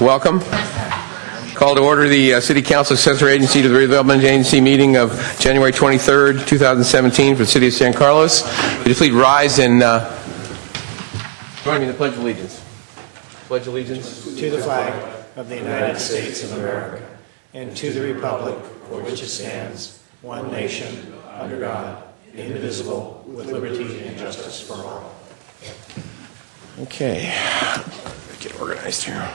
Welcome. Call to order the City Council Accessory Agency to the Redevelopment Agency meeting of January 23rd, 2017 for the City of San Carlos. Would you please rise and join me in the Pledge of Allegiance. Pledge allegiance to the flag of the United States of America and to the republic for which it stands, one nation, under God, indivisible, with liberty and justice for all. Okay, get organized here.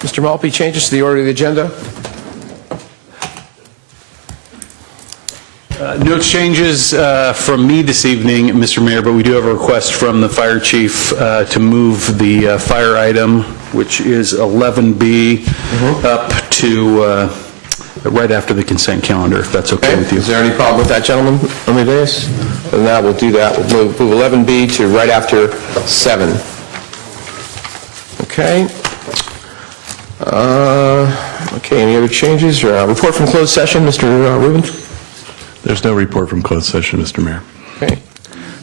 Mr. Malpe, changes to the order of the agenda? No changes from me this evening, Mr. Mayor, but we do have a request from the fire chief to move the fire item, which is 11B, up to right after the consent calendar, if that's okay with you. Is there any problem with that, gentlemen, on the dais? Then that we'll do that. We'll move 11B to right after 7. Okay. Okay, any other changes? Report from closed session, Mr. Rubin? There's no report from closed session, Mr. Mayor. Okay.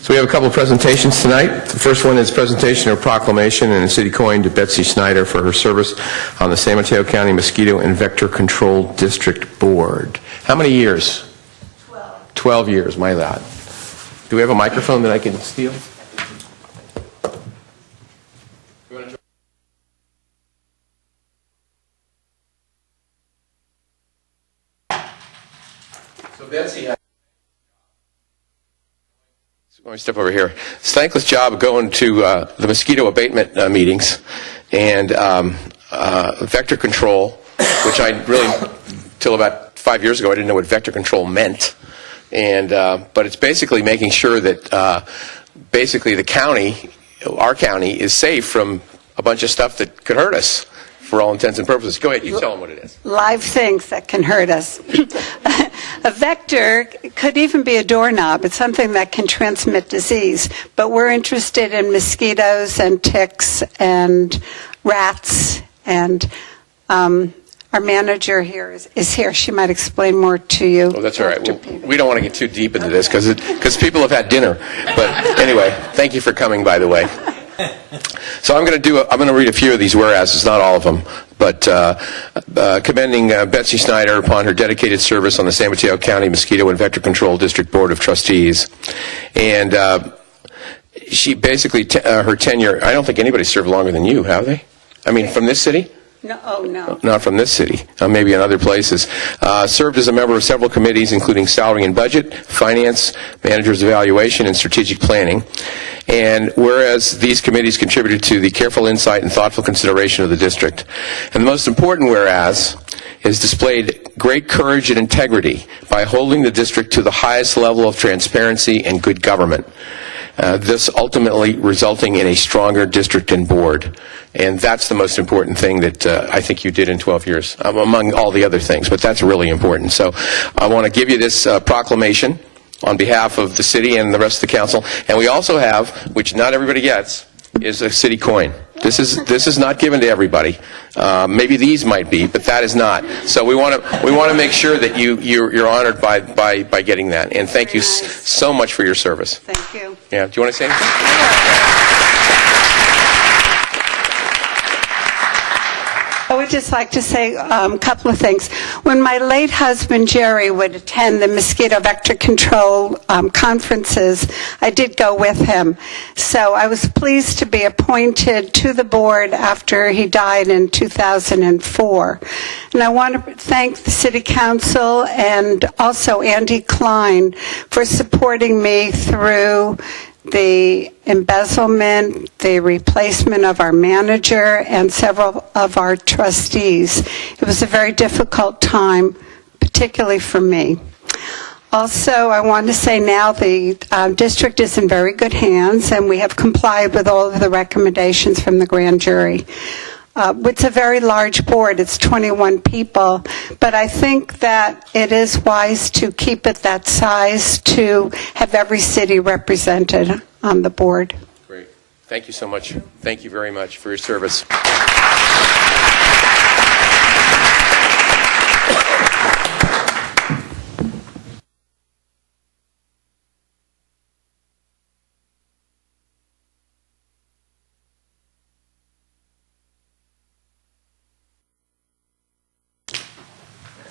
So we have a couple of presentations tonight. The first one is presentation of proclamation and a city coin to Betsy Snyder for her service on the San Mateo County Mosquito and Vector Control District Board. How many years? 12. 12 years, my lad. Do we have a microphone that I can steal? Betsy, let me step over here. It's a thankless job of going to the mosquito abatement meetings and vector control, which I really, till about 5 years ago, I didn't know what vector control meant. And but it's basically making sure that basically the county, our county, is safe from a bunch of stuff that could hurt us. For all intents and purposes. Go ahead, you tell them what it is. Live things that can hurt us. A vector could even be a doorknob. It's something that can transmit disease. But we're interested in mosquitoes and ticks and rats. And our manager here is here. She might explain more to you. Oh, that's all right. Well, we don't want to get too deep into this because people have had dinner. But anyway, thank you for coming, by the way. So I'm going to read a few of these whereases, not all of them, but commending Betsy Snyder upon her dedicated service on the San Mateo County Mosquito and Vector Control District Board of Trustees. And she basically, her tenure, I don't think anybody served longer than you, have they? I mean, from this city? No, oh, no. Not from this city, maybe in other places. Served as a member of several committees, including Salary and Budget, Finance, Manager's Evaluation, and Strategic Planning. And whereas these committees contributed to the careful insight and thoughtful consideration of the district. And the most important whereas is displayed great courage and integrity by holding the district to the highest level of transparency and good government. This ultimately resulting in a stronger district and board. And that's the most important thing that I think you did in 12 years, among all the other things, but that's really important. So I want to give you this proclamation on behalf of the city and the rest of the council. And we also have, which not everybody gets, is a city coin. This is not given to everybody. Maybe these might be, but that is not. So we want to make sure that you're honored by getting that. And thank you so much for your service. Thank you. Yeah. Do you want to say anything? I would just like to say a couple of things. When my late husband, Jerry, would attend the mosquito vector control conferences, I did go with him. So I was pleased to be appointed to the board after he died in 2004. And I want to thank the City Council and also Andy Klein for supporting me through the embezzlement, the replacement of our manager, and several of our trustees. It was a very difficult time, particularly for me. Also, I want to say now the district is in very good hands, and we have complied with all of the recommendations from the grand jury. It's a very large board. It's 21 people. But I think that it is wise to keep it that size to have every city represented on the board. Great. Thank you so much. Thank you very much for your service.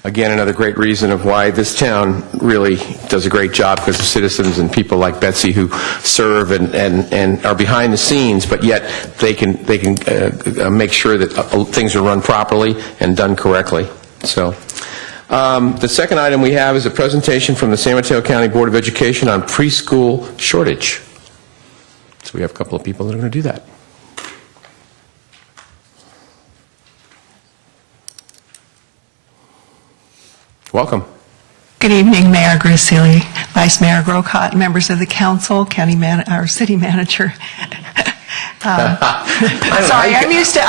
again, another great reason of why this town really does a great job, because of citizens and people like Betsy who serve and are behind the scenes, but yet they can make sure that things are run properly and done correctly. So the second item we have is a presentation from the San Mateo County Board of Education on preschool shortage. So we have a couple of people that are going to do that. Welcome. Good evening, Mayor Gracili, Vice Mayor Grocott, members of the council, our city manager. Sorry, I'm used to.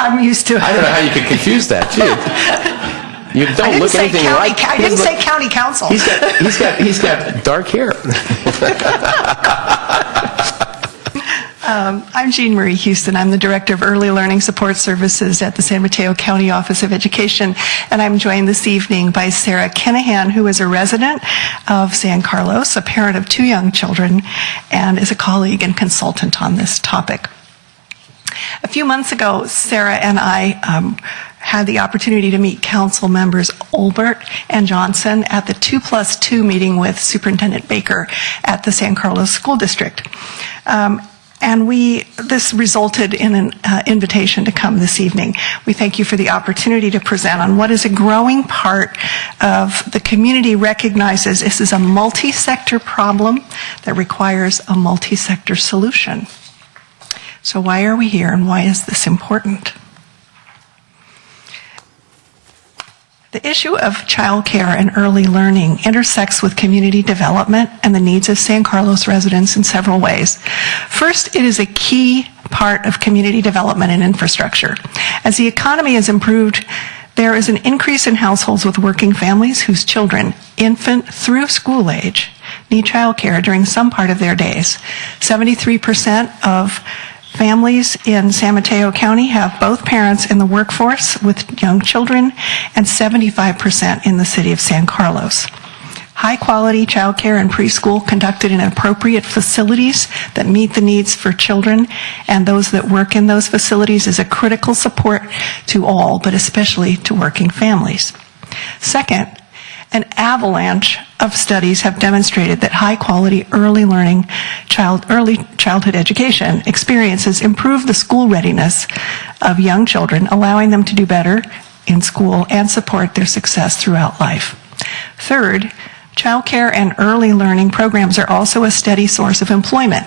I don't know how you could confuse that, too. You don't look anything like. I didn't say county council. He's got dark hair. I'm Jean Marie Houston. I'm the Director of Early Learning Support Services at the San Mateo County Office of Education, and I'm joined this evening by Sarah Kinahan, who is a resident of San Carlos, a parent of 2 young children, and is a colleague and consultant on this topic. A few months ago, Sarah and I had the opportunity to meet council members Olbert and Johnson at the 2+2 meeting with Superintendent Baker at the San Carlos School District. And this resulted in an invitation to come this evening. We thank you for the opportunity to present on what is a growing part of the community recognizes this is a multi-sector problem that requires a multi-sector solution. So why are we here, and why is this important? The issue of childcare and early learning intersects with community development and the needs of San Carlos residents in several ways. First, it is a key part of community development and infrastructure. As the economy has improved, there is an increase in households with working families whose children, infant through school age, need childcare during some part of their days. 73% of families in San Mateo County have both parents in the workforce with young children, and 75% in the city of San Carlos. High-quality childcare and preschool conducted in appropriate facilities that meet the needs for children and those that work in those facilities is a critical support to all, but especially to working families. Second, an avalanche of studies have demonstrated that high-quality early learning, early childhood education experiences improve the school readiness of young children, allowing them to do better in school and support their success throughout life. Third, childcare and early learning programs are also a steady source of employment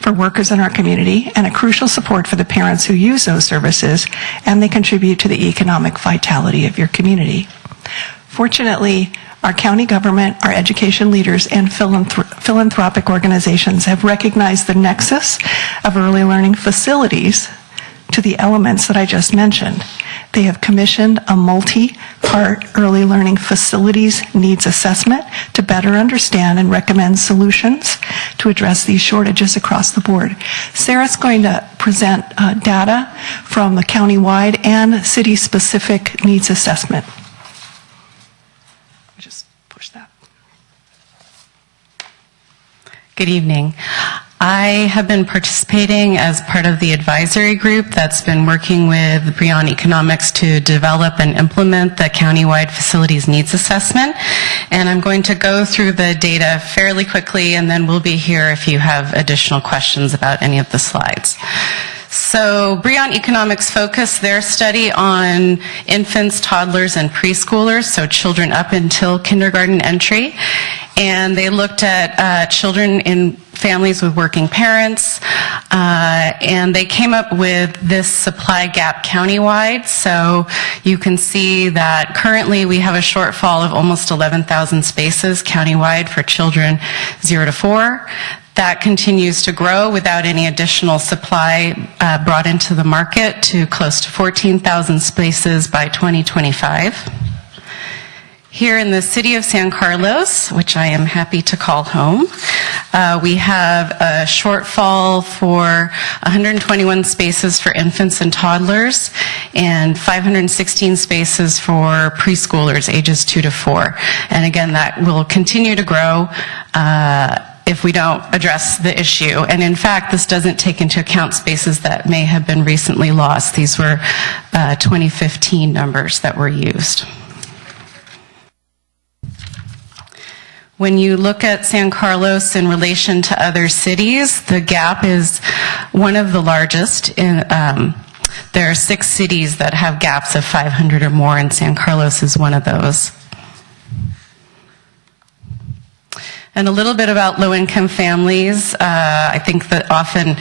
for workers in our community and a crucial support for the parents who use those services, and they contribute to the economic vitality of your community. Fortunately, our county government, our education leaders, and philanthropic organizations have recognized the nexus of early learning facilities to the elements that I just mentioned. They have commissioned a multi-part early learning facilities needs assessment to better understand and recommend solutions to address these shortages across the board. Sarah's going to present data from the county-wide and city-specific needs assessment. Just push that. Good evening. I have been participating as part of the advisory group that's been working with Breon Economics to develop and implement the countywide facilities needs assessment. And I'm going to go through the data fairly quickly, and then we'll be here if you have additional questions about any of the slides. So Breon Economics focused their study on infants, toddlers, and preschoolers, so children up until kindergarten entry. And they looked at children in families with working parents, and they came up with this supply gap countywide. So you can see that currently we have a shortfall of almost 11,000 spaces countywide for children 0 to 4. That continues to grow without any additional supply brought into the market to close to 14,000 spaces by 2025. Here in the city of San Carlos, which I am happy to call home, we have a shortfall for 121 spaces for infants and toddlers and 516 spaces for preschoolers ages 2 to 4. And again, that will continue to grow if we don't address the issue. And in fact, this doesn't take into account spaces that may have been recently lost. These were 2015 numbers that were used. When you look at San Carlos in relation to other cities, the gap is one of the largest. There are 6 cities that have gaps of 500 or more, and San Carlos is one of those. And a little bit about low-income families. I think that often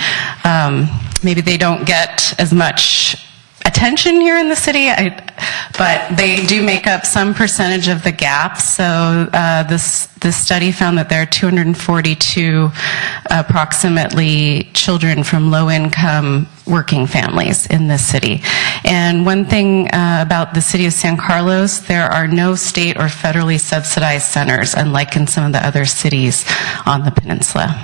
maybe they don't get as much attention here in the city, but they do make up some percentage of the gap. So this study found that there are 242 approximately children from low-income working families in this city. And one thing about the city of San Carlos, there are no state or federally subsidized centers, unlike in some of the other cities on the peninsula.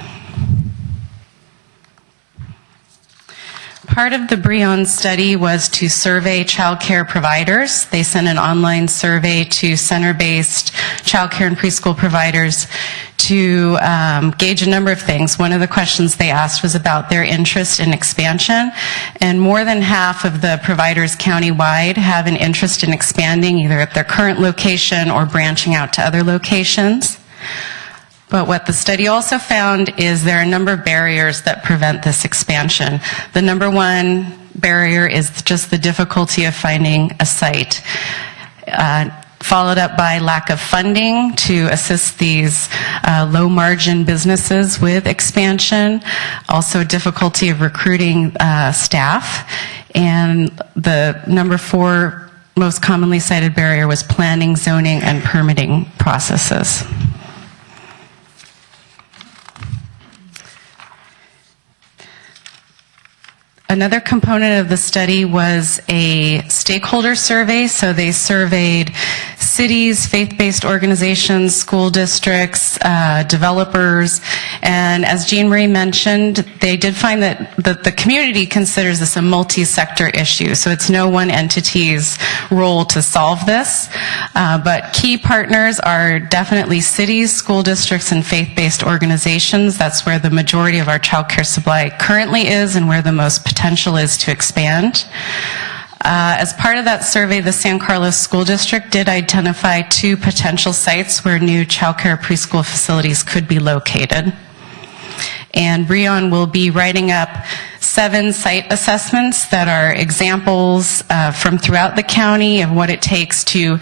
Part of the Brion study was to survey child care providers. They sent an online survey to center-based child care and preschool providers to gauge a number of things. One of the questions they asked was about their interest in expansion, and more than half of the providers countywide have an interest in expanding either at their current location or branching out to other locations. But what the study also found is there are a number of barriers that prevent this expansion. The number one barrier is just the difficulty of finding a site, followed up by lack of funding to assist these low-margin businesses with expansion, also difficulty of recruiting staff, and the number 4 most commonly cited barrier was planning, zoning, and permitting processes. Another component of the study was a stakeholder survey. So they surveyed cities, faith-based organizations, school districts, developers, and as Jean Marie mentioned, they did find that the community considers this a multi-sector issue. So it's no one entity's role to solve this, but key partners are definitely cities, school districts, and faith-based organizations. That's where the majority of our child care supply currently is and where the most potential is to expand. As part of that survey, the San Carlos School District did identify 2 potential sites where new child care preschool facilities could be located. And Brion will be writing up 7 site assessments that are examples from throughout the county of what it takes to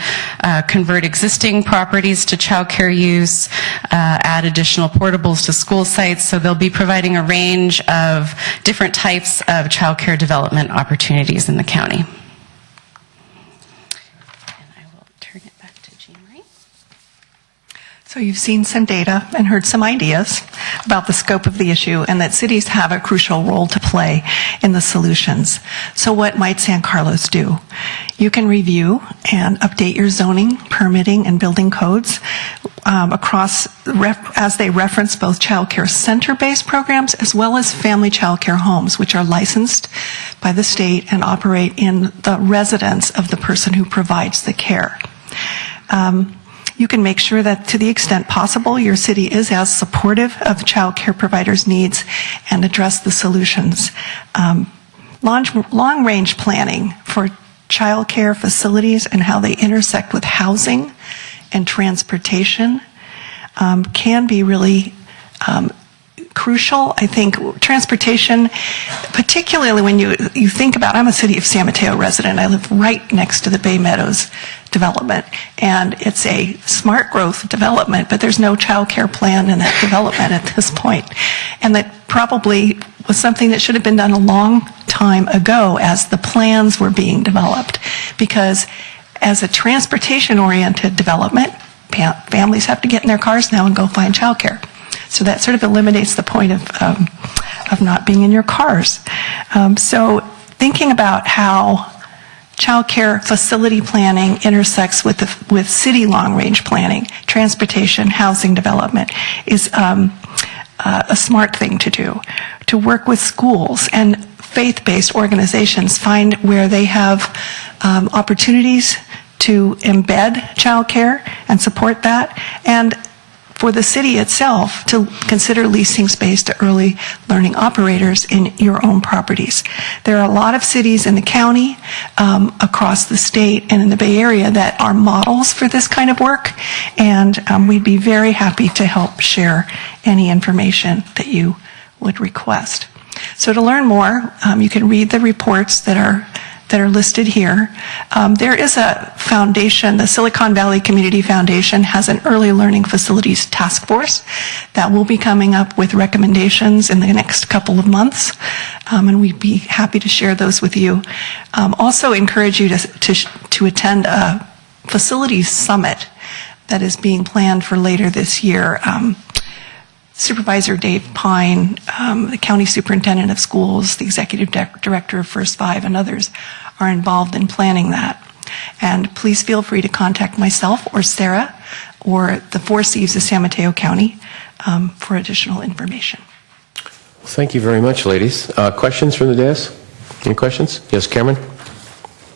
convert existing properties to child care use, add additional portables to school sites. So they'll be providing a range of different types of child care development opportunities in the county. And I will turn it back to Jean Marie. So you've seen some data and heard some ideas about the scope of the issue and that cities have a crucial role to play in the solutions. So what might San Carlos do? You can review and update your zoning, permitting, and building codes as they reference both child care center-based programs as well as family child care homes, which are licensed by the state and operate in the residence of the person who provides the care. You can make sure that to the extent possible, your city is as supportive of child care providers' needs and address the solutions. Long-range planning for child care facilities and how they intersect with housing and transportation can be really crucial. I think transportation, particularly when you think about, I'm a City of San Mateo resident. I live right next to the Bay Meadows development, and it's a smart growth development, but there's no child care plan in that development at this point. And that probably was something that should have been done a long time ago as the plans were being developed, because as a transportation-oriented development, families have to get in their cars now and go find child care. So that sort of eliminates the point of not being in your cars. So thinking about how child care facility planning intersects with city long-range planning, transportation, housing development is a smart thing to do. To work with schools and faith-based organizations, find where they have opportunities to embed child care and support that, and for the city itself to consider leasing space to early learning operators in your own properties. There are a lot of cities in the county, across the state, and in the Bay Area that are models for this kind of work, and we'd be very happy to help share any information that you would request. So to learn more, you can read the reports that are listed here. There is a foundation, the Silicon Valley Community Foundation has an early learning facilities task force that will be coming up with recommendations in the next couple of months, and we'd be happy to share those with you. Also encourage you to attend a facilities summit that is being planned for later this year. Supervisor Dave Pine, the county superintendent of schools, the executive director of First Five, and others are involved in planning that. And please feel free to contact myself or Sarah or the Four C's of San Mateo County for additional information. Thank you very much, ladies. Questions from the dais? Any questions? Yes, Cameron?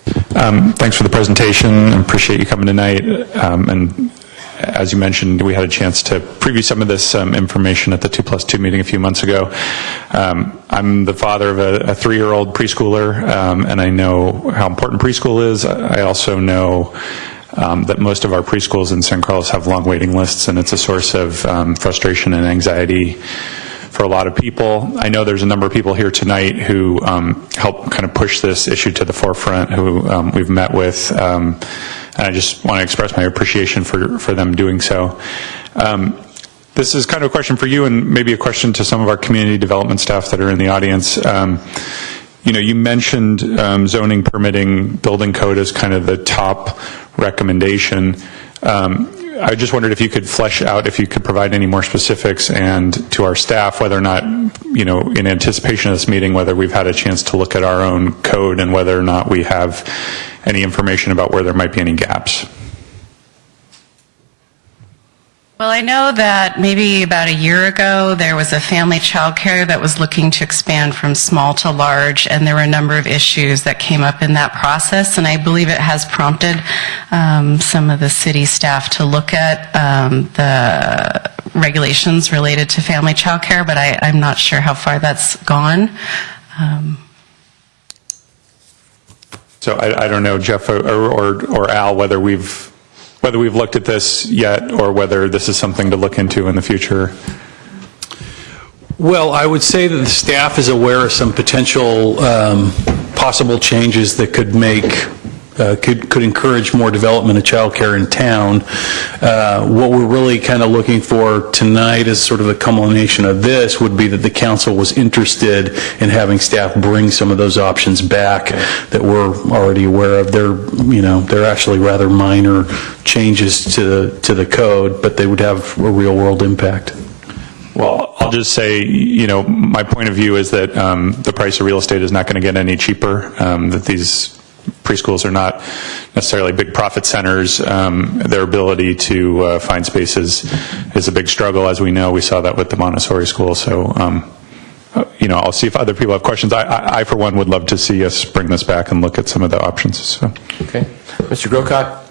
Thanks for the presentation. I appreciate you coming tonight. And as you mentioned, we had a chance to preview some of this information at the 2+2 meeting a few months ago. I'm the father of a 3-year-old preschooler, and I know how important preschool is. I also know that most of our preschools in San Carlos have long waiting lists, and it's a source of frustration and anxiety for a lot of people. I know there's a number of people here tonight who help kind of push this issue to the forefront, who we've met with. And I just want to express my appreciation for them doing so. This is kind of a question for you, and maybe a question to some of our community development staff that are in the audience. You mentioned zoning, permitting, building code as kind of the top recommendation. I just wondered if you could flesh out, if you could provide any more specifics, and to our staff, whether or not, in anticipation of this meeting, whether we've had a chance to look at our own code and whether or not we have any information about where there might be any gaps. Well, I know that maybe about a year ago, there was a family childcare that was looking to expand from small to large, and there were a number of issues that came up in that process, and I believe it has prompted some of the city staff to look at the regulations related to family childcare, but I'm not sure how far that's gone. So I don't know, Jeff or Al, whether we've looked at this yet, or whether this is something to look into in the future. Well, I would say that the staff is aware of some potential possible changes that could make could encourage more development of childcare in town. What we're really kind of looking for tonight as sort of a culmination of this would be that the council was interested in having staff bring some of those options back that we're already aware of. They're actually rather minor changes to the code, but they would have a real world impact. Well, I'll just say, my point of view is that the price of real estate is not going to get any cheaper, that these preschools are not necessarily big profit centers. Their ability to find spaces is a big struggle, as we know. We saw that with the Montessori school. So, I'll see if other people have questions. I, for one, would love to see us bring this back and look at some of the options. So. Okay. Mr. Grocott?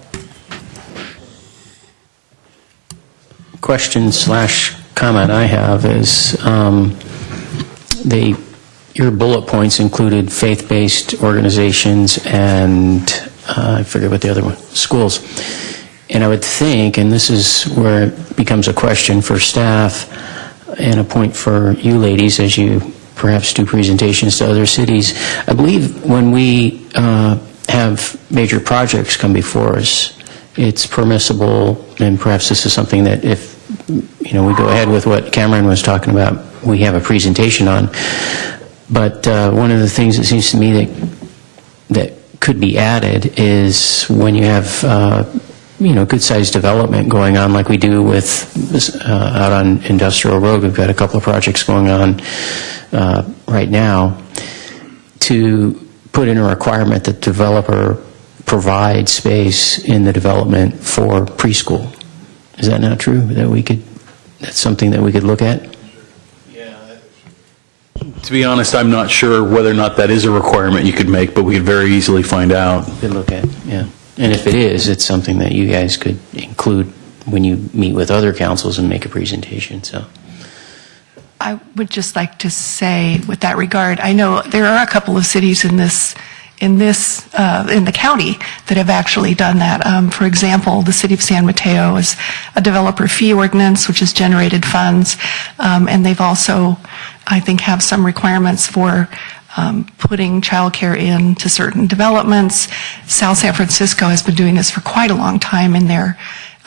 Question/comment I have is your bullet points included faith-based organizations and I forget what the other one, schools. And I would think, and this is where it becomes a question for staff and a point for you ladies as you perhaps do presentations to other cities, I believe when we have major projects come before us, it's permissible, and perhaps this is something that if we go ahead with what Cameron was talking about, we have a presentation on. But one of the things that seems to me that could be added is when you have good-sized development going on, like we do with out on Industrial Road. We've got a couple of projects going on right now, to put in a requirement that the developer provide space in the development for preschool. Is that not true? That's something that we could look at? To be honest, I'm not sure whether or not that is a requirement you could make, but we could very easily find out. Could look at, yeah. And if it is, it's something that you guys could include when you meet with other councils and make a presentation, so. I would just like to say, with that regard, I know there are a couple of cities in the county that have actually done that. For example, the city of San Mateo is a developer fee ordinance, which has generated funds, and they've also, I think, have some requirements for putting childcare into certain developments. South San Francisco has been doing this for quite a long time, and they're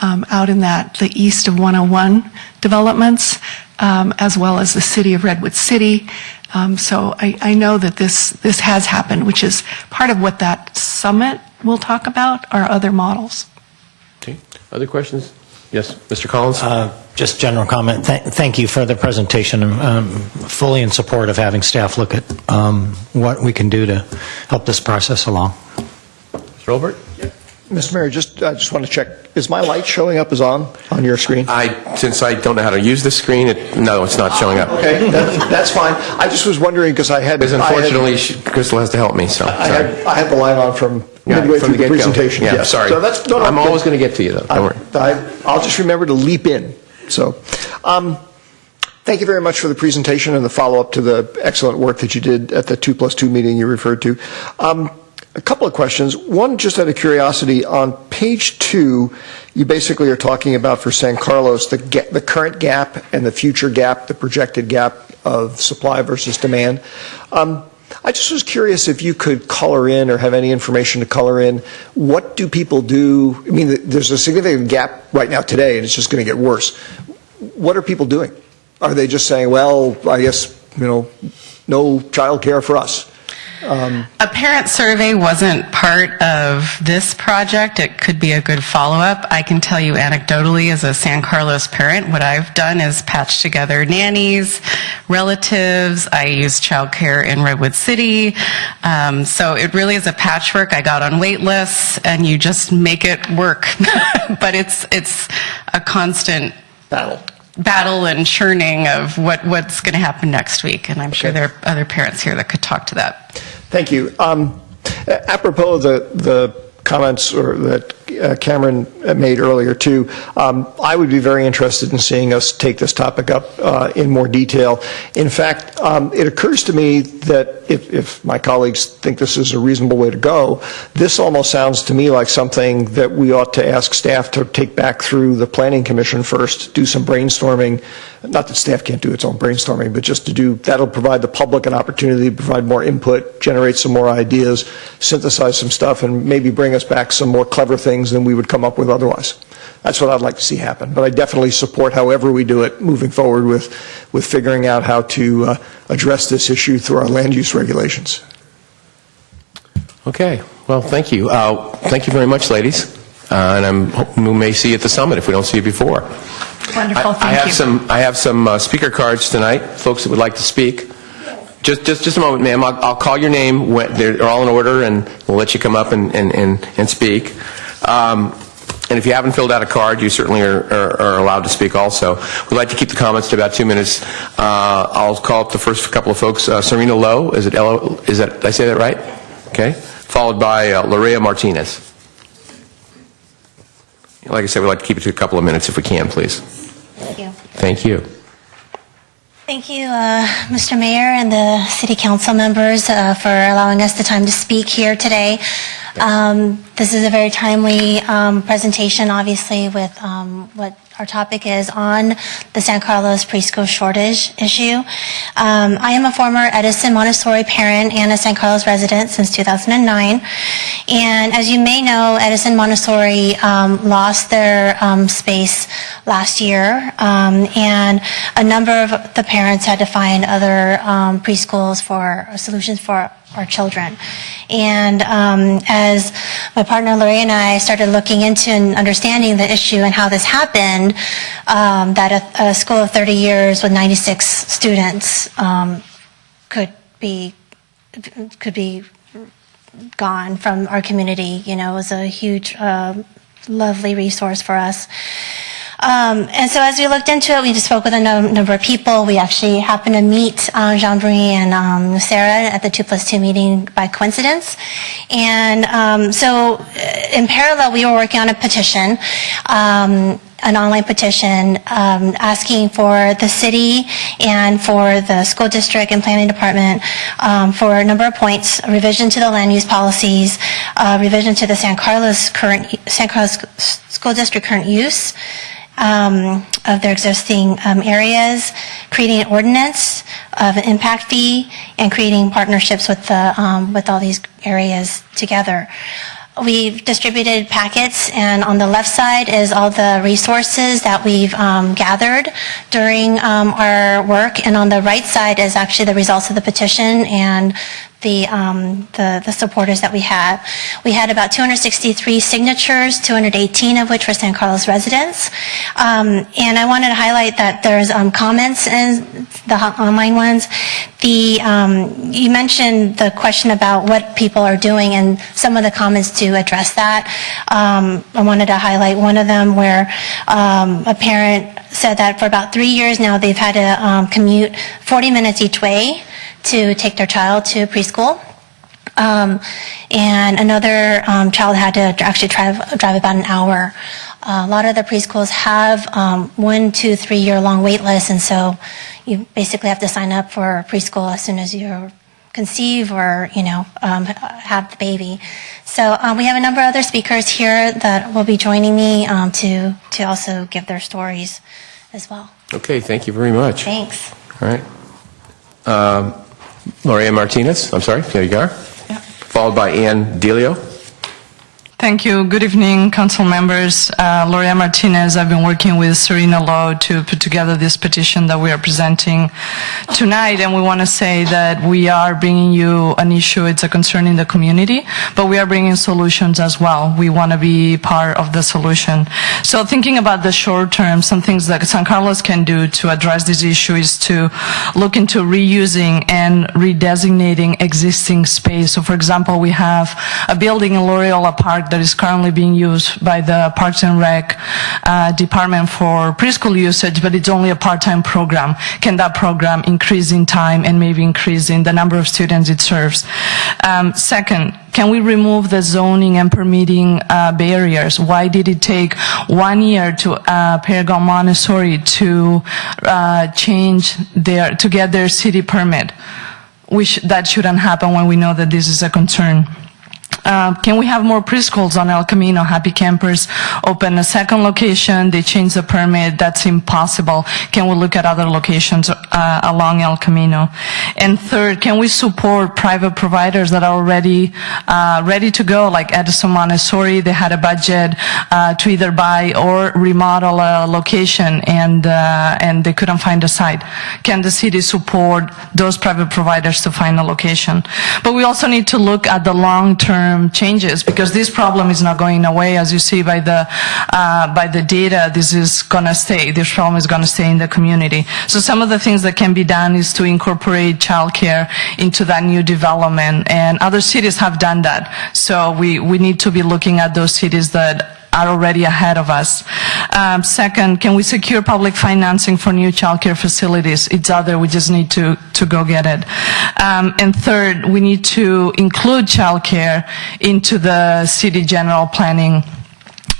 out in the east of 101 developments, as well as the city of Redwood City. So I know that this has happened, which is part of what that summit will talk about, are other models. Okay. Other questions? Yes, Mr. Collins? Just general comment. Thank you for the presentation. I'm fully in support of having staff look at what we can do to help this process along. Mr. Olbert? Mr. Mayor, I just want to check, is my light showing up as on your screen? Since I don't know how to use this screen, no, it's not showing up. Okay, that's fine. I just was wondering because Because unfortunately, Crystal has to help me, so. I had the light on from midway through the get-go. presentation. Yeah, Yes. sorry. So that's, no, I'm always going to get to you, though. Don't worry. I'll just remember to leap in. So, thank you very much for the presentation and the follow-up to the excellent work that you did at the 2+2 meeting you referred to. A couple of questions. One, just out of curiosity, on page 2, you basically are talking about for San Carlos the current gap and the future gap, the projected gap of supply versus demand. I just was curious if you could color in or have any information to color in. What do people do? I mean, there's a significant gap right now today, and it's just going to get worse. What are people doing? Are they just saying, well, I guess, no child care for us? A parent survey wasn't part of this project. It could be a good follow-up. I can tell you anecdotally, as a San Carlos parent, what I've done is patch together nannies, relatives. I use childcare in Redwood City. So it really is a patchwork. I got on wait lists, and you just make it work. But it's a constant battle and churning of what's going to happen next week. And I'm sure there are other parents here that could talk to that. Thank you. Apropos of the comments that Cameron made earlier too, I would be very interested in seeing us take this topic up in more detail. In fact, it occurs to me that if my colleagues think this is a reasonable way to go, this almost sounds to me like something that we ought to ask staff to take back through the Planning Commission first, do some brainstorming. Not that staff can't do its own brainstorming, but just that'll provide the public an opportunity to provide more input, generate some more ideas, synthesize some stuff, and maybe bring us back some more clever things than we would come up with otherwise. That's what I'd like to see happen. But I definitely support however we do it moving forward with figuring out how to address this issue through our land use regulations. Okay. Well, thank you. Thank you very much, ladies. And I'm hoping we may see you at the summit if we don't see you before. Wonderful, thank you. I have some speaker cards tonight, folks that would like to speak. Just a moment, ma'am. I'll call your name. They're all in order, and we'll let you come up and speak. And if you haven't filled out a card, you certainly are allowed to speak also. We'd like to keep the comments to about 2 minutes. I'll call up the first couple of folks. Serena Lowe, did I say that right? Okay. Followed by Lorea Martinez. Like I said, we'd like to keep it to a couple of minutes if we can, please. Thank you. Thank you. Thank you, Mr. Mayor and the City Council members for allowing us the time to speak here today. This is a very timely presentation, obviously, with what our topic is on the San Carlos preschool shortage issue. I am a former Edison Montessori parent and a San Carlos resident since 2009. And as you may know, Edison Montessori lost their space last year, and a number of the parents had to find other preschools for solutions for our children. And as my partner Lori and I started looking into and understanding the issue and how this happened, that a school of 30 years with 96 students could be gone from our community. It was a huge, lovely resource for us. And so as we looked into it, we just spoke with a number of people. We actually happened to meet Jean-Marie and Sarah at the 2+2 meeting by coincidence. And so in parallel, we were working on a petition an online petition asking for the city and for the school district and planning department for a number of points: a revision to the land use policies, revision to the San Carlos School District current use of their existing areas, creating an ordinance of an impact fee, and creating partnerships with all these areas together. We've distributed packets, and on the left side is all the resources that we've gathered during our work, and on the right side is actually the results of the petition and the supporters that we had. We had about 263 signatures, 218 of which were San Carlos residents. And I wanted to highlight that there's comments in the online ones. You mentioned the question about what people are doing and some of the comments to address that. I wanted to highlight one of them where a parent said that for about 3 years now they've had to commute 40 minutes each way to take their child to preschool. And another child had to actually drive about an hour. A lot of the preschools have 1, 2, 3 year long wait lists, and so you basically have to sign up for preschool as soon as you conceive or have the baby. So we have a number of other speakers here that will be joining me to also give their stories as well. Okay, thank you very much. Thanks. All right. Lorea Martinez, I'm sorry, there you are. Yeah. Followed by Ann Delio. Thank you. Good evening, council members. Lorea Martinez, I've been working with Serena Lowe to put together this petition that we are presenting tonight, and we want to say that we are bringing you an issue. It's a concern in the community, but we are bringing solutions as well. We want to be part of the solution. So thinking about the short term, some things that San Carlos can do to address this issue is to look into reusing and redesignating existing space. So for example, we have a building in Loyola Park that is currently being used by the Parks and Rec department for preschool usage, but it's only a part-time program. Can that program increase in time and maybe increase in the number of students it serves? Second, can we remove the zoning and permitting barriers? Why did it take 1 year to Paragon Montessori to to get their city permit? That shouldn't happen when we know that this is a concern. Can we have more preschools on El Camino? Happy Campers open a second location. They changed the permit. That's impossible. Can we look at other locations along El Camino? And third, can we support private providers that are already ready to go, like Edison Montessori? They had a budget to either buy or remodel a location, and they couldn't find a site. Can the city support those private providers to find a location? But we also need to look at the long-term changes, because this problem is not going away. As you see by the data, this is going to stay. This problem is going to stay in the community. So some of the things that can be done is to incorporate childcare into that new development, and other cities have done that. So we need to be looking at those cities that are already ahead of us. Second, can we secure public financing for new childcare facilities? It's out there, we just need to go get it. And third, we need to include childcare into the city general planning,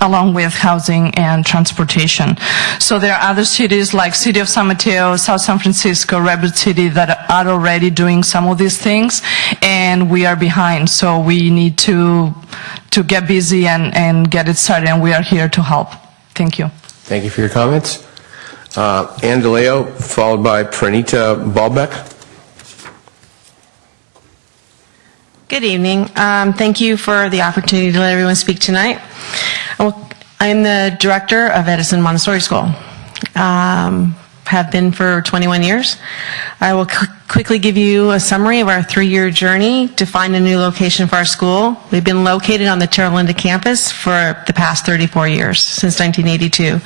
along with housing and transportation. So there are other cities like City of San Mateo, South San Francisco, Redwood City that are already doing some of these things, and we are behind. So we need to get busy and get it started, and we are here to help. Thank you. Thank you for your comments. Ann DeLeo, followed by Pranita Balbeck. Good evening. Thank you for the opportunity to let everyone speak tonight. I'm the director of Edison Montessori School. Have been for 21 years. I will quickly give you a summary of our 3-year journey to find a new location for our school. We've been located on the Terra Linda campus for the past 34 years, since 1982.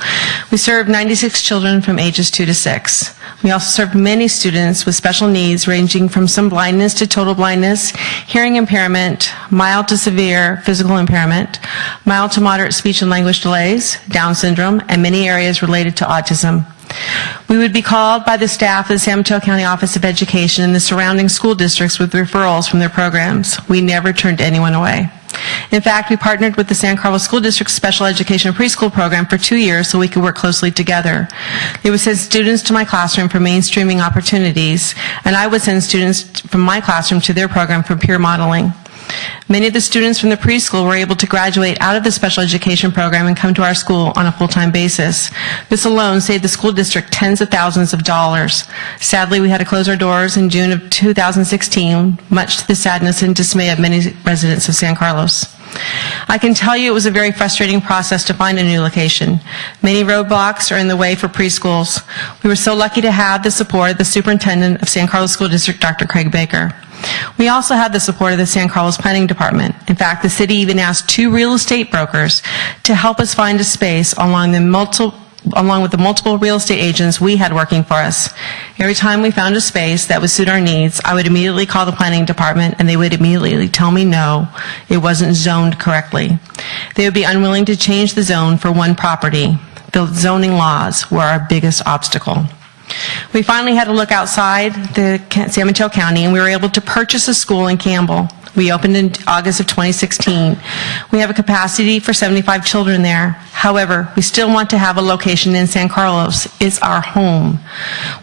We serve 96 children from ages 2 to 6. We also serve many students with special needs ranging from some blindness to total blindness, hearing impairment, mild to severe physical impairment, mild to moderate speech and language delays, Down syndrome, and many areas related to autism. We would be called by the staff of the San Mateo County Office of Education and the surrounding school districts with referrals from their programs. We never turned anyone away. In fact, we partnered with the San Carlos School District Special Education Preschool Program for 2 years so we could work closely together. They would send students to my classroom for mainstreaming opportunities, and I would send students from my classroom to their program for peer modeling. Many of the students from the preschool were able to graduate out of the special education program and come to our school on a full-time basis. This alone saved the school district tens of thousands of dollars. Sadly, we had to close our doors in June of 2016, much to the sadness and dismay of many residents of San Carlos. I can tell you it was a very frustrating process to find a new location. Many roadblocks are in the way for preschools. We were so lucky to have the support of the superintendent of San Carlos School District, Dr. Craig Baker. We also had the support of the San Carlos Planning Department. In fact, the city even asked 2 real estate brokers to help us find a space along with the multiple real estate agents we had working for us. Every time we found a space that would suit our needs, I would immediately call the planning department and they would immediately tell me no, it wasn't zoned correctly. They would be unwilling to change the zone for one property. The zoning laws were our biggest obstacle. We finally had to look outside the San Mateo County, and we were able to purchase a school in Campbell. We opened in August of 2016. We have a capacity for 75 children there. However, we still want to have a location in San Carlos. It's our home.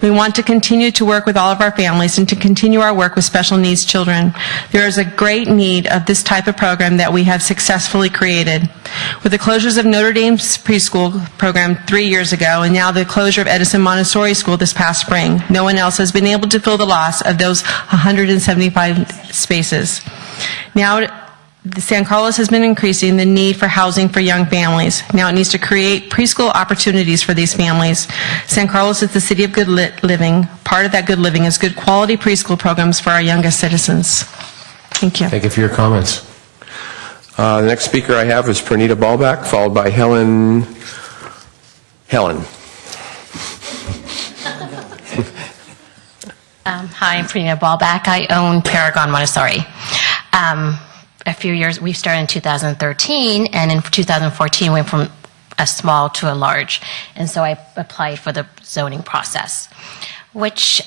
We want to continue to work with all of our families and to continue our work with special needs children. There is a great need of this type of program that we have successfully created. With the closures of Notre Dame's preschool program 3 years ago and now the closure of Edison Montessori School this past spring, no one else has been able to fill the loss of those 175 spaces. Now, San Carlos has been increasing the need for housing for young families. Now it needs to create preschool opportunities for these families. San Carlos is the city of good living. Part of that good living is good quality preschool programs for our youngest citizens. Thank you. Thank you for your comments. The next speaker I have is Pernita Ballback, followed by Helen. Hi, I'm Pernita Ballback. I own Paragon Montessori. A few years, we started in 2013, and in 2014 went from a small to a large. And so I applied for the zoning process, which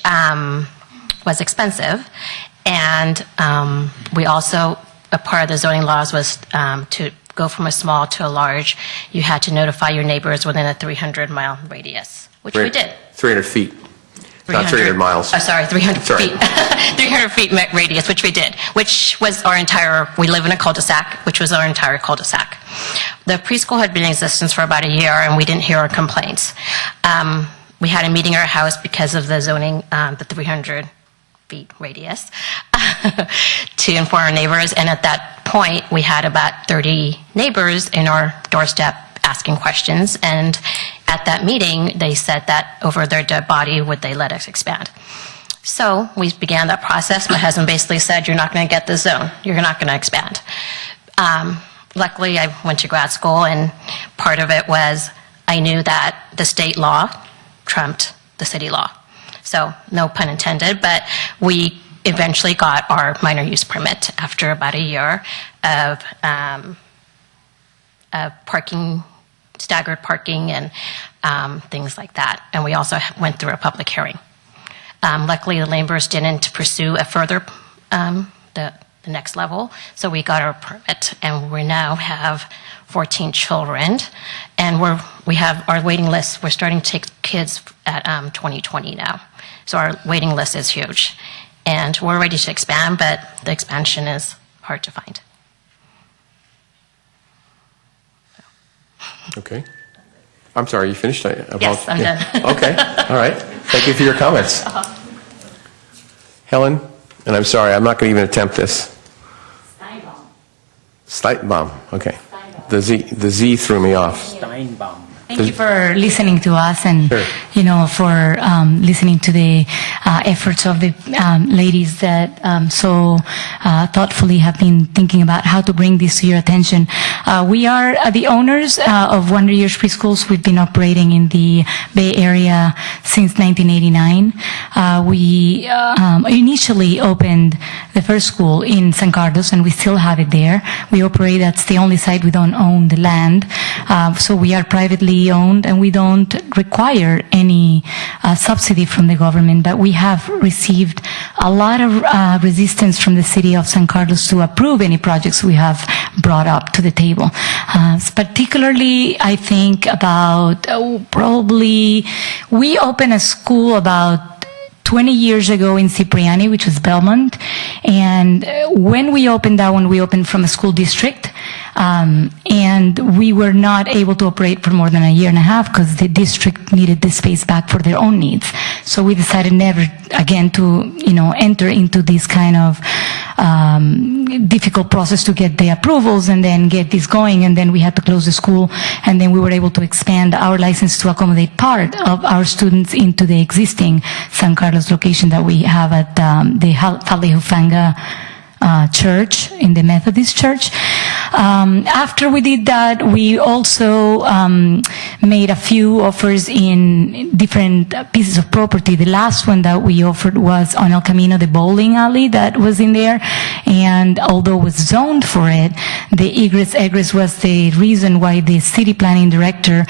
was expensive. And we also, a part of the zoning laws was to go from a small to a large, you had to notify your neighbors within a 300-mile radius, which we did. 300 feet. Not 300 miles. Oh, sorry, 300 feet. 300 feet radius, which we did, which was our entire, we live in a cul-de-sac, which was our entire cul-de-sac. The preschool had been in existence for about a year, and we didn't hear our complaints. We had a meeting at our house because of the zoning, the 300 feet radius, to inform our neighbors, and at that point, we had about 30 neighbors in our doorstep asking questions, and at that meeting, they said that over their dead body, would they let us expand? So we began that process. My husband basically said, you're not going to get the zone. You're not going to expand. Luckily, I went to grad school, and part of it was I knew that the state law trumped the city law. So no pun intended, but we eventually got our minor use permit after about a year of parking, staggered parking, and things like that. And we also went through a public hearing. Luckily, the neighbors didn't pursue a further, the next level, so we got our permit, and we now have 14 children, and we have our waiting list. We're starting to take kids at 2020 now, so our waiting list is huge, and we're ready to expand, but the expansion is hard to find. Okay. I'm sorry, you finished? Yes, I'm done. Okay, all right. Thank you for your comments. Helen, and I'm sorry, I'm not going to even attempt this. Steinbaum, okay. The Z threw me off. Thank you for listening to us and, Sure. For listening to the efforts of the ladies that so thoughtfully have been thinking about how to bring this to your attention. We are the owners of Wonder Years Preschools. We've been operating in the Bay Area since 1989. We initially opened the first school in San Carlos, and we still have it there. We operate, that's the only site we don't own the land. So we are privately city-owned, and we don't require any subsidy from the government, but we have received a lot of resistance from the city of San Carlos to approve any projects we have brought up to the table. Particularly, I think about probably, we opened a school about 20 years ago in Cipriani, which was Belmont, and when we opened that one, we opened from a school district, and we were not able to operate for more than a year and a half because the district needed the space back for their own needs. So we decided never again to, enter into this kind of difficult process to get the approvals and then get this going, and then we had to close the school, and then we were able to expand our license to accommodate part of our students into the existing San Carlos location that we have at the Halehufanga church, in the Methodist church. After we did that, we also made a few offers in different pieces of property. The last one that we offered was on El Camino, the bowling alley that was in there, and although it was zoned for it, the egress was the reason why the city planning director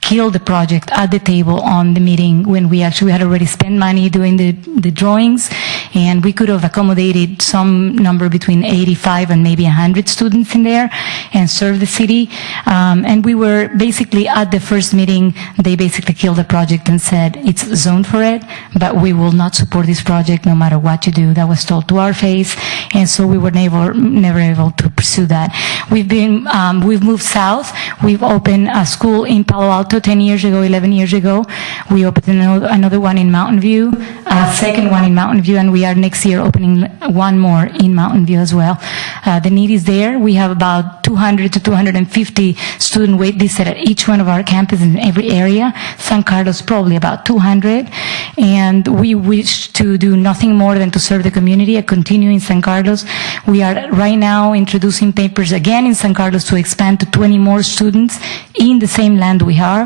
killed the project at the table on the meeting when we had already spent money doing the drawings, and we could have accommodated some number between 85 and maybe 100 students in there and serve the city. And we were basically at the first meeting, they basically killed the project and said it's zoned for it, but we will not support this project no matter what you do. That was told to our face, and so we were never able to pursue that. We've moved south. We've opened a school in Palo Alto 11 years ago. We opened another one in Mountain View, a second one in Mountain View, and we are next year opening one more in Mountain View as well. The need is there. We have about 200 to 250 student wait listed at each one of our campuses in every area. San Carlos probably about 200, and we wish to do nothing more than to serve the community and continue in San Carlos. We are right now introducing papers again in San Carlos to expand to 20 more students in the same land we have.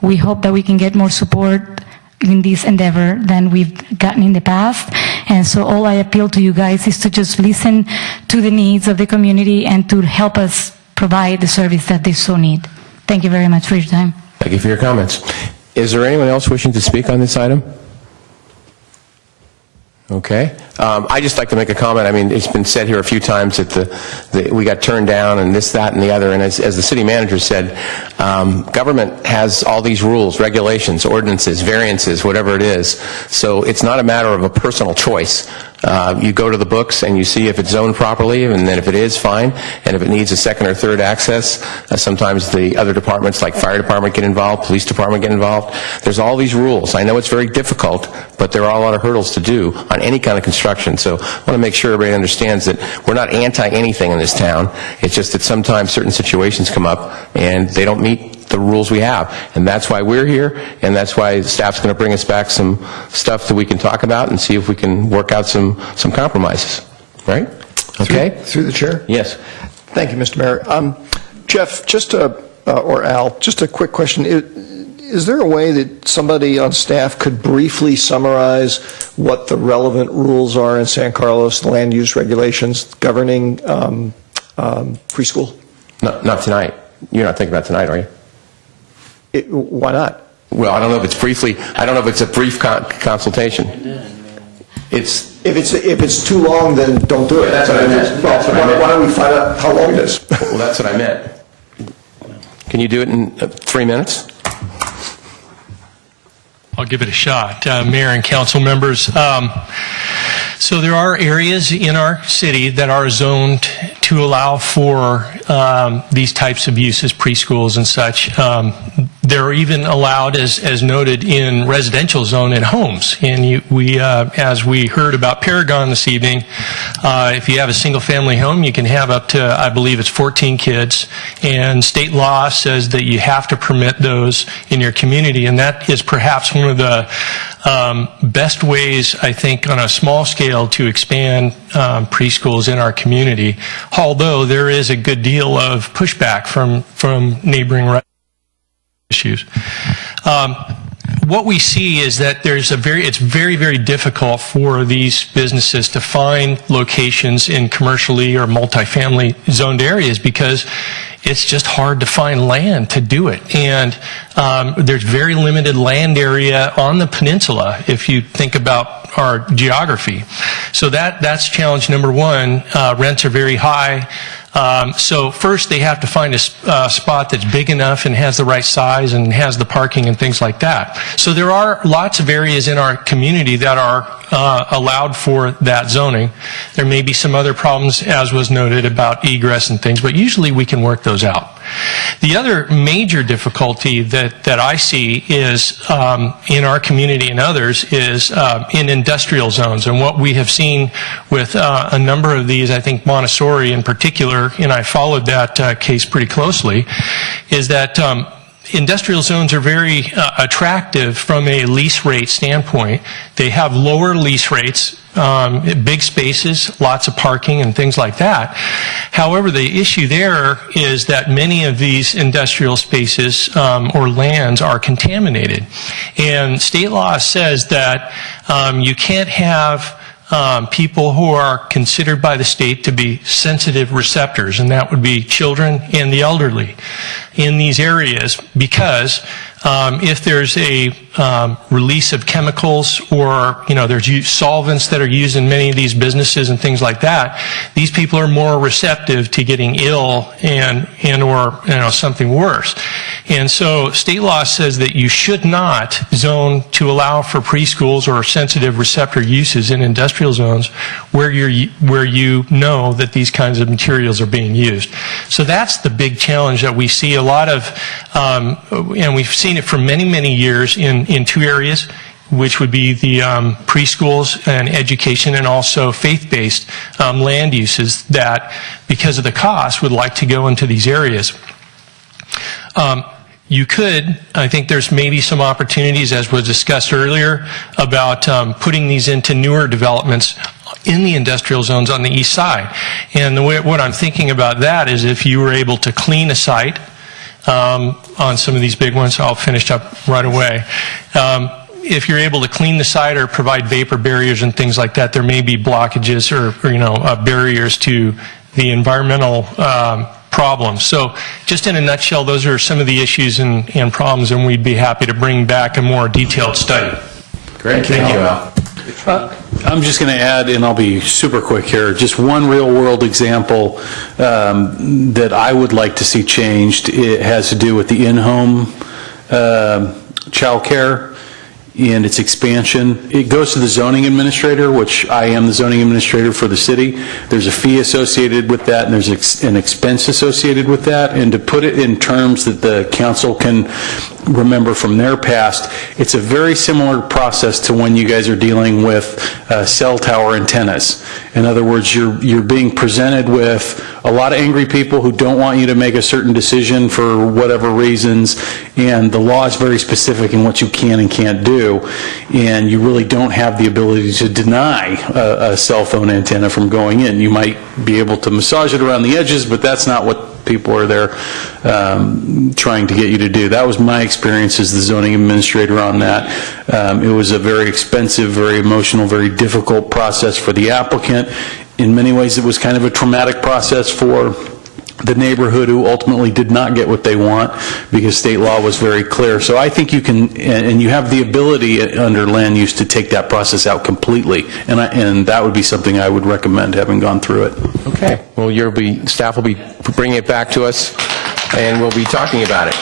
We hope that we can get more support in this endeavor than we've gotten in the past. And so all I appeal to you guys is to just listen to the needs of the community and to help us provide the service that they so need. Thank you very much for your time. Thank you for your comments. Is there anyone else wishing to speak on this item? Okay. I'd just like to make a comment. I mean, it's been said here a few times that we got turned down and this, that, and the other. And as the city manager said, government has all these rules, regulations, ordinances, variances, whatever it is. So it's not a matter of a personal choice. You go to the books and you see if it's zoned properly, and then if it is, fine. And if it needs a second or third access, sometimes the other departments like fire department get involved, police department get involved. There's all these rules. I know it's very difficult, but there are a lot of hurdles to do on any kind of construction. So I want to make sure everybody understands that we're not anti-anything in this town. It's just that sometimes certain situations come up and they don't meet the rules we have. And that's why we're here, and that's why the staff's going to bring us back some stuff that we can talk about and see if we can work out some compromises. Right? Okay? Through the chair? Yes. Thank you, Mr. Mayor. Jeff, or Al, just a quick question. Is there a way that somebody on staff could briefly summarize what the relevant rules are in San Carlos, the land use regulations governing preschool? Not tonight. You're not thinking about tonight, are you? Why not? Well, I don't know if it's briefly. I don't know if it's a brief consultation. If it's too long, then don't do it. That's what I meant. Why don't we find out how long it is? Well, that's what I meant. Can you do it in 3 minutes? I'll give it a shot. Mayor and council members, so there are areas in our city that are zoned to allow for these types of uses, preschools and such. They're even allowed, as noted, in residential zone in homes. And as we heard about Paragon this evening, if you have a single-family home, you can have up to, I believe it's 14 kids. And state law says that you have to permit those in your community. And that is perhaps one of the best ways, I think, on a small scale to expand preschools in our community, although there is a good deal of pushback from neighboring issues. What we see is that it's very, very difficult for these businesses to find locations in commercially or multifamily zoned areas because it's just hard to find land to do it. And there's very limited land area on the peninsula if you think about our geography. So that's challenge number one. Rents are very high. So first they have to find a spot that's big enough and has the right size and has the parking and things like that. So there are lots of areas in our community that are allowed for that zoning. There may be some other problems, as was noted, about egress and things, but usually we can work those out. The other major difficulty that I see is in our community and others is in industrial zones. And what we have seen with a number of these, I think Montessori in particular, and I followed that case pretty closely, is that industrial zones are very attractive from a lease rate standpoint. They have lower lease rates, big spaces, lots of parking and things like that. However, the issue there is that many of these industrial spaces or lands are contaminated. And state law says that you can't have people who are considered by the state to be sensitive receptors, and that would be children and the elderly in these areas, because if there's a release of chemicals or, there's solvents that are used in many of these businesses and things like that, these people are more receptive to getting ill and or something worse. And so state law says that you should not zone to allow for preschools or sensitive receptor uses in industrial zones where you know that these kinds of materials are being used. So that's the big challenge that we see a lot of, and we've seen it for many, many years in two areas, which would be the preschools and education, and also faith-based land uses that, because of the cost, would like to go into these areas. You could, I think there's maybe some opportunities, as was discussed earlier, about putting these into newer developments in the industrial zones on the east side. And what I'm thinking about that is if you were able to clean a site on some of these big ones, I'll finish up right away. If you're able to clean the site or provide vapor barriers and things like that, there may be blockages or barriers to the environmental problems. So just in a nutshell, those are some of the issues and problems, and we'd be happy to bring back a more detailed study. Great. Thank you, Al. I'm just going to add, and I'll be super quick here, just one real-world example that I would like to see changed. It has to do with the in-home child care and its expansion. It goes to the zoning administrator, which I am the zoning administrator for the city. There's a fee associated with that, and there's an expense associated with that. And to put it in terms that the council can remember from their past, it's a very similar process to when you guys are dealing with cell tower antennas. In other words, you're being presented with a lot of angry people who don't want you to make a certain decision for whatever reasons, and the law is very specific in what you can and can't do, and you really don't have the ability to deny a cell phone antenna from going in. You might be able to massage it around the edges, but that's not what people are there trying to get you to do. That was my experience as the zoning administrator on that. It was a very expensive, very emotional, very difficult process for the applicant. In many ways, it was kind of a traumatic process for the neighborhood, who ultimately did not get what they want because state law was very clear. So I think you can, and you have the ability under land use to take that process out completely, and that would be something I would recommend, having gone through it. Okay. Well, staff will be bringing it back to us, and we'll be talking about it.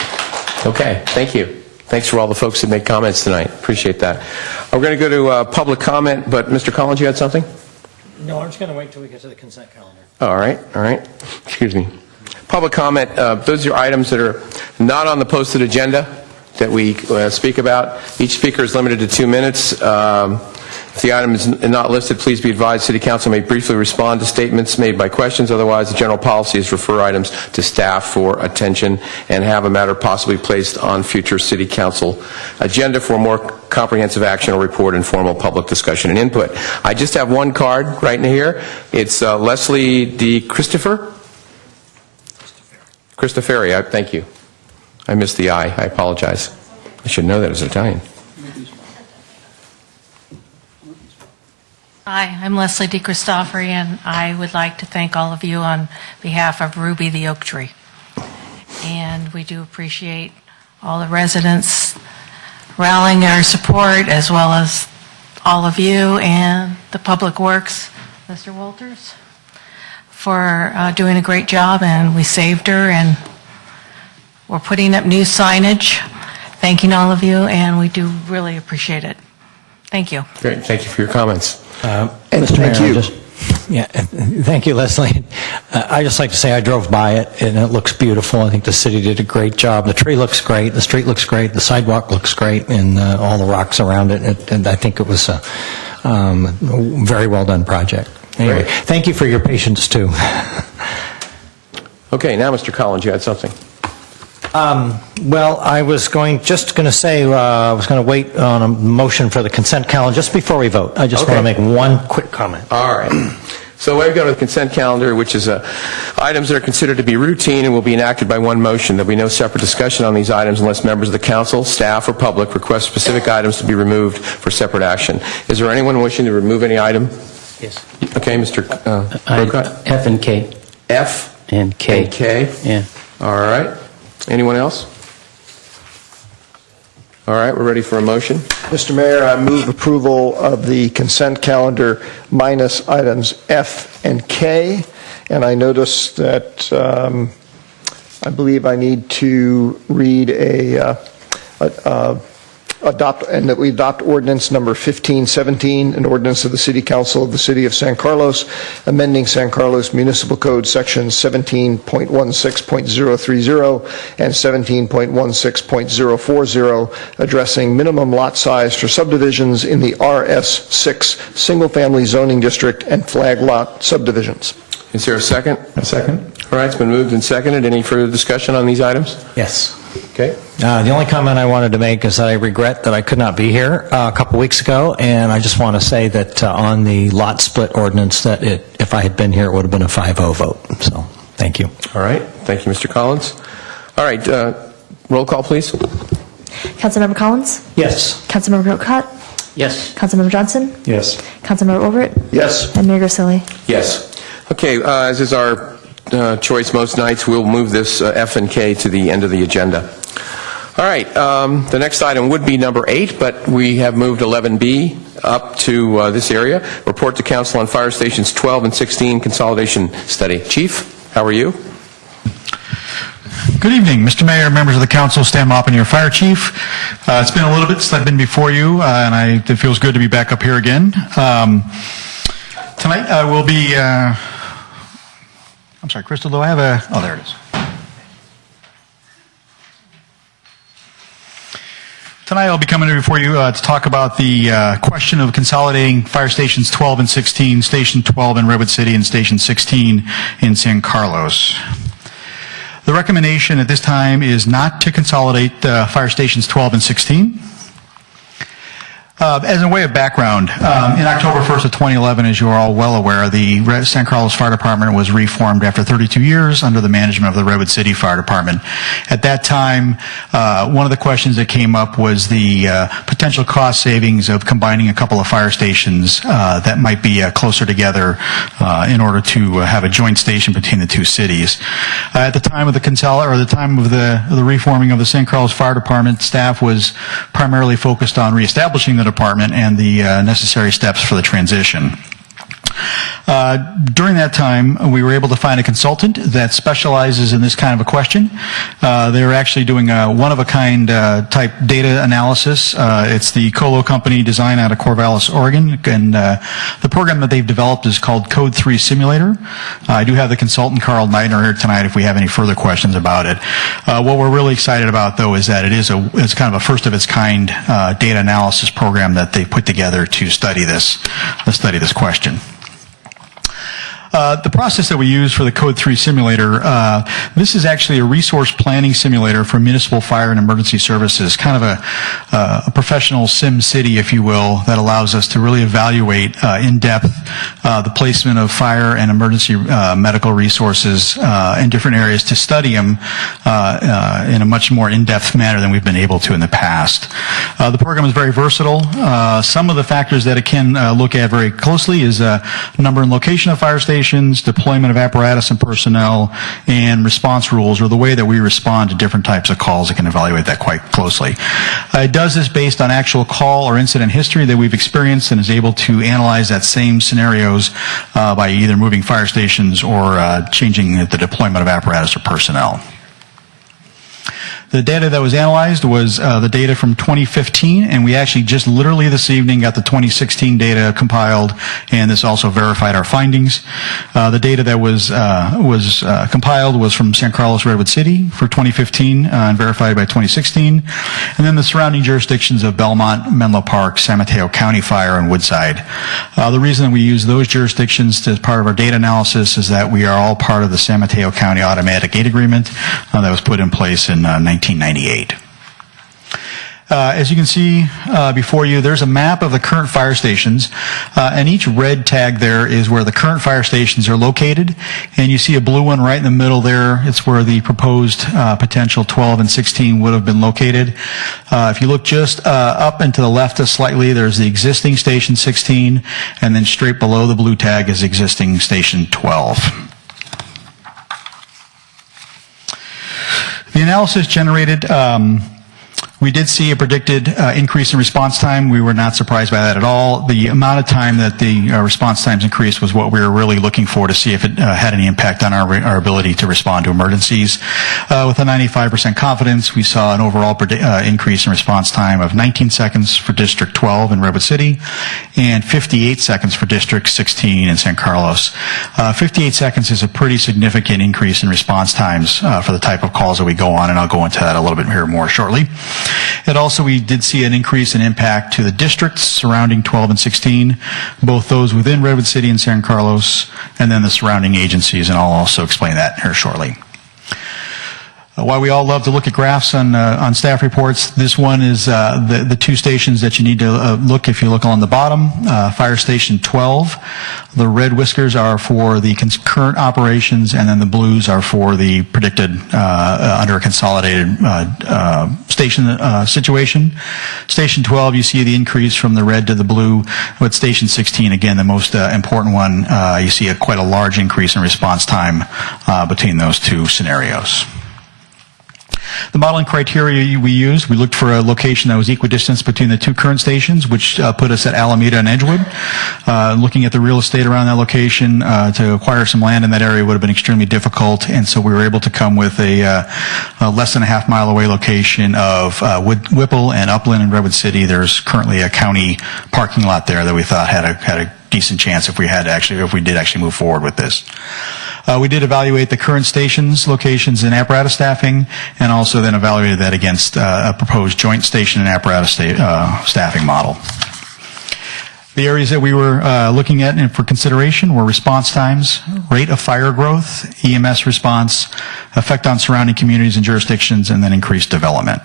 Okay. Thank you. Thanks for all the folks that made comments tonight. Appreciate that. We're going to go to public comment, but Mr. Collins, you had something? No, I'm just going to wait till we get to the consent calendar. All right. Excuse me. Public comment, those are items that are not on the posted agenda that we speak about. Each speaker is limited to 2 minutes. If the item is not listed, please be advised City Council may briefly respond to statements made by questions. Otherwise, the general policy is refer items to staff for attention and have a matter possibly placed on future City Council agenda for more comprehensive action or report and formal public discussion and input. I just have one card right in here. It's Leslie D. Christopher. Cristoferi, thank you. I missed the I. I apologize. I should know that as Italian. Hi, I'm Leslie DeCristofori, and I would like to thank all of you on behalf of Ruby the Oak Tree. and we do appreciate all the residents rallying our support, as well as all of you and the Public Works, Mr. Walters, for doing a great job, and we saved her, and we're putting up new signage, thanking all of you, and we do really appreciate it. Thank you. Great, thank you for your comments. And Mr. thank Mayor, you. thank you, Leslie. I just like to say I drove by it, and it looks beautiful. I think the city did a great job. The tree looks great, the street looks great, the sidewalk looks great, and all the rocks around it, and I think it was a very well done project. Anyway, Great. thank you for your patience, too. Okay, now, Mr. Collins, you had something. Well, I was just going to say, I was going to wait on a motion for the consent calendar just before we vote. I just want to make one quick comment. All right. So we've got the consent calendar, which is items that are considered to be routine and will be enacted by one motion. There'll be no separate discussion on these items unless members of the council, staff, or public request specific items to be removed for separate action. Is there anyone wishing to remove any item? Yes. Okay, Mr. Brokat? F and K. F And K. and K? Yeah. All right. Anyone else? All right, we're ready for a motion. Mr. Mayor, I move approval of the consent calendar minus items F and K. And I notice that I believe I need to read that we adopt ordinance number 1517, an ordinance of the City Council of the City of San Carlos, amending San Carlos Municipal Code sections 17.16.030 and 17.16.040, addressing minimum lot size for subdivisions in the RS6 single-family zoning district and flag lot subdivisions. Is there a second? A second. All right, it's been moved and seconded. Any further discussion on these items? Yes. Okay. The only comment I wanted to make is that I regret that I could not be here a couple weeks ago, and I just want to say that on the lot split ordinance, that if I had been here, it would have been a 5-0 vote. So, thank you. All right. Thank you, Mr. Collins. All right. Roll call, please. Councilmember Collins? Yes. Councilmember Brokat? Yes. Councilmember Johnson? Yes. Councilmember Overett? Yes. And Mayor Grisilli? Yes. Okay, as is our choice most nights, we'll move this F and K to the end of the agenda. All right, the next item would be number 8, but we have moved 11B up to this area. Report to Council on Fire Stations 12 and 16 Consolidation Study. Chief, how are you? Good evening, Mr. Mayor, members of the council, Stan Maupin, your fire chief. It's been a little bit since I've been before you, and it feels good to be back up here again. Tonight I will be... I'm sorry, Crystal, do I have a... Oh, there it is. Tonight I'll be coming before you to talk about the question of consolidating fire stations 12 and 16, Station 12 in Redwood City and Station 16 in San Carlos. The recommendation at this time is not to consolidate fire stations 12 and 16. As a way of background, in October 1st of 2011, as you are all well aware, the San Carlos Fire Department was reformed after 32 years under the management of the Redwood City Fire Department. At that time, one of the questions that came up was the potential cost savings of combining a couple of fire stations that might be closer together in order to have a joint station between the two cities. At the time of the the reforming of the San Carlos Fire Department, staff was primarily focused on reestablishing the department and the necessary steps for the transition. During that time, we were able to find a consultant that specializes in this kind of a question. They were actually doing a one-of-a-kind type data analysis. It's the Colo Company design out of Corvallis, Oregon, and the program that they've developed is called Code 3 Simulator. I do have the consultant, Carl Neidner, here tonight if we have any further questions about it. What we're really excited about, though, is that it's kind of a first-of-its-kind data analysis program that they put together to study this question. The process that we use for the Code 3 simulator, this is actually a resource planning simulator for municipal fire and emergency services, kind of a professional sim city, if you will, that allows us to really evaluate in depth the placement of fire and emergency medical resources in different areas to study them in a much more in-depth manner than we've been able to in the past. The program is very versatile. Some of the factors that it can look at very closely is number and location of fire stations, stations, deployment of apparatus and personnel, and response rules, or the way that we respond to different types of calls. It can evaluate that quite closely. It does this based on actual call or incident history that we've experienced and is able to analyze that same scenarios by either moving fire stations or changing the deployment of apparatus or personnel. The data that was analyzed was the data from 2015, and we actually just literally this evening got the 2016 data compiled, and this also verified our findings. The data that was compiled was from San Carlos Redwood City for 2015 and verified by 2016, and then the surrounding jurisdictions of Belmont, Menlo Park, San Mateo County Fire, and Woodside. The reason that we use those jurisdictions as part of our data analysis is that we are all part of the San Mateo County Automatic Aid Agreement that was put in place in 1998. As you can see before you, there's a map of the current fire stations, and each red tag there is where the current fire stations are located, and you see a blue one right in the middle there. It's where the proposed potential 12 and 16 would have been located. If you look just up and to the left slightly, there's the existing station 16, and then straight below the blue tag is existing station 12. The analysis generated, we did see a predicted increase in response time. We were not surprised by that at all. The amount of time that the response times increased was what we were really looking for to see if it had any impact on our ability to respond to emergencies. With a 95% confidence, we saw an overall increase in response time of 19 seconds for District 12 in Redwood City and 58 seconds for District 16 in San Carlos. 58 seconds is a pretty significant increase in response times for the type of calls that we go on, and I'll go into that a little bit here more shortly. And also, we did see an increase in impact to the districts surrounding 12 and 16, both those within Redwood City and San Carlos, and then the surrounding agencies, and I'll also explain that here shortly. While we all love to look at graphs on staff reports, this one is the two stations that you need to look. If you look on the bottom, Fire Station 12, the red whiskers are for the current operations, and then the blues are for the predicted under a consolidated station situation. Station 12, you see the increase from the red to the blue. With Station 16, again, the most important one, you see quite a large increase in response time between those two scenarios. The modeling criteria we used, we looked for a location that was equidistant between the two current stations, which put us at Alameda and Edgewood. Looking at the real estate around that location, to acquire some land in that area would have been extremely difficult, and so we were able to come with a less than a half-mile away location of Whipple and Upland in Redwood City. There's currently a county parking lot there that we thought had a decent chance if we did actually move forward with this. We did evaluate the current stations, locations, and apparatus staffing, and also then evaluated that against a proposed joint station and apparatus staffing model. The areas that we were looking at and for consideration were response times, rate of fire growth, EMS response, effect on surrounding communities and jurisdictions, and then increased development.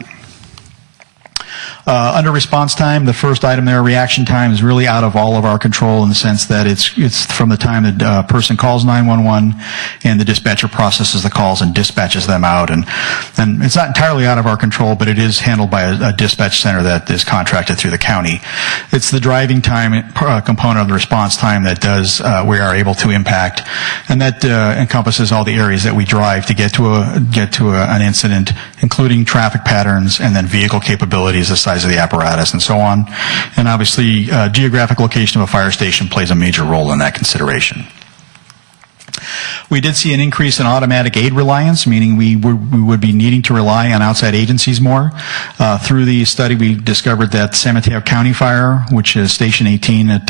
Under response time, the first item there, reaction time, is really out of all of our control in the sense that it's from the time that a person calls 911 and the dispatcher processes the calls and dispatches them out. And it's not entirely out of our control, but it is handled by a dispatch center that is contracted through the county. It's the driving time component of the response time that we are able to impact, and that encompasses all the areas that we drive to get to an incident, including traffic patterns and then vehicle capabilities, the size of the apparatus, and so on. And obviously, geographic location of a fire station plays a major role in that consideration. We did see an increase in automatic aid reliance, meaning we would be needing to rely on outside agencies more. Through the study, we discovered that San Mateo County Fire, which is Station 18 up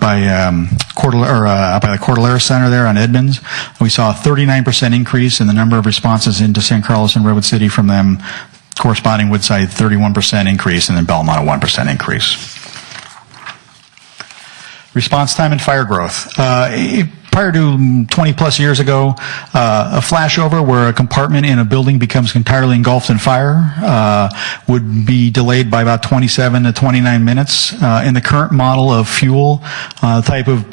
by the Cordillera Center there on Edmonds, we saw a 39% increase in the number of responses into San Carlos and Redwood City from them. Corresponding Woodside 31% increase, and then Belmont a 1% increase. Response time and fire growth. Prior to 20 plus years ago, a flashover where a compartment in a building becomes entirely engulfed in fire would be delayed by about 27 to 29 minutes. In the current model of fuel, type of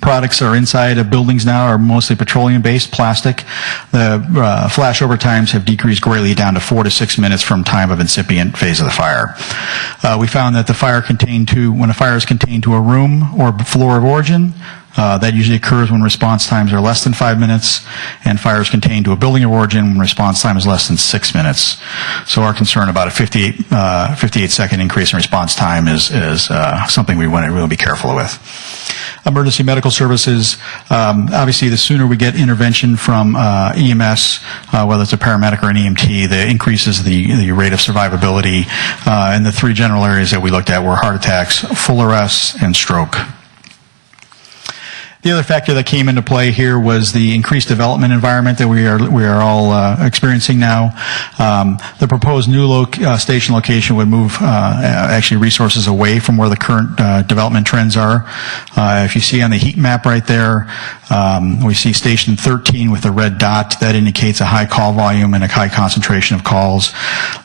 products that are inside of buildings now are mostly petroleum-based, plastic. The flashover times have decreased greatly down to 4 to 6 minutes from time of incipient phase of the fire. We found that when a fire is contained to a room or floor of origin, That usually occurs when response times are less than 5 minutes and fires contained to a building of origin when response time is less than 6 minutes. So our concern about a 58-second increase in response time is something we want to really be careful with. Emergency medical services, obviously the sooner we get intervention from EMS, whether it's a paramedic or an EMT, the increases the rate of survivability. And the three general areas that we looked at were heart attacks, full arrests, and stroke. The other factor that came into play here was the increased development environment that we are all experiencing now. The proposed new station location would move actually resources away from where the current development trends are. If you see on the heat map right there, we see station 13 with the red dot. That indicates a high call volume and a high concentration of calls.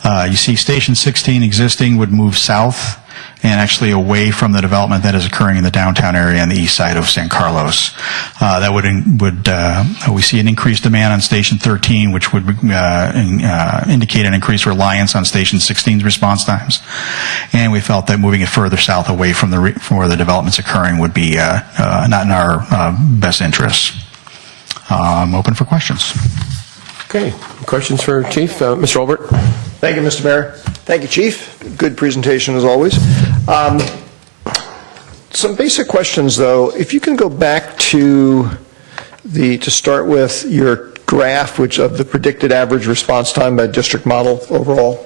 You see station 16 existing would move south and actually away from the development that is occurring in the downtown area on the east side of San Carlos. That would we see an increased demand on Station 13, which would indicate an increased reliance on Station 16's response times. And we felt that moving it further south away from where the development's occurring would be not in our best interests. I'm open for questions. Okay. Questions for Chief? Mr. Olbert? Thank you, Mr. Mayor. Thank you, Chief. Good presentation as always. Some basic questions, though. If you can go back to start with your graph, which of the predicted average response time by district model overall,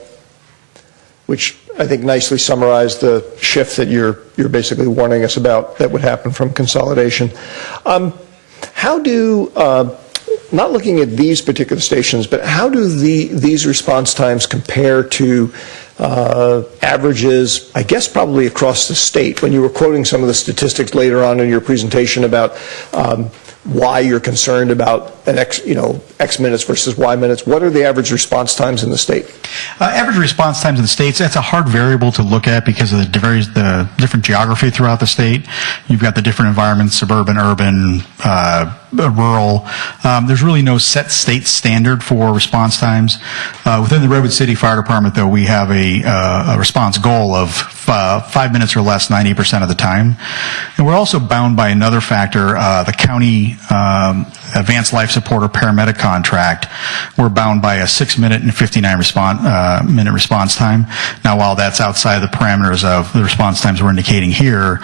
which I think nicely summarized the shift that you're basically warning us about that would happen from consolidation. How do not looking at these particular stations, but how do these response times compare to averages, I guess probably across the state? When you were quoting some of the statistics later on in your presentation about why you're concerned about an X minutes versus Y minutes, what are the average response times in the state? Average response times in the states, that's a hard variable to look at because of the different geography throughout the state. You've got the different environments, suburban, urban, rural. There's really no set state standard for response times. Within the Redwood City Fire Department, though, we have a response goal of 5 minutes or less 90% of the time. And we're also bound by another factor, the county advanced life support or paramedic contract. We're bound by a 6-minute and 59-minute response time. Now, while that's outside the parameters of the response times we're indicating here,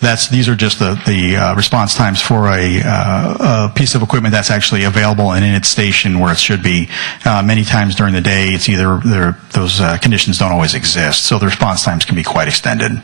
these are just the response times for a piece of equipment that's actually available and in its station where it should be. Many times during the day, it's either those conditions don't always exist, so the response times can be quite extended.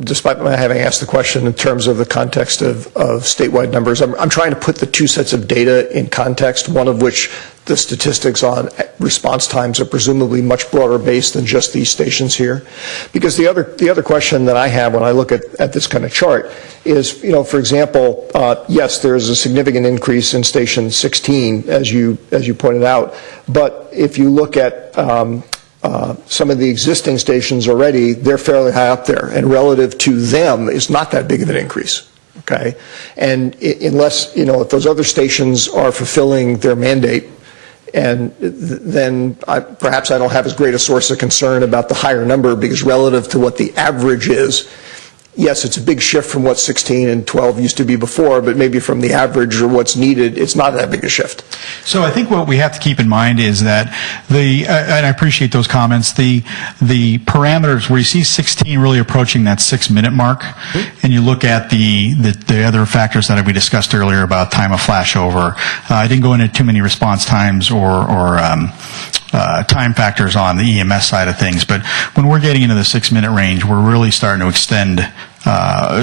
Despite my having asked the question in terms of the context of statewide numbers, I'm trying to put the two sets of data in context, one of which the statistics on response times are presumably much broader based than just these stations here. Because the other question that I have when I look at this kind of chart is, for example, yes, there is a significant increase in Station 16, as you pointed out, but if you look at some of the existing stations already, they're fairly high up there, and relative to them is not that big of an increase. Okay, and unless if those other stations are fulfilling their mandate, and then perhaps I don't have as great a source of concern about the higher number, because relative to what the average is, yes, it's a big shift from what 16 and 12 used to be before, but maybe from the average or what's needed, it's not that big a shift. So I think what we have to keep in mind is that and I appreciate those comments, the parameters where you see 16 really approaching that 6-minute mark, and you look at the other factors that we discussed earlier about time of flashover. I didn't go into too many response times or time factors on the EMS side of things, but when we're getting into the 6-minute range, we're really starting to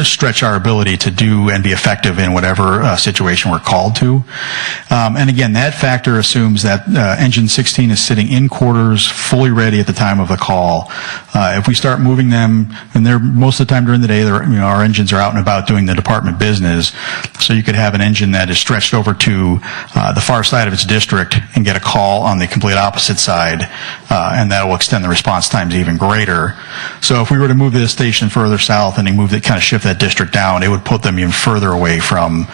stretch our ability to do and be effective in whatever situation we're called to. And again, that factor assumes that engine 16 is sitting in quarters, fully ready at the time of the call. If we start moving them, and they're most of the time during the day, our engines are out and about doing the department business. So you could have an engine that is stretched over to the far side of its district and get a call on the complete opposite side, and that will extend the response times even greater. So if we were to move this station further south and kind of shift that district down, it would put them even further away from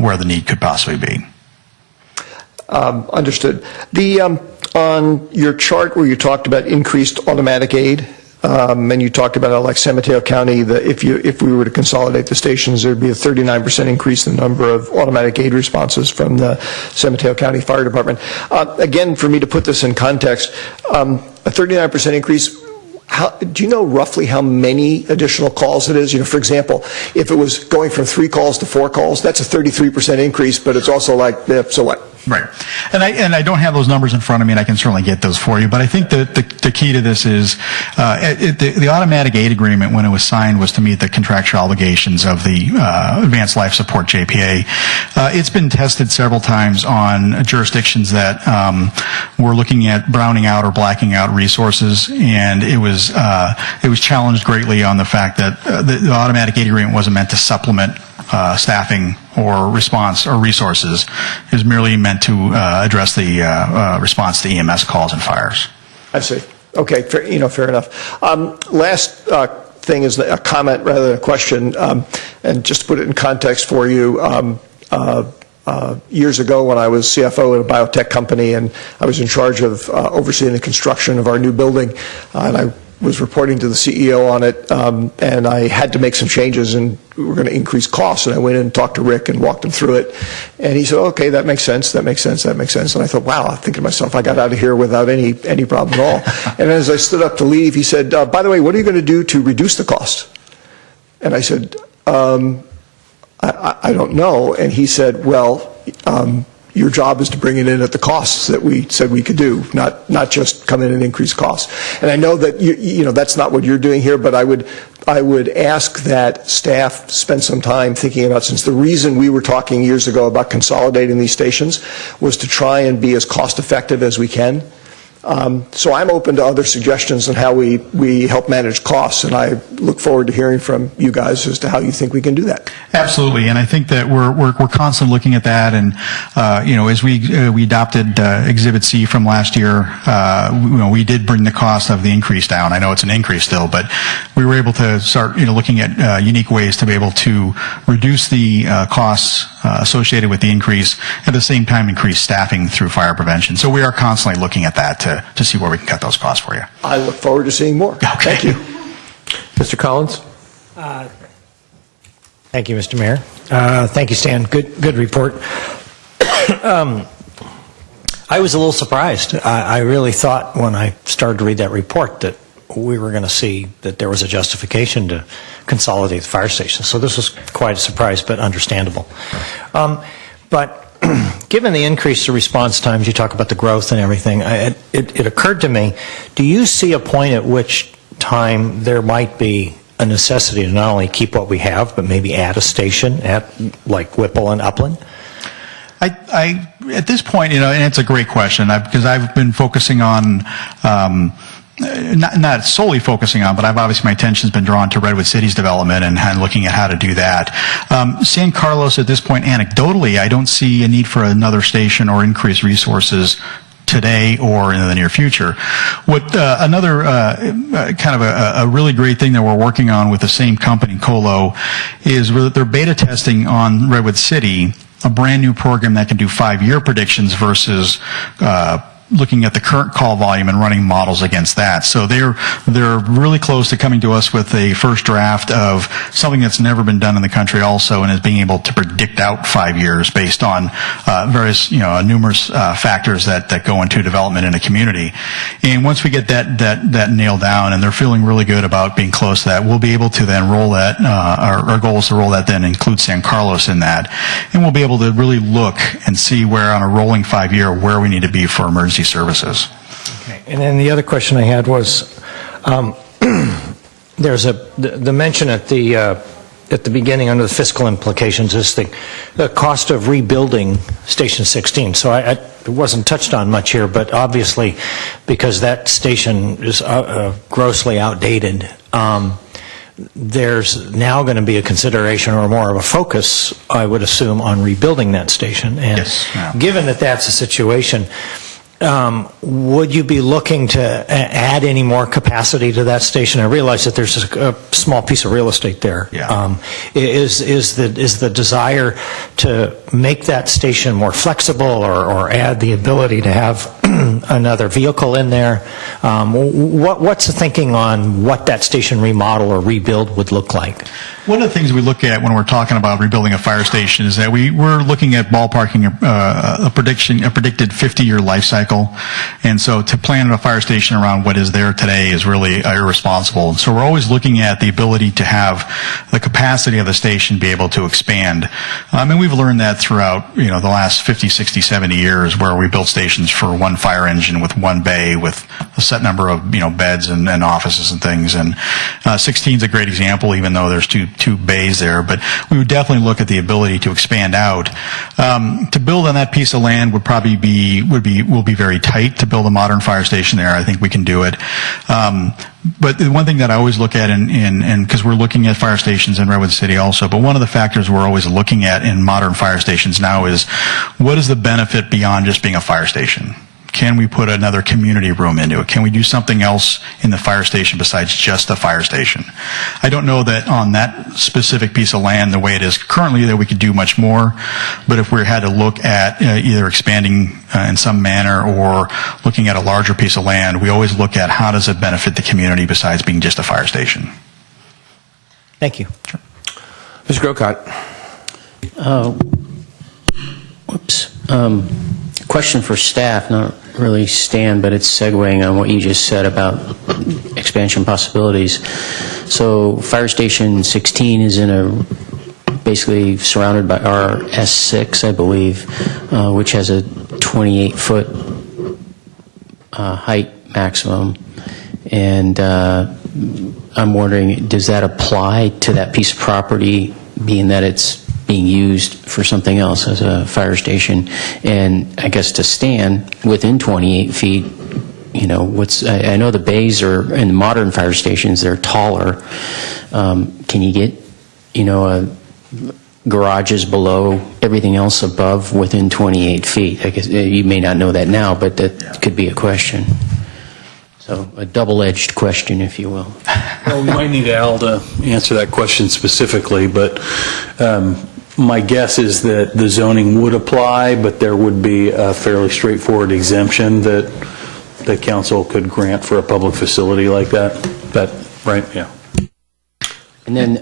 where the need could possibly be. Understood. On your chart where you talked about increased automatic aid, and you talked about like San Mateo County, if we were to consolidate the stations, there'd be a 39% increase in the number of automatic aid responses from the San Mateo County Fire Department. Again, for me to put this in context, a 39% increase. Do you know roughly how many additional calls it is? For example, if it was going from 3 calls to 4 calls, that's a 33% increase, but it's also like, so what? Right. And I don't have those numbers in front of me, and I can certainly get those for you. But I think that the key to this is the automatic aid agreement, when it was signed, was to meet the contractual obligations of the Advanced Life Support JPA. It's been tested several times on jurisdictions that were looking at browning out or blacking out resources, and it was challenged greatly on the fact that the automatic aid agreement wasn't meant to supplement staffing or response or resources. It was merely meant to address the response to EMS calls and fires. I see. Okay, fair enough. Last thing is a comment rather than a question, and just to put it in context for you, years ago when I was CFO at a biotech company and I was in charge of overseeing the construction of our new building, and I was reporting to the CEO on it, and I had to make some changes, and we were going to increase costs. And I went in and talked to Rick and walked him through it. And he said, okay, that makes sense, that makes sense, that makes sense. And I thought, wow, I'm thinking to myself, I got out of here without any problem at all. And as I stood up to leave, he said, by the way, what are you going to do to reduce the cost? And I said, I don't know. And he said, well, your job is to bring it in at the costs that we said we could do, not just come in and increase costs. And I know that that's not what you're doing here, but I would ask that staff spend some time thinking about, since the reason we were talking years ago about consolidating these stations was to try and be as cost effective as we can. So I'm open to other suggestions on how we help manage costs, and I look forward to hearing from you guys as to how you think we can do that. Absolutely, and I think that we're constantly looking at that, and as we adopted Exhibit C from last year, we did bring the cost of the increase down. I know it's an increase still, but we were able to start looking at unique ways to be able to reduce the costs associated with the increase, at the same time increase staffing through fire prevention. So we are constantly looking at that to see where we can cut those costs for you. I look forward to seeing more. Okay. Thank you. Mr. Collins? Thank you, Mr. Mayor. Thank you, Stan. Good report. I was a little surprised. I really thought when I started to read that report that we were going to see that there was a justification to consolidate the fire stations. So this was quite a surprise, but understandable. But given the increase to response times, you talk about the growth and everything, it occurred to me, do you see a point at which time there might be a necessity to not only keep what we have, but maybe add a station at like Whipple and Upland? I at this point, and it's a great question, because I've been focusing on, not solely focusing on, but my attention's been drawn to Redwood City's development and looking at how to do that. San Carlos, at this point, anecdotally, I don't see a need for another station or increased resources today or in the near future. What another kind of a really great thing that we're working on with the same company, Colo, is they're beta testing on Redwood City a brand new program that can do 5-year predictions versus looking at the current call volume and running models against that. So they're really close to coming to us with a first draft of something that's never been done in the country also, and is being able to predict out 5 years based on various, numerous factors that go into development in a community. And once we get that nailed down, and they're feeling really good about being close to that, we'll be able to then roll that, our goal is to roll that, then include San Carlos in that. And we'll be able to really look and see where on a rolling 5-year, where we need to be for emergency services. Okay. And then the other question I had was, there's the mention at the beginning under the fiscal implications is the cost of rebuilding Station 16. So it wasn't touched on much here, but obviously because that station is grossly outdated, there's now going to be a consideration or more of a focus, I would assume, on rebuilding that station. And yes, yeah. Given that that's a situation, would you be looking to add any more capacity to that station? I realize that there's a small piece of real estate there. Yeah. Is the desire to make that station more flexible or add the ability to have another vehicle in there? What's the thinking on what that station remodel or rebuild would look like? One of the things we look at when we're talking about rebuilding a fire station is that we're looking at ballparking a predicted 50-year life cycle, and so to plan a fire station around what is there today is really irresponsible. And so we're always looking at the ability to have the capacity of the station be able to expand. And we've learned that throughout the last 50, 60, 70 years, where we built stations for one fire engine with one bay with a set number of beds and offices and things. And 16 is a great example, even though there's two bays there, but we would definitely look at the ability to expand out. To build on that piece of land will be very tight. To build a modern fire station there, I think we can do it. But the one thing that I always look at, and because we're looking at fire stations in Redwood City also, but one of the factors we're always looking at in modern fire stations now is what is the benefit beyond just being a fire station? Can we put another community room into it? Can we do something else in the fire station besides just the fire station? I don't know that on that specific piece of land, the way it is currently, that we could do much more. But if we had to look at either expanding in some manner or looking at a larger piece of land, we always look at how does it benefit the community besides being just a fire station. Thank you. Sure. Mr. Grocott. Question for staff, not really Stan, but it's segueing on what you just said about expansion possibilities. So Fire Station 16 is basically surrounded by our S6, I believe, which has a 28-foot height maximum. And I'm wondering, does that apply to that piece of property, being that it's being used for something else as a fire station? And I guess to Stan, within 28 feet, I know the bays are, in modern fire stations, they're taller. Can you get, garages below, everything else above within 28 feet? I guess you may not know that now, but that could be a question. So a double-edged question, if you will. Well, we might need Al to answer that question specifically, but my guess is that the zoning would apply, but there would be a fairly straightforward exemption that the council could grant for a public facility like that. That, right? Yeah. And then,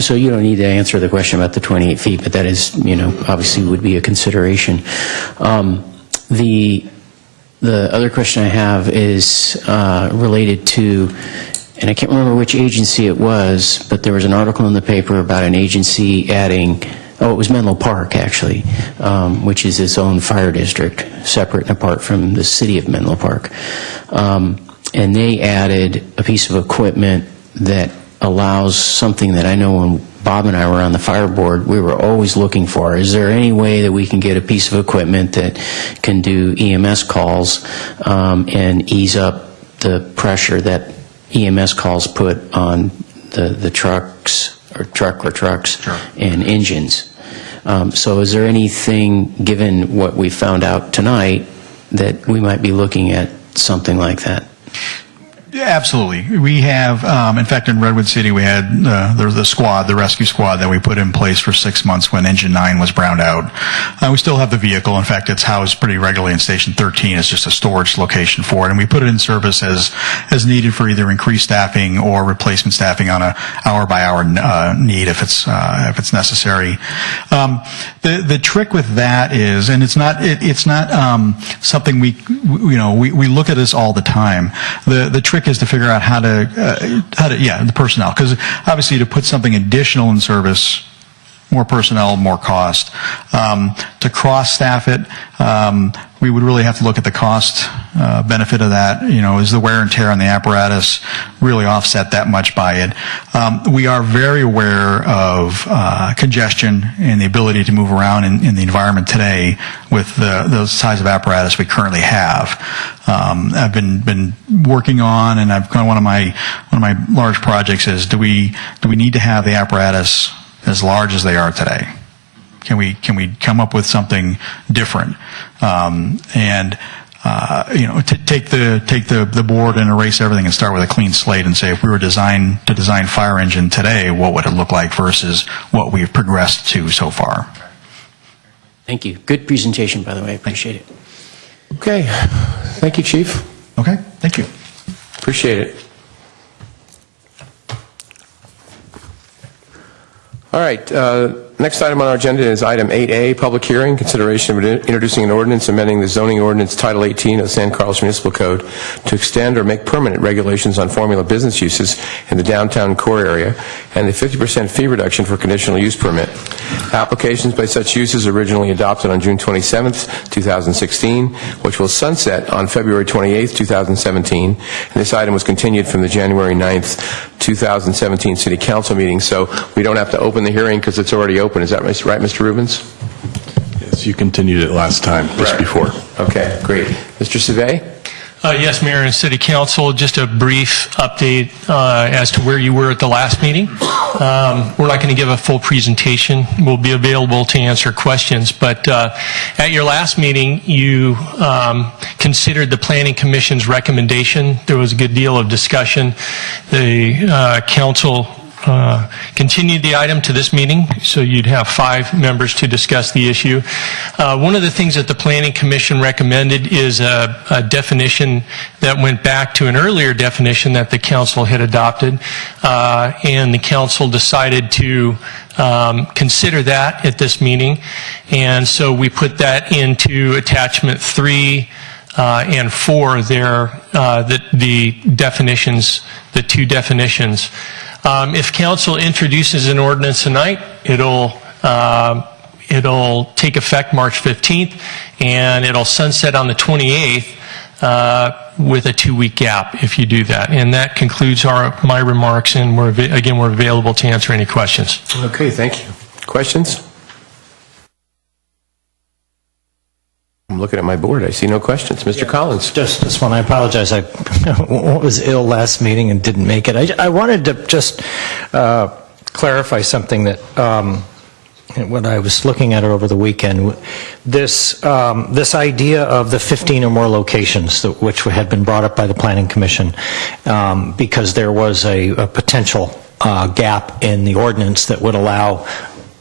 so you don't need to answer the question about the 28 feet, but that is, obviously would be a consideration. The other question I have is related to, and I can't remember which agency it was, but there was an article in the paper about an agency adding, it was Menlo Park, actually, which is its own fire district, separate and apart from the city of Menlo Park. And they added a piece of equipment that allows something that I know when Bob and I were on the fire board, we were always looking for. Is there any way that we can get a piece of equipment that can do EMS calls and ease up the pressure that EMS calls put on the trucks or trucks Sure. and engines? So is there anything, given what we found out tonight, that we might be looking at something like that? Yeah, absolutely. We have, in fact, in Redwood City, we had the squad, the rescue squad that we put in place for 6 months when Engine 9 was browned out. We still have the vehicle. In fact, it's housed pretty regularly in Station 13. It's just a storage location for it, and we put it in service as needed for either increased staffing or replacement staffing on a hour-by-hour need if it's necessary. The trick with that is, and it's not something we look at this all the time. The trick is to figure out how to the personnel, because obviously to put something additional in service, more personnel, more cost. To cross-staff it, we would really have to look at the cost benefit of that. Is the wear and tear on the apparatus really offset that much by it? We are very aware of congestion and the ability to move around in the environment today with the size of apparatus we currently have. I've been working on, and one of my large projects is do we need to have the apparatus as large as they are today? Can we come up with something different? Take the board and erase everything and start with a clean slate and say, if we were to design fire engine today, what would it look like versus what we've progressed to so far? Thank you. Good presentation, by the way. I appreciate it. Okay. Thank you, Chief. Okay. Thank you. Appreciate it. All right. Next item on our agenda is item 8A, public hearing, consideration of introducing an ordinance amending the zoning ordinance Title 18 of the San Carlos Municipal Code to extend or make permanent regulations on formula business uses in the downtown core area and the 50% fee reduction for conditional use permit. Applications by such uses originally adopted on June 27th, 2016, which will sunset on February 28th, 2017. And this item was continued from the January 9th, 2017 City Council meeting, so we don't have to open the hearing because it's already open. Is that right, Mr. Rubens? Yes, you continued it last time, just before. Okay, great. Mr. Savay? Yes, Mayor and City Council, just a brief update as to where you were at the last meeting. We're not going to give a full presentation. We'll be available to answer questions. But at your last meeting, you considered the Planning Commission's recommendation. There was a good deal of discussion. The council continued the item to this meeting, so you'd have 5 members to discuss the issue. One of the things that the Planning Commission recommended is a definition that went back to an earlier definition that the council had adopted, and the council decided to consider that at this meeting, and so we put that into attachment 3 and 4 there, the definitions, the 2 definitions. If council introduces an ordinance tonight, it'll take effect March 15th, and it'll sunset on the 28th with a 2-week gap if you do that. And that concludes my remarks, and we're available to answer any questions. Okay, thank you. Questions? I'm looking at my board. I see no questions. Mr. Collins. Just this one. I apologize. I was ill last meeting and didn't make it. I wanted to just clarify something that when I was looking at it over the weekend, this idea of the 15 or more locations, which had been brought up by the Planning Commission, because there was a potential gap in the ordinance that would allow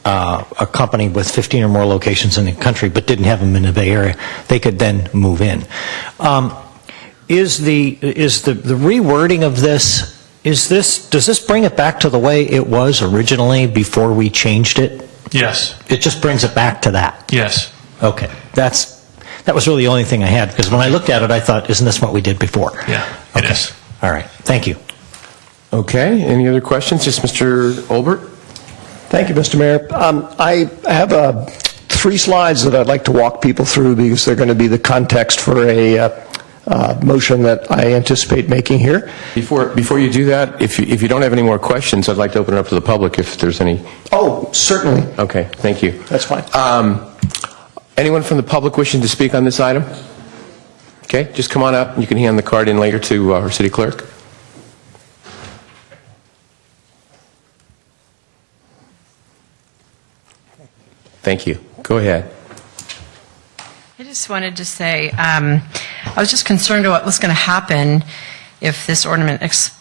a company with 15 or more locations in the country but didn't have them in the Bay Area, they could then move in. Is the rewording of this, does this bring it back to the way it was originally before we changed it? Yes. It just brings it back to that? Yes. Okay. That was really the only thing I had, because when I looked at it, I thought, isn't this what we did before? Yeah, it is. All right. Thank you. Okay. Any other questions? Just Mr. Olbert? Thank you, Mr. Mayor. I have 3 slides that I'd like to walk people through because they're going to be the context for a motion that I anticipate making here. Before you do that, if you don't have any more questions, I'd like to open it up to the public if there's any. Oh, certainly. Okay, thank you. That's fine. Anyone from the public wishing to speak on this item? Okay, just come on up and you can hand the card in later to our city clerk. Thank you. Go ahead. I just wanted to say, I was just concerned about what was going to happen if this ordinance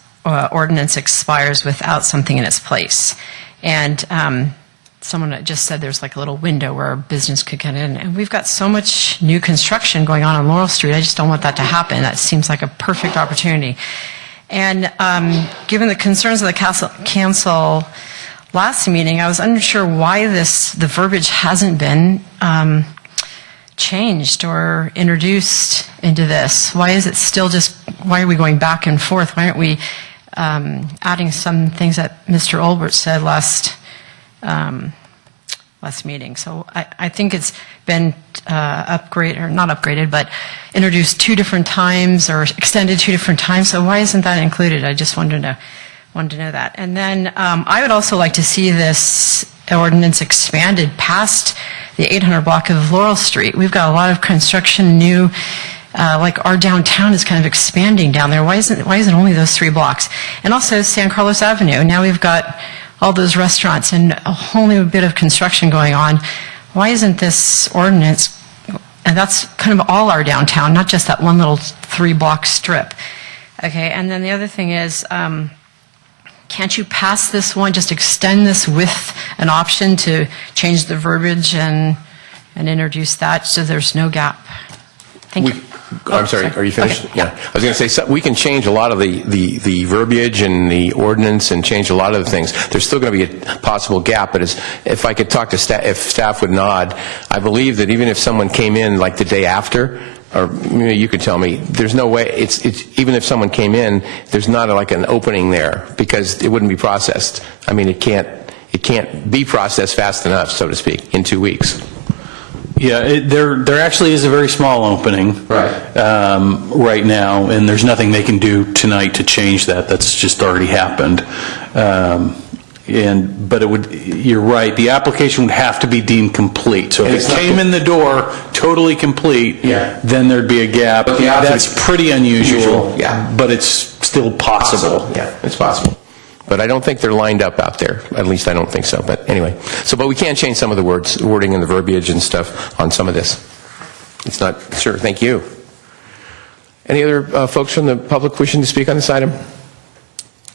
expires without something in its place. And someone just said there's like a little window where a business could get in. And we've got so much new construction going on Laurel Street. I just don't want that to happen. That seems like a perfect opportunity. And given the concerns of the council last meeting, I was unsure why the verbiage hasn't been changed or introduced into this. Why is it still why are we going back and forth? Why aren't we adding some things that Mr. Olbert said last meeting? So I think it's been not upgraded, but introduced 2 different times or extended 2 different times. So why isn't that included? I just wanted to know that. And then I would also like to see this ordinance expanded past the 800 block of Laurel Street. We've got a lot of construction, new, like our downtown is kind of expanding down there. Why isn't only those 3 blocks? And also San Carlos Avenue. Now we've got all those restaurants and a whole new bit of construction going on. why isn't this ordinance, and that's kind of all our downtown, not just that one little 3-block strip. Okay, and then the other thing is, can't you pass this one, just extend this with an option to change the verbiage and introduce that so there's no gap? Thank you. I'm sorry, are you finished? Okay. Yeah. I was going to say, so we can change a lot of the verbiage and the ordinance and change a lot of the things. There's still going to be a possible gap, but if I could talk to staff, if staff would nod, I believe that even if someone came in like the day after, or maybe you could tell me, there's no way, it's even if someone came in, there's not like an opening there because it wouldn't be processed. I mean, it can't be processed fast enough, so to speak, in 2 weeks. Yeah, there actually is a very small opening right now, and there's nothing they can do tonight to change that. That's just already happened. But it would, you're right, the application would have to be deemed complete. So if it came in the door totally complete, then there'd be a gap. That's pretty unusual, but it's still possible. Yeah, it's possible. But I don't think they're lined up out there. At least I don't think so. But anyway, but we can change some of the wording and the verbiage and stuff on some of this. It's not, sure, thank you. Any other folks from the public wishing to speak on this item?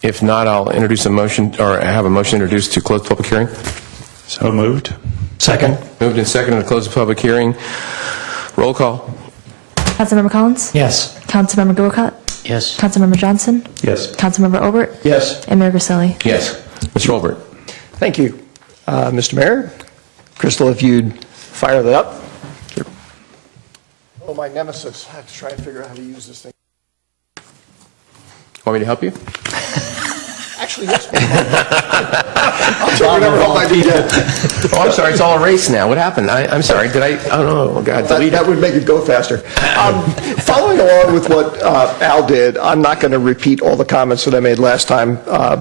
If not, I'll introduce a motion, or have a motion introduced to close the public hearing. So moved. Second. Moved and seconded to close the public hearing. Roll call. Councilmember Collins? Yes. Councilmember Grocott? Yes. Councilmember Johnson? Yes. Councilmember Obert? Yes. And Mayor Grisilli? Yes. Mr. Olbert. Thank you. Mr. Mayor, Crystal, if you'd fire that up. Sure. Oh, my nemesis. I have to try and figure out how to use this thing. Want me to help you? Actually, yes. I'll tell you whatever help I can get. Oh, I'm sorry. It's all a race now. What happened? I'm sorry. Did I? Oh, no. Oh, God. That would make it go faster. Following along with what Al did, I'm not going to repeat all the comments that I made last time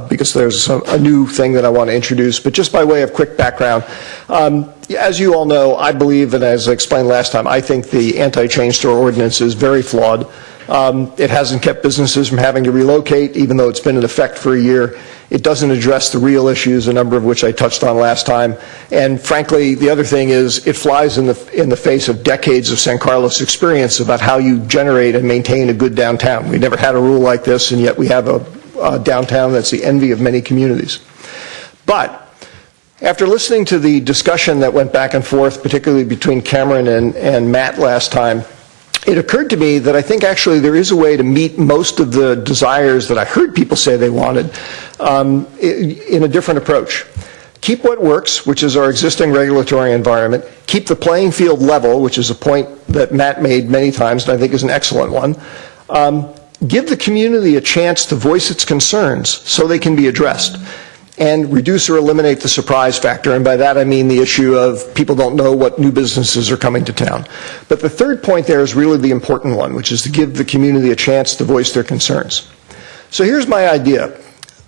because there's a new thing that I want to introduce. But just by way of quick background, as you all know, I believe, and as I explained last time, I think the anti-chain store ordinance is very flawed. It hasn't kept businesses from having to relocate, even though it's been in effect for a year. It doesn't address the real issues, a number of which I touched on last time. And frankly, the other thing is it flies in the face of decades of San Carlos experience about how you generate and maintain a good downtown. We never had a rule like this, and yet we have a downtown that's the envy of many communities. But after listening to the discussion that went back and forth, particularly between Cameron and Matt last time, it occurred to me that I think actually there is a way to meet most of the desires that I heard people say they wanted in a different approach. Keep what works, which is our existing regulatory environment. Keep the playing field level, which is a point that Matt made many times and I think is an excellent one. Give the community a chance to voice its concerns so they can be addressed. And reduce or eliminate the surprise factor. And by that I mean the issue of people don't know what new businesses are coming to town. But the third point there is really the important one, which is to give the community a chance to voice their concerns. So here's my idea.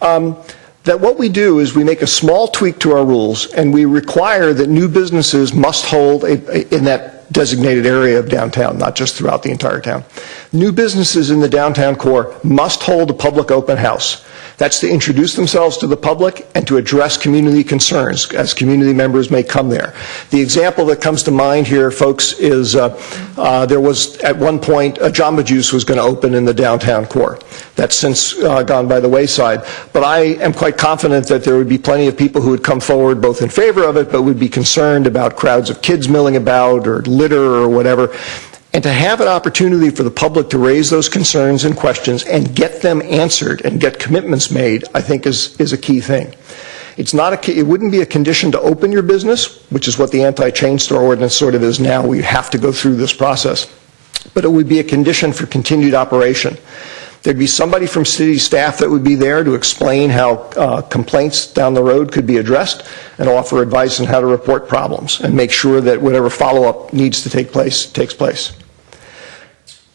That what we do is we make a small tweak to our rules and we require that new businesses must hold in that designated area of downtown, not just throughout the entire town. New businesses in the downtown core must hold a public open house. That's to introduce themselves to the public and to address community concerns as community members may come there. The example that comes to mind here, folks, is there was at one point a Jamba Juice was going to open in the downtown core. That's since gone by the wayside. But I am quite confident that there would be plenty of people who would come forward both in favor of it but would be concerned about crowds of kids milling about or litter or whatever. And to have an opportunity for the public to raise those concerns and questions and get them answered and get commitments made, I think is a key thing. It wouldn't be a condition to open your business, which is what the anti-chain store ordinance sort of is now. We have to go through this process. But it would be a condition for continued operation. There'd be somebody from city staff that would be there to explain how complaints down the road could be addressed and offer advice on how to report problems and make sure that whatever follow-up needs to take place takes place.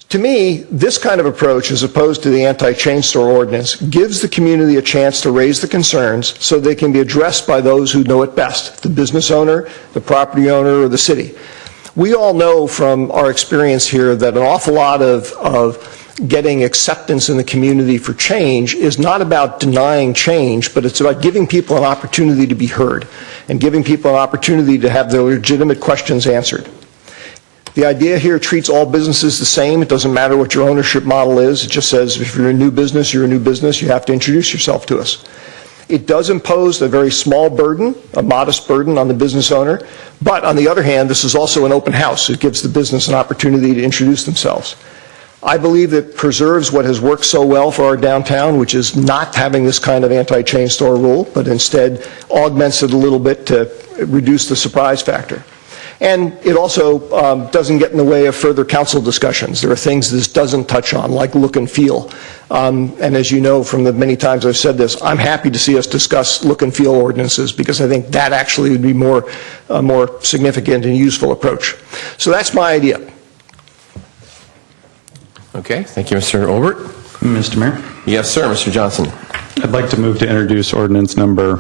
To me, this kind of approach, as opposed to the anti-chain store ordinance, gives the community a chance to raise the concerns so they can be addressed by those who know it best, the business owner, the property owner, or the city. We all know from our experience here that an awful lot of getting acceptance in the community for change is not about denying change, but it's about giving people an opportunity to be heard and giving people an opportunity to have their legitimate questions answered. The idea here treats all businesses the same. It doesn't matter what your ownership model is. It just says if you're a new business, you're a new business. You have to introduce yourself to us. It does impose a very small burden, a modest burden on the business owner. But on the other hand, this is also an open house. It gives the business an opportunity to introduce themselves. I believe it preserves what has worked so well for our downtown, which is not having this kind of anti-chain store rule, but instead augments it a little bit to reduce the surprise factor. And it also doesn't get in the way of further council discussions. There are things this doesn't touch on, like look and feel. And as you know from the many times I've said this, I'm happy to see us discuss look and feel ordinances because I think that actually would be a more significant and useful approach. So that's my idea. Okay, thank you, Mr. Olbert. Mr. Mayor? Yes, sir, Mr. Johnson. I'd like to move to introduce ordinance number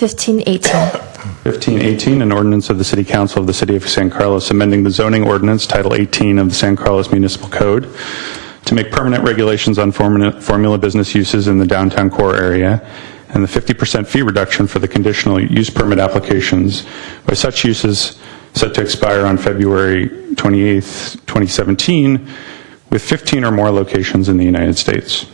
1518. 1518, an ordinance of the City Council of the City of San Carlos amending the zoning ordinance, Title 18 of the San Carlos Municipal Code, to make permanent regulations on formula business uses in the downtown core area, and the 50% fee reduction for the conditional use permit applications by such uses set to expire on February 28th, 2017, with 15 or more locations in the United States.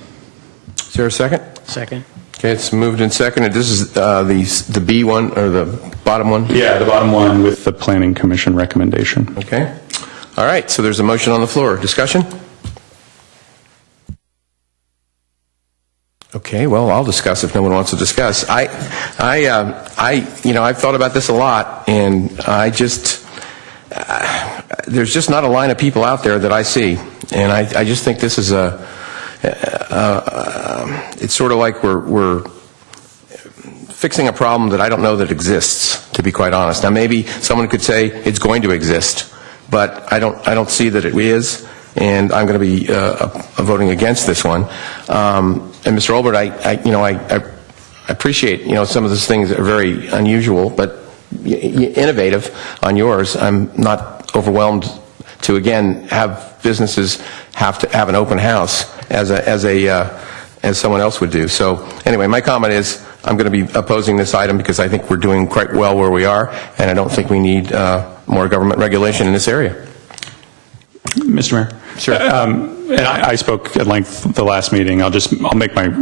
Is there a second? Second. Okay, it's moved and seconded. This is the B one, or the bottom one? Yeah, the bottom one with the Planning Commission recommendation. Okay. All right, so there's a motion on the floor. Discussion? Okay, well, I'll discuss if no one wants to discuss. I've thought about this a lot, and there's just not a line of people out there that I see, and I just think this is it's sort of like we're fixing a problem that I don't know that exists, to be quite honest. Now, maybe someone could say it's going to exist, but I don't see that it is, and I'm going to be voting against this one. And Mr. Olbert, I appreciate, some of those things are very unusual, but innovative on yours. I'm not overwhelmed to, again, have businesses have to have an open house as someone else would do. So anyway, my comment is I'm going to be opposing this item because I think we're doing quite well where we are, and I don't think we need more government regulation in this area. Mr. Mayor? Sure. And I spoke at length the last meeting. I'll make my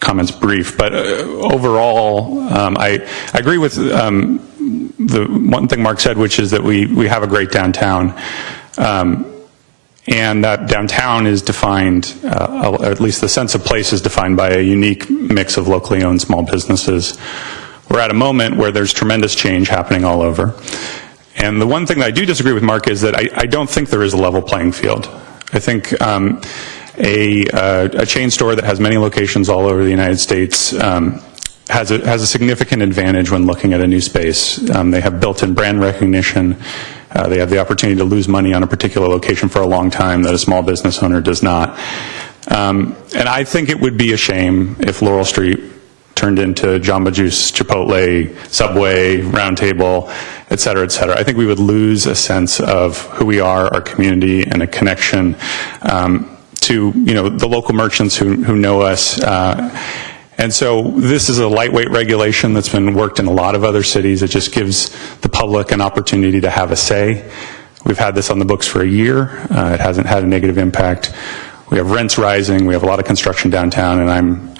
comments brief, but overall, I agree with the one thing Mark said, which is that we have a great downtown. And that downtown is defined, or at least the sense of place is defined by a unique mix of locally owned small businesses. We're at a moment where there's tremendous change happening all over. And the one thing that I do disagree with Mark is that I don't think there is a level playing field. I think a chain store that has many locations all over the United States has a significant advantage when looking at a new space. They have built-in brand recognition. They have the opportunity to lose money on a particular location for a long time that a small business owner does not. And I think it would be a shame if Laurel Street turned into Jamba Juice, Chipotle, Subway, Round Table, et cetera, et cetera. I think we would lose a sense of who we are, our community, and a connection to the local merchants who know us. And so this is a lightweight regulation that's been worked in a lot of other cities. It just gives the public an opportunity to have a say. We've had this on the books for a year. It hasn't had a negative impact. We have rents rising. We have a lot of construction downtown, and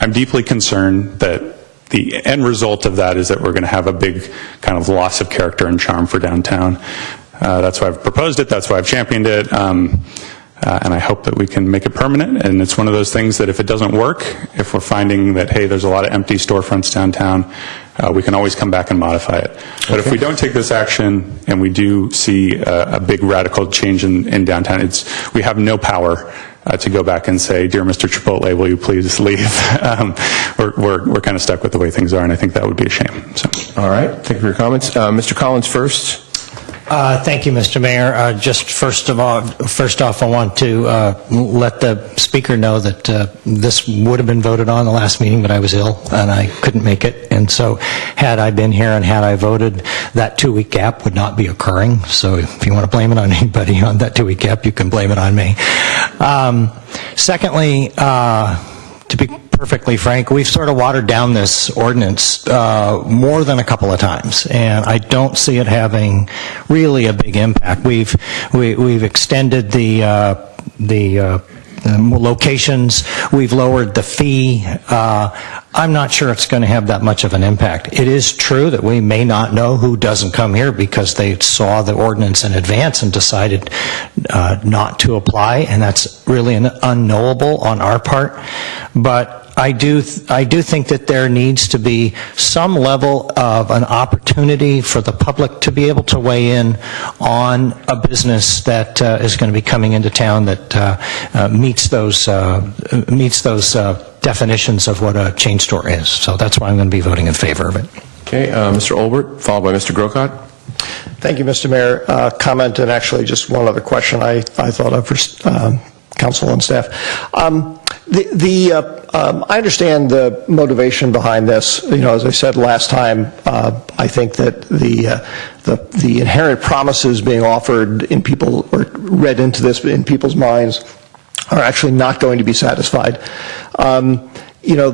I'm deeply concerned that the end result of that is that we're going to have a big kind of loss of character and charm for downtown. That's why I've proposed it. That's why I've championed it. And I hope that we can make it permanent. And it's one of those things that if it doesn't work, if we're finding that, hey, there's a lot of empty storefronts downtown, we can always come back and modify it. But if we don't take this action and we do see a big radical change in downtown, we have no power to go back and say, dear Mr. Chipotle, will you please leave? We're kind of stuck with the way things are, and I think that would be a shame. So. All right. Thank you for your comments. Mr. Collins first. Thank you, Mr. Mayor. Just first off, I want to let the speaker know that this would have been voted on the last meeting, but I was ill and I couldn't make it. And so had I been here and had I voted, that 2-week gap would not be occurring. So if you want to blame it on anybody on that 2-week gap, you can blame it on me. Secondly, to be perfectly frank, we've sort of watered down this ordinance more than a couple of times, and I don't see it having really a big impact. We've extended the locations, we've lowered the fee. I'm not sure it's going to have that much of an impact. It is true that we may not know who doesn't come here because they saw the ordinance in advance and decided not to apply, and that's really an unknowable on our part. But I do think that there needs to be some level of an opportunity for the public to be able to weigh in on a business that is going to be coming into town that meets those definitions of what a chain store is. So that's why I'm going to be voting in favor of it. Okay, Mr. Olbert, followed by Mr. Grocott. Thank you, Mr. Mayor. Comment and actually just one other question I thought of for council and staff. I understand the motivation behind this. You know, as I said last time, I think that the inherent promises being offered in people or read into this in people's minds are actually not going to be satisfied. You know,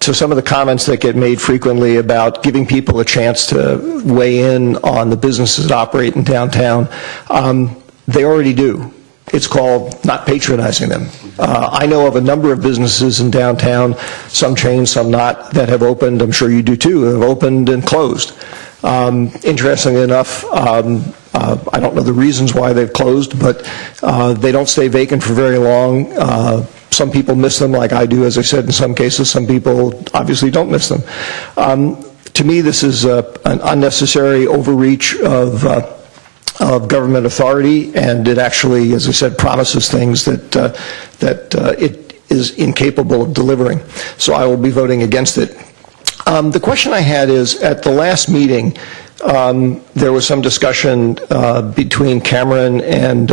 to some of the comments that get made frequently about giving people a chance to weigh in on the businesses that operate in downtown, they already do. It's called not patronizing them. I know of a number of businesses in downtown, some chains, some not, that have opened, I'm sure you do too, have opened and closed. Interestingly enough, I don't know the reasons why they've closed, but they don't stay vacant for very long. Some people miss them like I do, as I said, in some cases. Some people obviously don't miss them. To me, this is an unnecessary overreach of government authority, and it actually, as I said, promises things that it is incapable of delivering. So I will be voting against it. The question I had is, at the last meeting, there was some discussion between Cameron and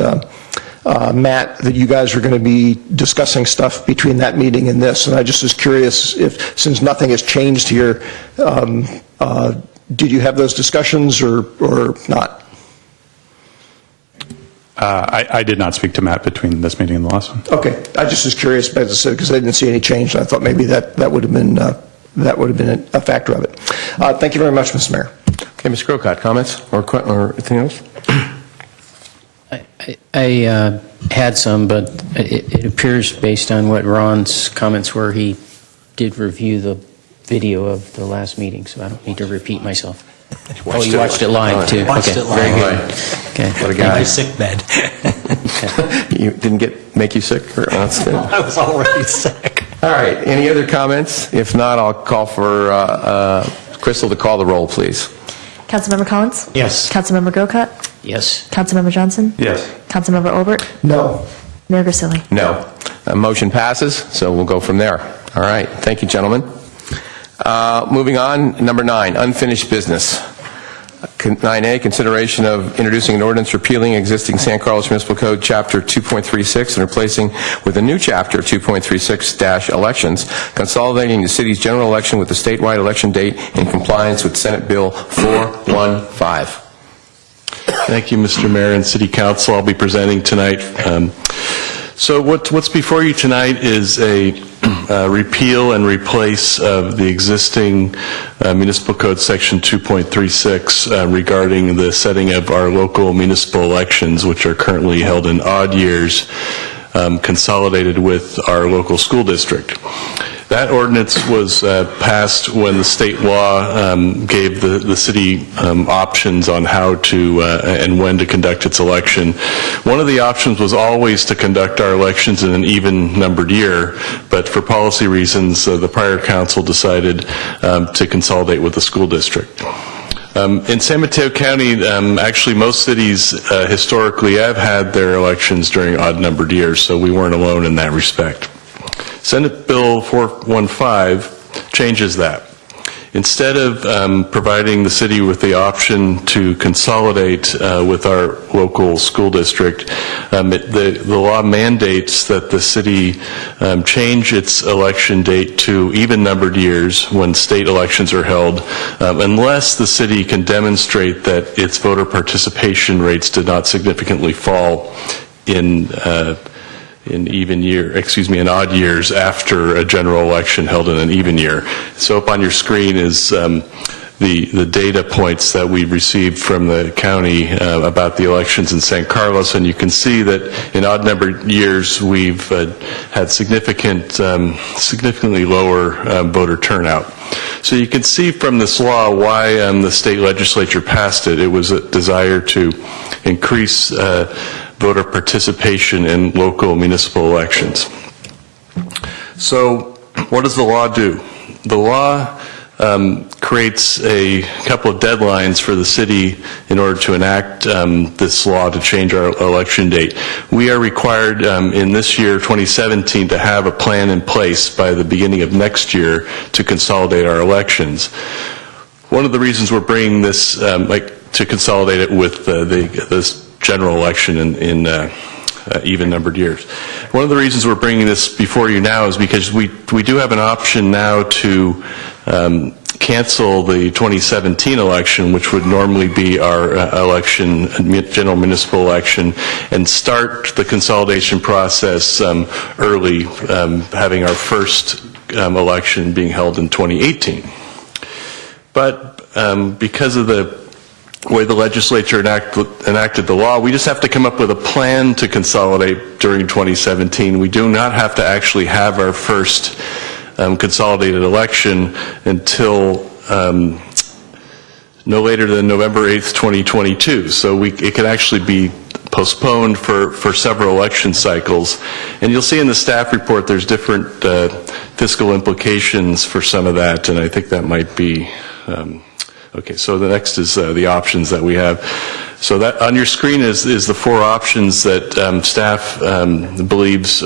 Matt that you guys are going to be discussing stuff between that meeting and this, and I just was curious if, since nothing has changed here, did you have those discussions or not? I did not speak to Matt between this meeting and the last one. Okay, I just was curious, as I said, because I didn't see any change, and I thought maybe that would have been a factor of it. Thank you very much, Mr. Mayor. Okay, Mr. Grocott, comments or anything else? I had some, but it appears, based on what Ron's comments were, he did review the video of the last meeting, so I don't need to repeat myself. Oh, you watched it live, too? Watched Okay, it live. very good. Okay. What a guy. My sick bed. You didn't make you sick? Or, that's good. I was already sick. All right, any other comments? If not, I'll call for Crystal to call the roll, please. Councilmember Collins? Yes. Councilmember Grocott? Yes. Councilmember Johnson? Yes. Councilmember Olbert? No. Mayor Grisilli? No. Motion passes, so we'll go from there. All right, thank you, gentlemen. Moving on, number 9, unfinished business. 9A, consideration of introducing an ordinance repealing existing San Carlos Municipal Code Chapter 2.36 and replacing with a new Chapter 2.36-elections, consolidating the city's general election with the statewide election date in compliance with Senate Bill 415. Thank you, Mr. Mayor and City Council. I'll be presenting tonight. So what's before you tonight is a repeal and replace of the existing Municipal Code Section 2.36 regarding the setting of our local municipal elections, which are currently held in odd years, consolidated with our local school district. That ordinance was passed when the state law gave the city options on how to and when to conduct its election. One of the options was always to conduct our elections in an even-numbered year, but for policy reasons, the prior council decided to consolidate with the school district. In San Mateo County, actually most cities historically have had their elections during odd-numbered years, so we weren't alone in that respect. Senate Bill 415 changes that. instead of providing the city with the option to consolidate with our local school district, the law mandates that the city change its election date to even-numbered years when state elections are held, unless the city can demonstrate that its voter participation rates did not significantly fall in in odd years after a general election held in an even year. So up on your screen is the data points that we've received from the county about the elections in San Carlos, and you can see that in odd-numbered years we've had significantly lower voter turnout. So you can see from this law why the state legislature passed it. It was a desire to increase voter participation in local municipal elections. So what does the law do? The law creates a couple of deadlines for the city in order to enact this law to change our election date. We are required in this year, 2017, to have a plan in place by the beginning of next year to consolidate our elections. One of the reasons we're bringing this, to consolidate it with this general election in even-numbered years. One of the reasons we're bringing this before you now is because we do have an option now to cancel the 2017 election, which would normally be our election, general municipal election, and start the consolidation process early, having our first election being held in 2018. But because of the way the legislature enacted the law, we just have to come up with a plan to consolidate during 2017. We do not have to actually have our first consolidated election until no later than November 8th, 2022. So it could actually be postponed for several election cycles. And you'll see in the staff report there's different fiscal implications for some of that, and I think that might be okay. So the next is the options that we have. So that on your screen is the four options that staff believes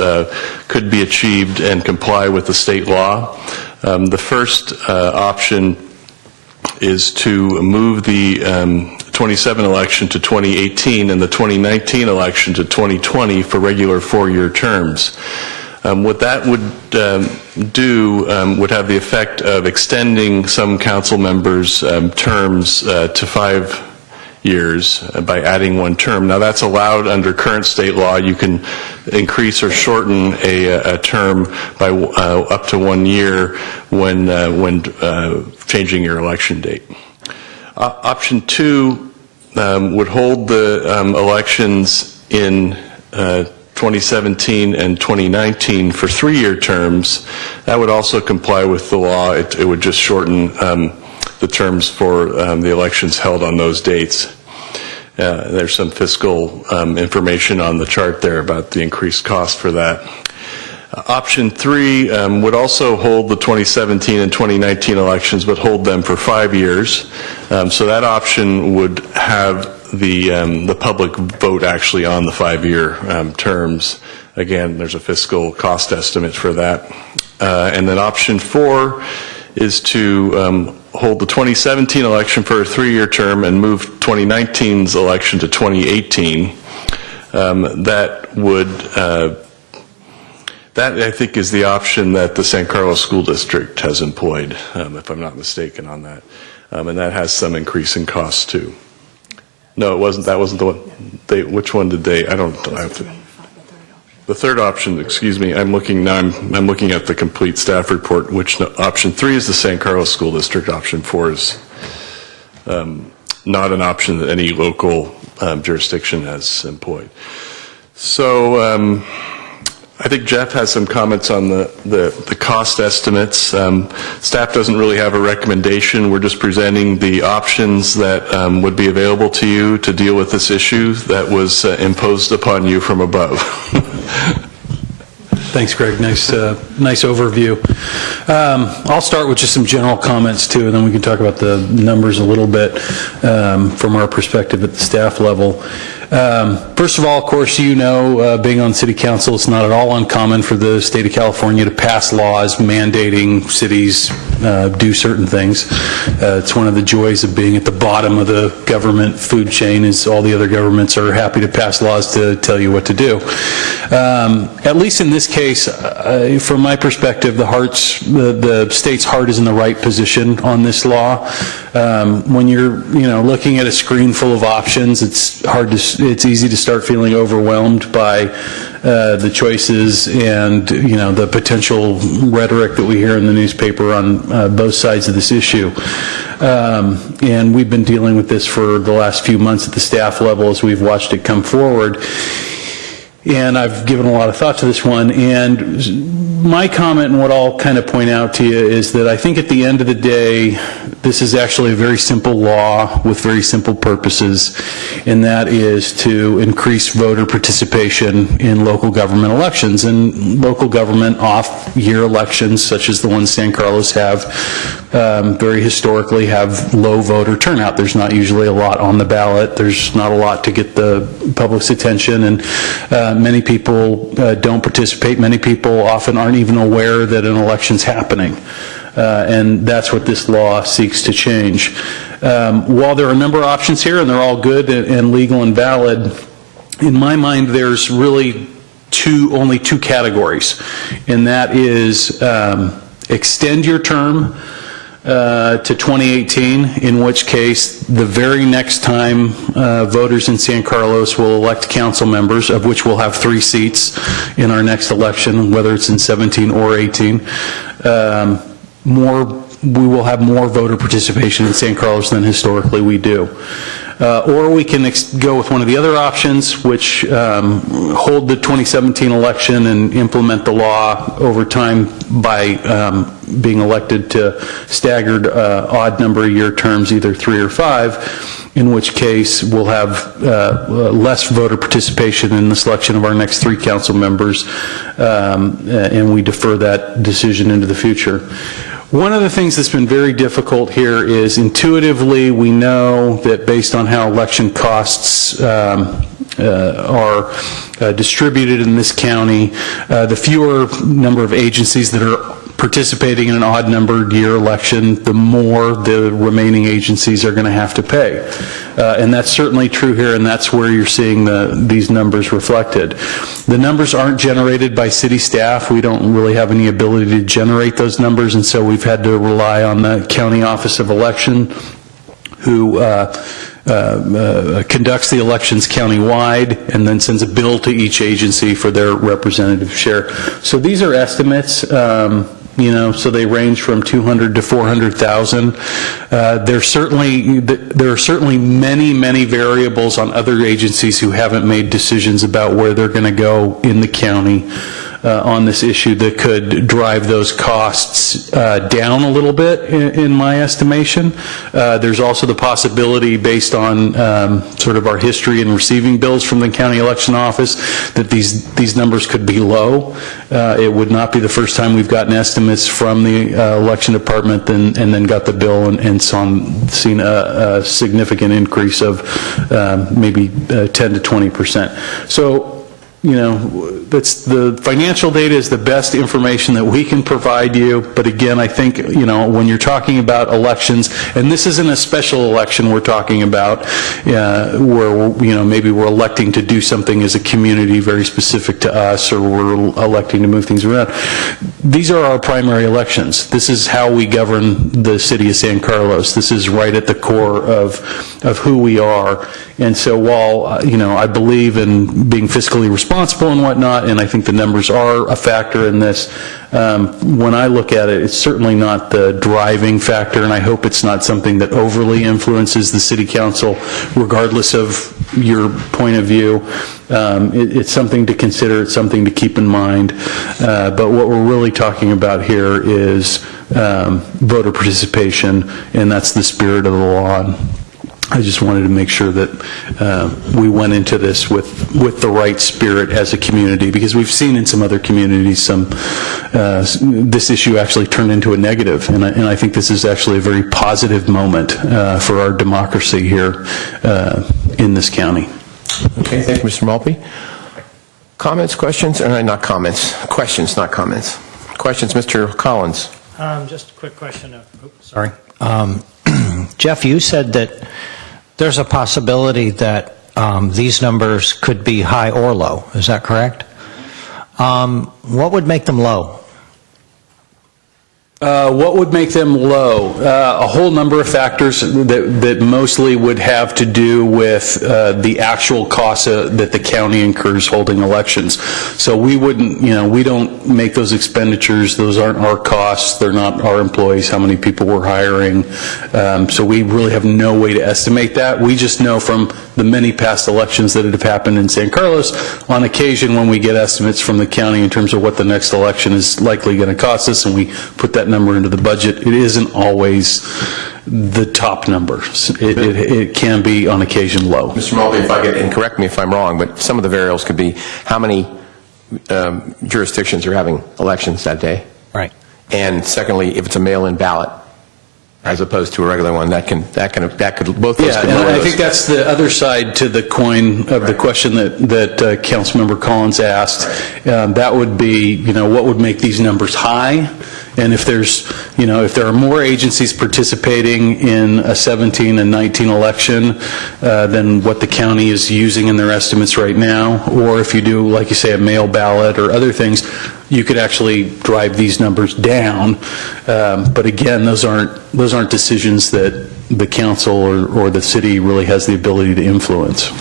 could be achieved and comply with the state law. The first option is to move the 27 election to 2018 and the 2019 election to 2020 for regular four-year terms. What that would do would have the effect of extending some council members' terms to 5 years by adding one term. Now that's allowed under current state law. You can increase or shorten a term by up to 1 year when changing your election date. Option 2 would hold the elections in 2017 and 2019 for 3-year terms. That would also comply with the law. It would just shorten the terms for the elections held on those dates. There's some fiscal information on the chart there about the increased cost for that. Option 3 would also hold the 2017 and 2019 elections, but hold them for 5 years. So that option would have the public vote actually on the 5-year terms. Again, there's a fiscal cost estimate for that. And then option 4 is to hold the 2017 election for a 3-year term and move 2019's election to 2018. That I think is the option that the San Carlos School District has employed, if I'm not mistaken on that. And that has some increase in costs too. No, it wasn't. That wasn't the one. Which one did they? I have to. The third option, excuse me, I'm looking at the complete staff report, which option 3 is the San Carlos School District. Option 4 is not an option that any local jurisdiction has employed. So I think Jeff has some comments on the cost estimates. Staff doesn't really have a recommendation. We're just presenting the options that would be available to you to deal with this issue that was imposed upon you from above. Thanks, Greg. Nice overview. I'll start with just some general comments too, and then we can talk about the numbers a little bit from our perspective at the staff level. First of all, of course, being on city council, it's not at all uncommon for the state of California to pass laws mandating cities do certain things. It's one of the joys of being at the bottom of the government food chain is all the other governments are happy to pass laws to tell you what to do. At least in this case, from my perspective, the state's heart is in the right position on this law. When you're, looking at a screen full of options, it's easy to start feeling overwhelmed by the choices and, the potential rhetoric that we hear in the newspaper on both sides of this issue. And we've been dealing with this for the last few months at the staff level as we've watched it come forward. And I've given a lot of thought to this one. And my comment and what I'll kind of point out to you is that I think at the end of the day, this is actually a very simple law with very simple purposes, and that is to increase voter participation in local government elections. And local government off-year elections, such as the ones San Carlos have, very historically have low voter turnout. There's not usually a lot on the ballot. There's not a lot to get the public's attention, and many people don't participate. Many people often aren't even aware that an election's happening. And that's what this law seeks to change. While there are a number of options here, and they're all good and legal and valid, in my mind there's really only two categories, and that is extend your term to 2018, in which case the very next time voters in San Carlos will elect council members, of which we'll have 3 seats in our next election, whether it's in 17 or 18, we will have more voter participation in San Carlos than historically we do. Or we can go with one of the other options, which hold the 2017 election and implement the law over time by being elected to staggered odd number of year terms, either 3 or 5, in which case we'll have less voter participation in the selection of our next 3 council members, and we defer that decision into the future. One of the things that's been very difficult here is intuitively we know that based on how election costs are distributed in this county, the fewer number of agencies that are participating in an odd-numbered year election, the more the remaining agencies are going to have to pay. And that's certainly true here, and that's where you're seeing these numbers reflected. The numbers aren't generated by city staff. We don't really have any ability to generate those numbers, and so we've had to rely on the County Office of Election, who conducts the elections countywide and then sends a bill to each agency for their representative share. So these are estimates. So they range from 200 to 400,000. There are certainly many variables on other agencies who haven't made decisions about where they're going to go in the county on this issue that could drive those costs down a little bit, in my estimation. There's also the possibility, based on sort of our history in receiving bills from the county election office, that these numbers could be low. It would not be the first time we've gotten estimates from the election department and then got the bill and seen a significant increase of maybe 10 to 20%. So, that's the financial data is the best information that we can provide you. But again, I think, when you're talking about elections, and this isn't a special election we're talking about, where, maybe we're electing to do something as a community very specific to us, or we're electing to move things around. These are our primary elections. This is how we govern the city of San Carlos. This is right at the core of who we are. And so while, I believe in being fiscally responsible and whatnot, and I think the numbers are a factor in this, when I look at it, it's certainly not the driving factor, and I hope it's not something that overly influences the city council, regardless of your point of view. It's something to consider, it's something to keep in mind. But what we're really talking about here is voter participation, and that's the spirit of the law. I just wanted to make sure that we went into this with the right spirit as a community, because we've seen in some other communities this issue actually turned into a negative, and I think this is actually a very positive moment for our democracy here in this county. Okay, thank you, Mr. Malpe. Comments, questions, or not comments? Questions, not comments. Questions, Mr. Collins. Just a quick question. Sorry. Jeff, you said that there's a possibility that these numbers could be high or low. Is that correct? What would make them low? What would make them low? A whole number of factors that mostly would have to do with the actual costs that the county incurs holding elections. So we wouldn't, we don't make those expenditures. Those aren't our costs. They're not our employees, how many people we're hiring. So we really have no way to estimate that. We just know from the many past elections that have happened in San Carlos, on occasion when we get estimates from the county in terms of what the next election is likely going to cost us, and we put that number into the budget, it isn't always the top number. It can be on occasion low. Mr. Malpe, if I could, and correct me if I'm wrong, but some of the variables could be how many jurisdictions are having elections that day. Right. And secondly, if it's a mail-in ballot as opposed to a regular one, that could both those Yeah, could and lower I those. think that's the other side to the coin of the question that Councilmember Collins asked. That would be, what would make these numbers high? And if there's, if there are more agencies participating in a 17 and 19 election than what the county is using in their estimates right now, or if you do, like you say, a mail ballot or other things, you could actually drive these numbers down. But again, those aren't decisions that the council or the city really has the ability to influence.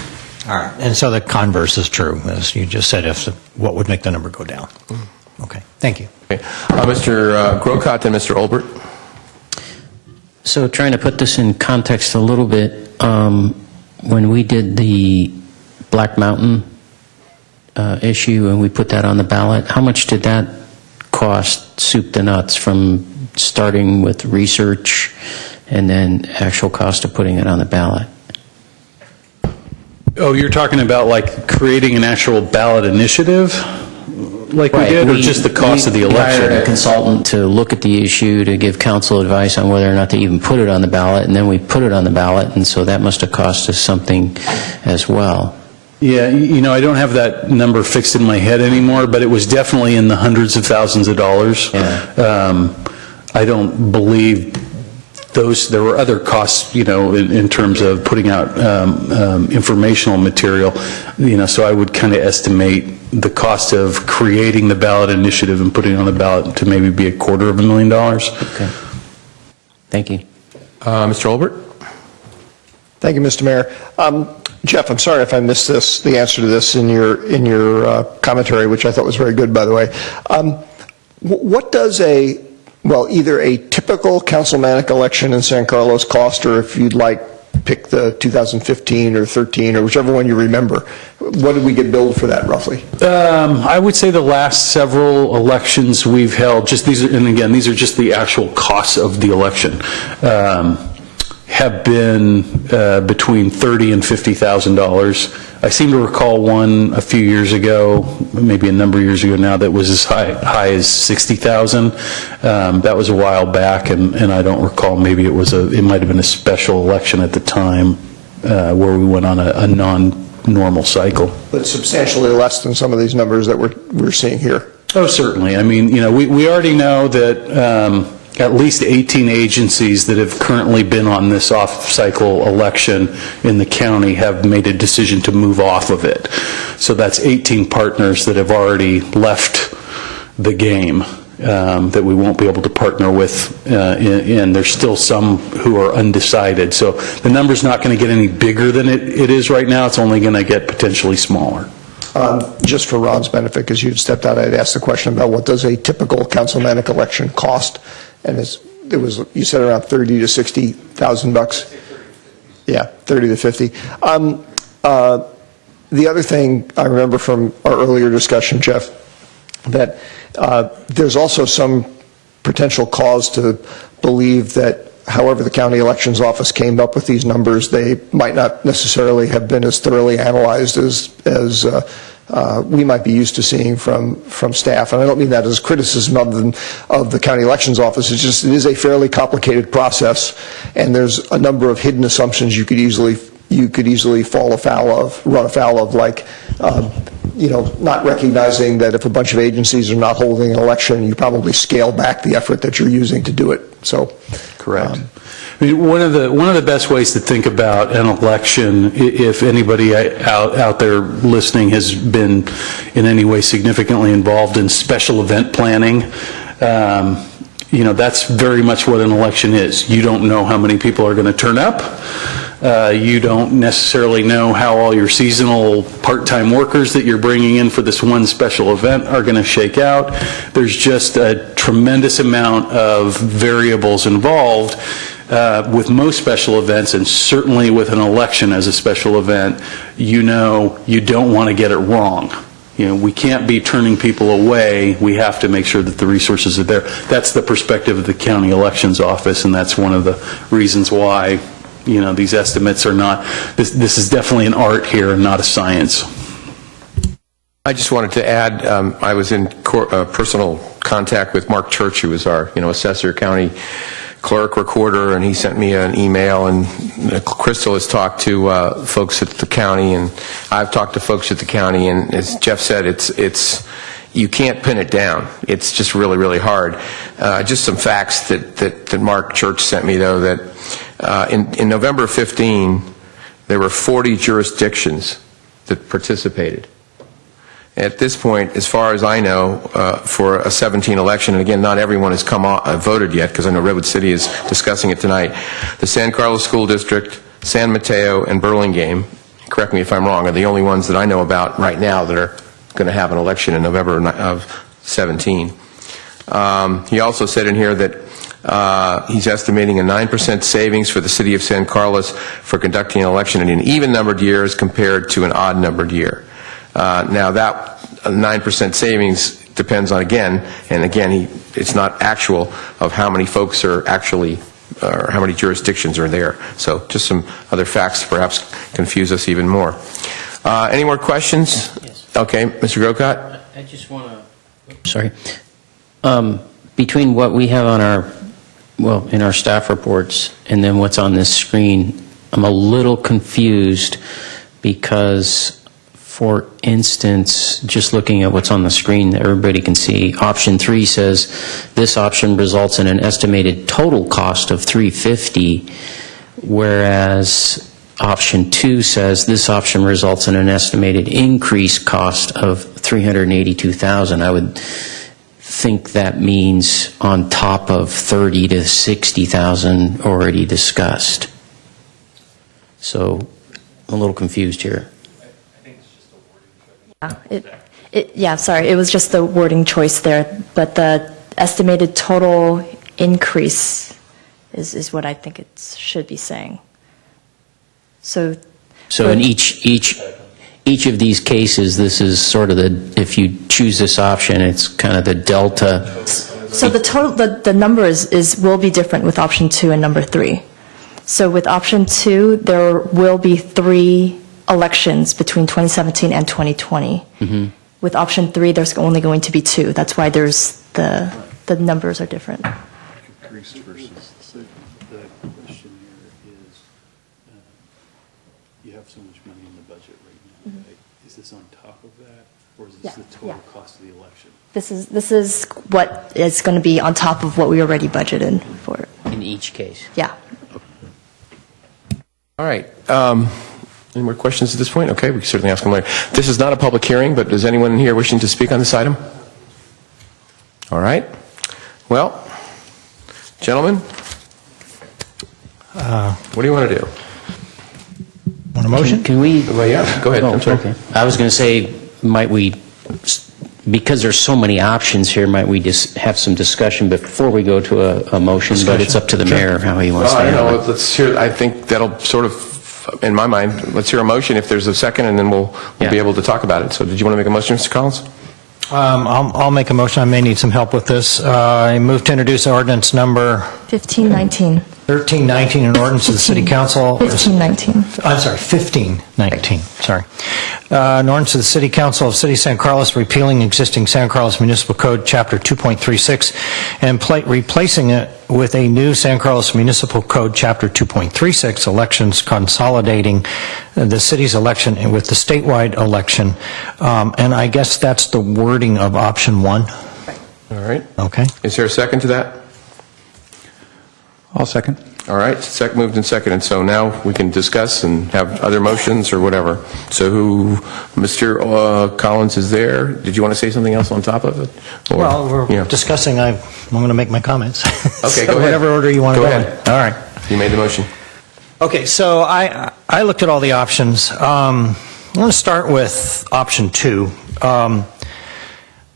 All right. And so the converse is true, as you just said, what would make the number go down? Okay. Thank you. Okay. Mr. Grocott and Mr. Olbert. So trying to put this in context a little bit, when we did the Black Mountain issue and we put that on the ballot, how much did that cost, soup to nuts, from starting with research and then actual cost of putting it on the ballot? Oh, you're talking about like creating an actual ballot initiative like we did, or just the cost of the election? We hired a consultant to look at the issue, to give council advice on whether or not to even put it on the ballot, and then we put it on the ballot, and so that must have cost us something as well. Yeah, I don't have that number fixed in my head anymore, but it was definitely in the hundreds of thousands of dollars. Yeah. I don't believe there were other costs, in terms of putting out informational material, so I would kind of estimate the cost of creating the ballot initiative and putting it on the ballot to maybe be $250,000. Okay. Thank you. Mr. Olbert? Thank you, Mr. Mayor. Jeff, I'm sorry if I missed the answer to this in your commentary, which I thought was very good, by the way. What does either a typical councilmanic election in San Carlos cost, or if you'd like, pick the 2015 or 13 or whichever one you remember. What did we get billed for that roughly? I would say the last several elections we've held, these are just the actual costs of the election, have been between $30,000 and $50,000. I seem to recall one a few years ago, maybe a number of years ago now, that was as high as $60,000. That was a while back, and I don't recall. Maybe it might have been a special election at the time where we went on a non-normal cycle. But substantially less than some of these numbers that we're seeing here. Oh, certainly. I mean, we already know that at least 18 agencies that have currently been on this off-cycle election in the county have made a decision to move off of it. So that's 18 partners that have already left the game that we won't be able to partner with, and there's still some who are undecided. So the number's not going to get any bigger than it is right now. It's only going to get potentially smaller. Just for Ron's benefit, because you had stepped out, I'd asked the question about what does a typical councilmanic election cost, and you said around $30,000 to $60,000. Yeah, 30 to 50. The other thing I remember from our earlier discussion, Jeff, that there's also some potential cause to believe that however the county elections office came up with these numbers, they might not necessarily have been as thoroughly analyzed as we might be used to seeing from staff. And I don't mean that as criticism of the county elections office. It is a fairly complicated process, and there's a number of hidden assumptions you could easily you could easily run afoul of, like, not recognizing that if a bunch of agencies are not holding an election, you probably scale back the effort that you're using to do it. So, correct. I mean, one of the best ways to think about an election, if anybody out there listening has been in any way significantly involved in special event planning, that's very much what an election is. You don't know how many people are going to turn up. You don't necessarily know how all your seasonal part-time workers that you're bringing in for this one special event are going to shake out. There's just a tremendous amount of variables involved with most special events, and certainly with an election as a special event. You don't want to get it wrong. We can't be turning people away. We have to make sure that the resources are there. That's the perspective of the county elections office, and that's one of the reasons why these estimates are not, this is definitely an art here and not a science. I just wanted to add, I was in personal contact with Mark Church, who was our, assessor, county clerk, recorder, and he sent me an email, and Crystal has talked to folks at the county, and I've talked to folks at the county, and as Jeff said, it's you can't pin it down. It's just really, really hard. Just some facts that Mark Church sent me, though, that in November 15, there were 40 jurisdictions that participated. At this point, as far as I know, for a 17 election, and again, not everyone has voted yet, because I know Redwood City is discussing it tonight, the San Carlos School District, San Mateo, and Burlingame, correct me if I'm wrong, are the only ones that I know about right now that are going to have an election in November of 17. He also said in here that he's estimating a 9% savings for the city of San Carlos for conducting an election in an even-numbered year as compared to an odd-numbered year. Now, that 9% savings depends on, again, it's not actual of how many folks are actually, or how many jurisdictions are there. So just some other facts to perhaps confuse us even more. Any more questions? Yes. Okay, Mr. Grocott? I just want to, sorry. Between what we have on in our staff reports and then what's on this screen, I'm a little confused because, for instance, just looking at what's on the screen that everybody can see, option 3 says this option results in an estimated total cost of $350, whereas option 2 says this option results in an estimated increased cost of $382,000. I would think that means on top of $30,000 to $60,000 already discussed. So I'm a little confused here. Sorry, it was just the wording choice there, but the estimated total increase is what I think it should be saying. So in each of these cases, this is sort of if you choose this option, it's kind of the delta. So the total, the number will be different with option 2 and number 3. So with option 2, there will be 3 elections between 2017 and 2020. Mm-hmm. With option 3, there's only going to be 2. That's why there's the numbers are different. Increased versus the question here is, you have so much money in the budget right now, right? Is this on top of that, or is this the total cost of the election? This is what is going to be on top of what we already budgeted for. In each case. Yeah. All right. Any more questions at this point? Okay, we can certainly ask them later. This is not a public hearing, but is anyone in here wishing to speak on this item? All right. Well, gentlemen, what do you want to do? Want a motion? Can we? Well, yeah, go ahead. I'm sorry. Okay. I was going to say, might we, because there's so many options here, might we just have some discussion before we go to a motion? But it's up to the mayor how he wants to handle it. Let's hear. I think that'll sort of, in my mind, let's hear a motion if there's a second, and then we'll be able to talk about it. So, did you want to make a motion, Mr. Collins? I'll make a motion. I may need some help with this. I move to introduce ordinance number 1519. 1319, an ordinance of the City Council. 1519. I'm sorry, 1519, sorry. An ordinance of the City Council of City of San Carlos repealing existing San Carlos Municipal Code, Chapter 2.36, and replacing it with a new San Carlos Municipal Code, Chapter 2.36, elections, consolidating the city's election with the statewide election. And I guess that's the wording of option 1. All right. Okay. Is there a second to that? I'll second. All right, moved and seconded. So now we can discuss and have other motions or whatever. So Mr. Collins is there. Did you want to say something else on top of it? Or- Well, we're yeah. discussing, I'm going to make my comments. Okay, So go ahead. Whatever order you want to Go go in. ahead. All right. You made the motion. Okay, so I looked at all the options. I'm going to start with option 2.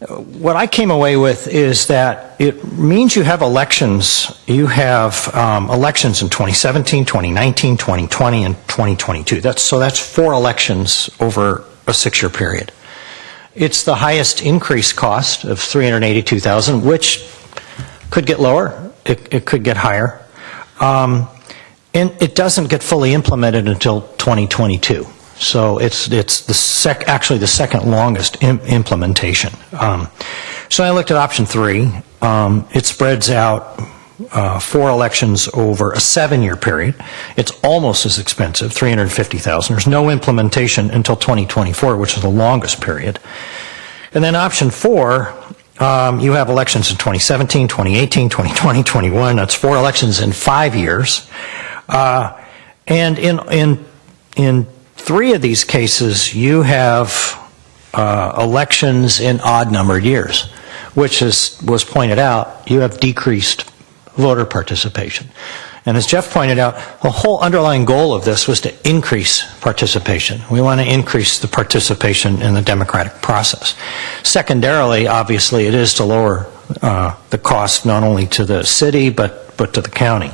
What I came away with is that it means you have elections. You have elections in 2017, 2019, 2020, and 2022. That's 4 elections over a 6-year period. It's the highest increase cost of $382,000, which could get lower. It could get higher. And it doesn't get fully implemented until 2022. So it's actually the second longest implementation. So I looked at option 3. It spreads out 4 elections over a 7-year period. It's almost as expensive, $350,000. There's no implementation until 2024, which is the longest period. And then option 4, you have elections in 2017, 2018, 2020, 21. That's 4 elections in 5 years. And in 3 of these cases, you have elections in odd-numbered years, which was pointed out, you have decreased voter participation. And as Jeff pointed out, the whole underlying goal of this was to increase participation. We want to increase the participation in the democratic process. Secondarily, obviously, it is to lower the cost not only to the city, but to the county.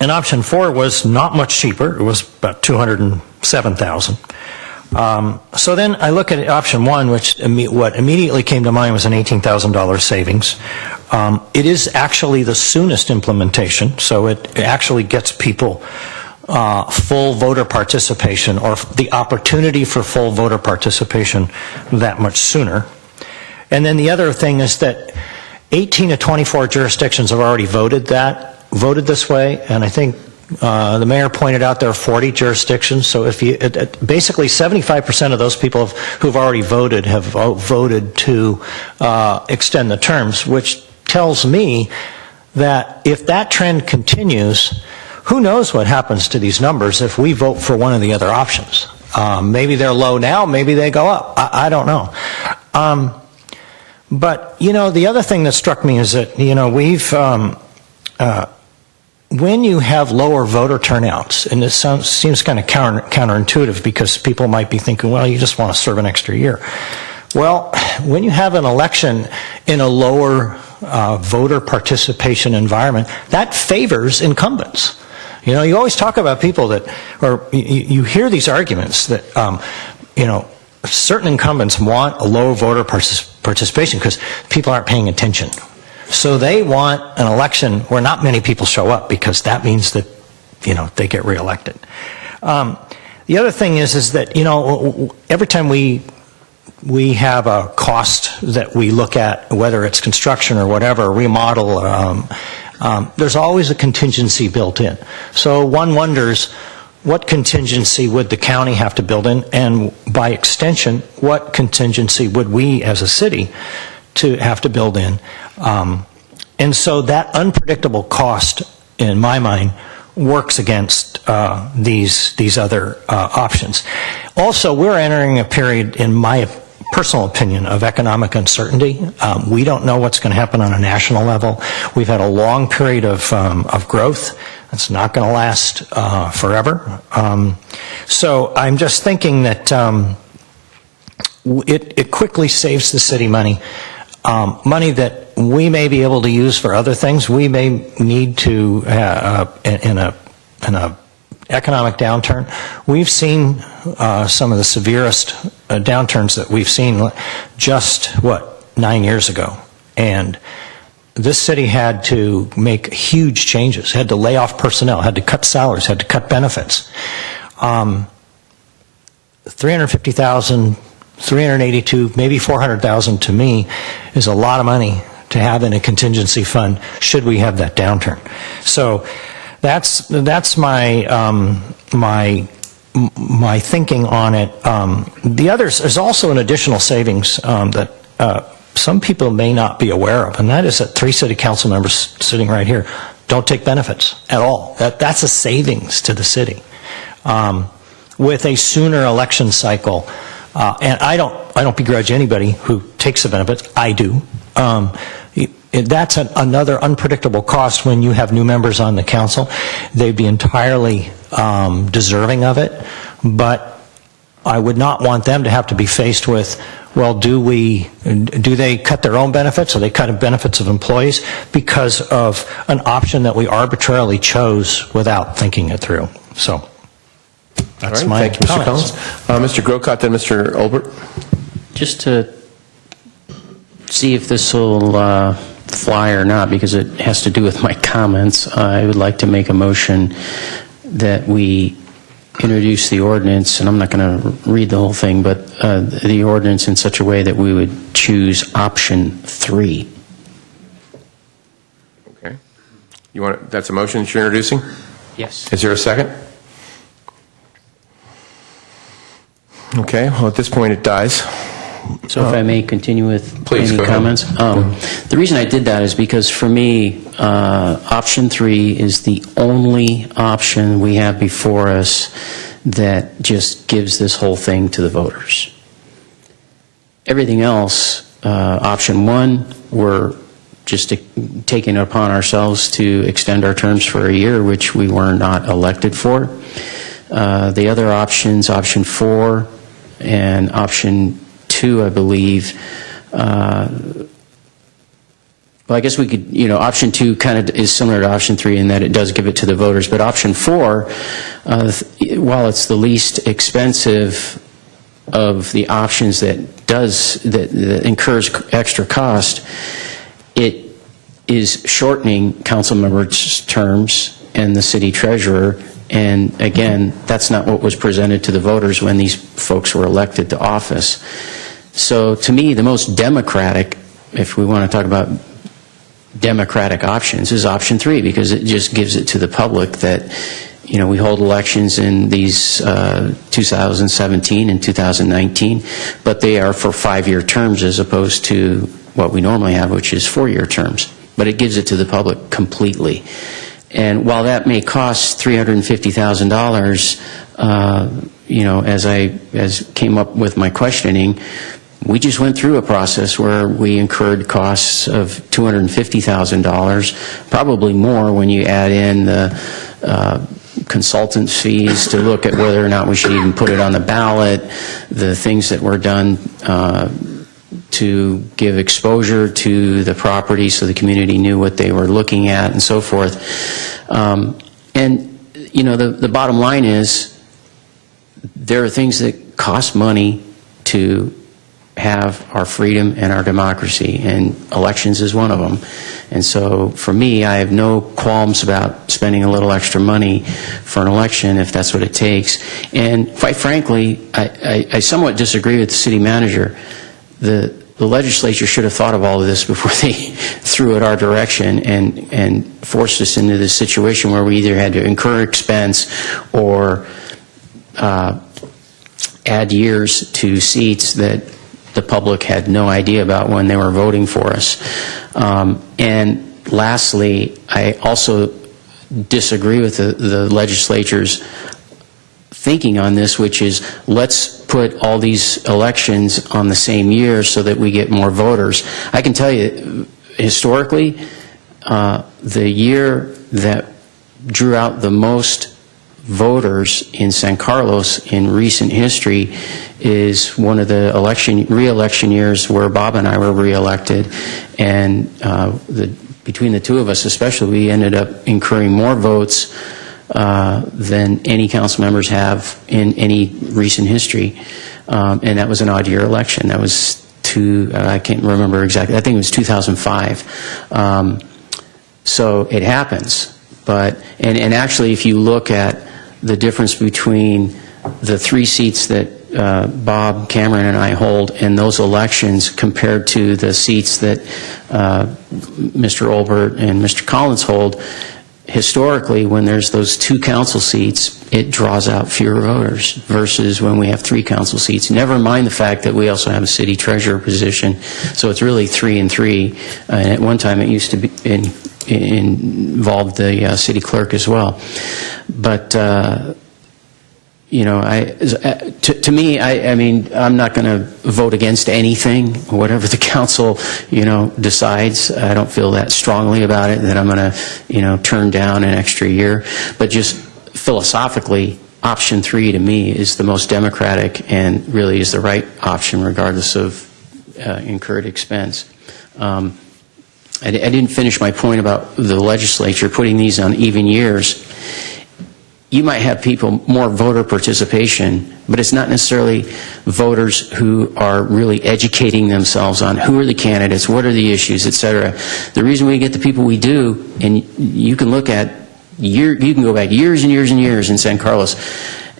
And option 4 was not much cheaper. It was about $207,000. So then I look at option 1, which what immediately came to mind was an $18,000 savings. It is actually the soonest implementation, so it actually gets people full voter participation or the opportunity for full voter participation that much sooner. And then the other thing is that 18 to 24 jurisdictions have already voted this way, and I think the mayor pointed out there are 40 jurisdictions. So if you basically 75% of those people who've already voted have voted to extend the terms, which tells me that if that trend continues, who knows what happens to these numbers if we vote for one of the other options. Maybe they're low now, maybe they go up. I don't know. But the other thing that struck me is that we've when you have lower voter turnouts, and this seems kind of counterintuitive because people might be thinking, well, you just want to serve an extra year. Well, when you have an election in a lower voter participation environment, that favors incumbents. You always talk about people that, or you hear these arguments that, certain incumbents want a lower voter participation because people aren't paying attention. So they want an election where not many people show up because that means that, they get reelected. The other thing is that, every time we have a cost that we look at, whether it's construction or whatever, remodel, there's always a contingency built in. So one wonders, what contingency would the county have to build in? And by extension, what contingency would we as a city to have to build in? And so that unpredictable cost, in my mind, works against these other options. Also, we're entering a period, in my personal opinion, of economic uncertainty. We don't know what's going to happen on a national level. We've had a long period of growth. It's not going to last forever. So I'm just thinking that it quickly saves the city money. Money that we may be able to use for other things. We may need to, in a economic downturn. We've seen some of the severest downturns that we've seen just, 9 years ago. And this city had to make huge changes, had to lay off personnel, had to cut salaries, had to cut benefits. 350,000, 382, maybe 400,000 to me is a lot of money to have in a contingency fund should we have that downturn. So that's my my thinking on it. The others, there's also an additional savings that some people may not be aware of, and that is that 3 city council members sitting right here don't take benefits at all. That's a savings to the city. With a sooner election cycle, and I don't begrudge anybody who takes the benefits. I do. That's another unpredictable cost when you have new members on the council. They'd be entirely deserving of it, but I would not want them to have to be faced with, well, do they cut their own benefits, or they cut the benefits of employees because of an option that we arbitrarily chose without thinking it through. So that's my Thank you, Mr. comments. Collins. Mr. Grocott, then Mr. Olbert. Just to see if this will fly or not, because it has to do with my comments, I would like to make a motion that we introduce the ordinance, and I'm not going to read the whole thing, but the ordinance in such a way that we would choose option 3. Okay. That's a motion that you're introducing? Yes. Is there a second? Okay, well, at this point, it dies. So if I may continue with Please, any go ahead. comments? The reason I did that is because for me, option 3 is the only option we have before us that just gives this whole thing to the voters. Everything else, option 1, we're just taking it upon ourselves to extend our terms for a year, which we were not elected for. The other options, option 4 and option 2, I believe, well, I guess we could, option 2 kind of is similar to option 3 in that it does give it to the voters, but option 4, while it's the least expensive of the options that incurs extra cost, it is shortening council members' terms and the city treasurer. And again, that's not what was presented to the voters when these folks were elected to office. So to me, the most democratic, if we want to talk about democratic options, is option 3, because it just gives it to the public that, we hold elections in these 2017 and 2019, but they are for 5-year terms as opposed to what we normally have, which is 4-year terms. But it gives it to the public completely. And while that may cost $350,000, as came up with my questioning, we just went through a process where we incurred costs of $250,000, probably more when you add in the consultant fees to look at whether or not we should even put it on the ballot, the things that were done to give exposure to the property so the community knew what they were looking at and so forth. The bottom line is there are things that cost money to have our freedom and our democracy, and elections is one of them. And so for me, I have no qualms about spending a little extra money for an election if that's what it takes. And quite frankly, I somewhat disagree with the city manager. The legislature should have thought of all of this before they threw it our direction and forced us into this situation where we either had to incur expense or add years to seats that the public had no idea about when they were voting for us. And lastly, I also disagree with the legislature's thinking on this, which is let's put all these elections on the same year so that we get more voters. I can tell you, historically, the year that drew out the most voters in San Carlos in recent history is one of the re-election years where Bob and I were re-elected, and between the two of us especially, we ended up incurring more votes than any council members have in any recent history, and that was an odd year election. That was I can't remember exactly, I think it was 2005. So it happens. But, and actually, if you look at the difference between the 3 seats that Bob, Cameron, and I hold in those elections compared to the seats that Mr. Olbert and Mr. Collins hold, historically, when there's those 2 council seats, it draws out fewer voters versus when we have 3 council seats. Never mind the fact that we also have a city treasurer position, so it's really 3 and 3. And at one time, it used to be involved the city clerk as well. But you know, to me, I mean, I'm not going to vote against anything, whatever the council, you know, decides. I don't feel that strongly about it, that I'm going to, you know, turn down an extra year. But just philosophically, option 3 to me is the most democratic and really is the right option regardless of incurred expense. I didn't finish my point about the legislature putting these on even years. You might have people, more voter participation, but it's not necessarily voters who are really educating themselves on who are the candidates, what are the issues, et cetera. The reason we get the people we do, and you can look at, you can go back years and years and years in San Carlos.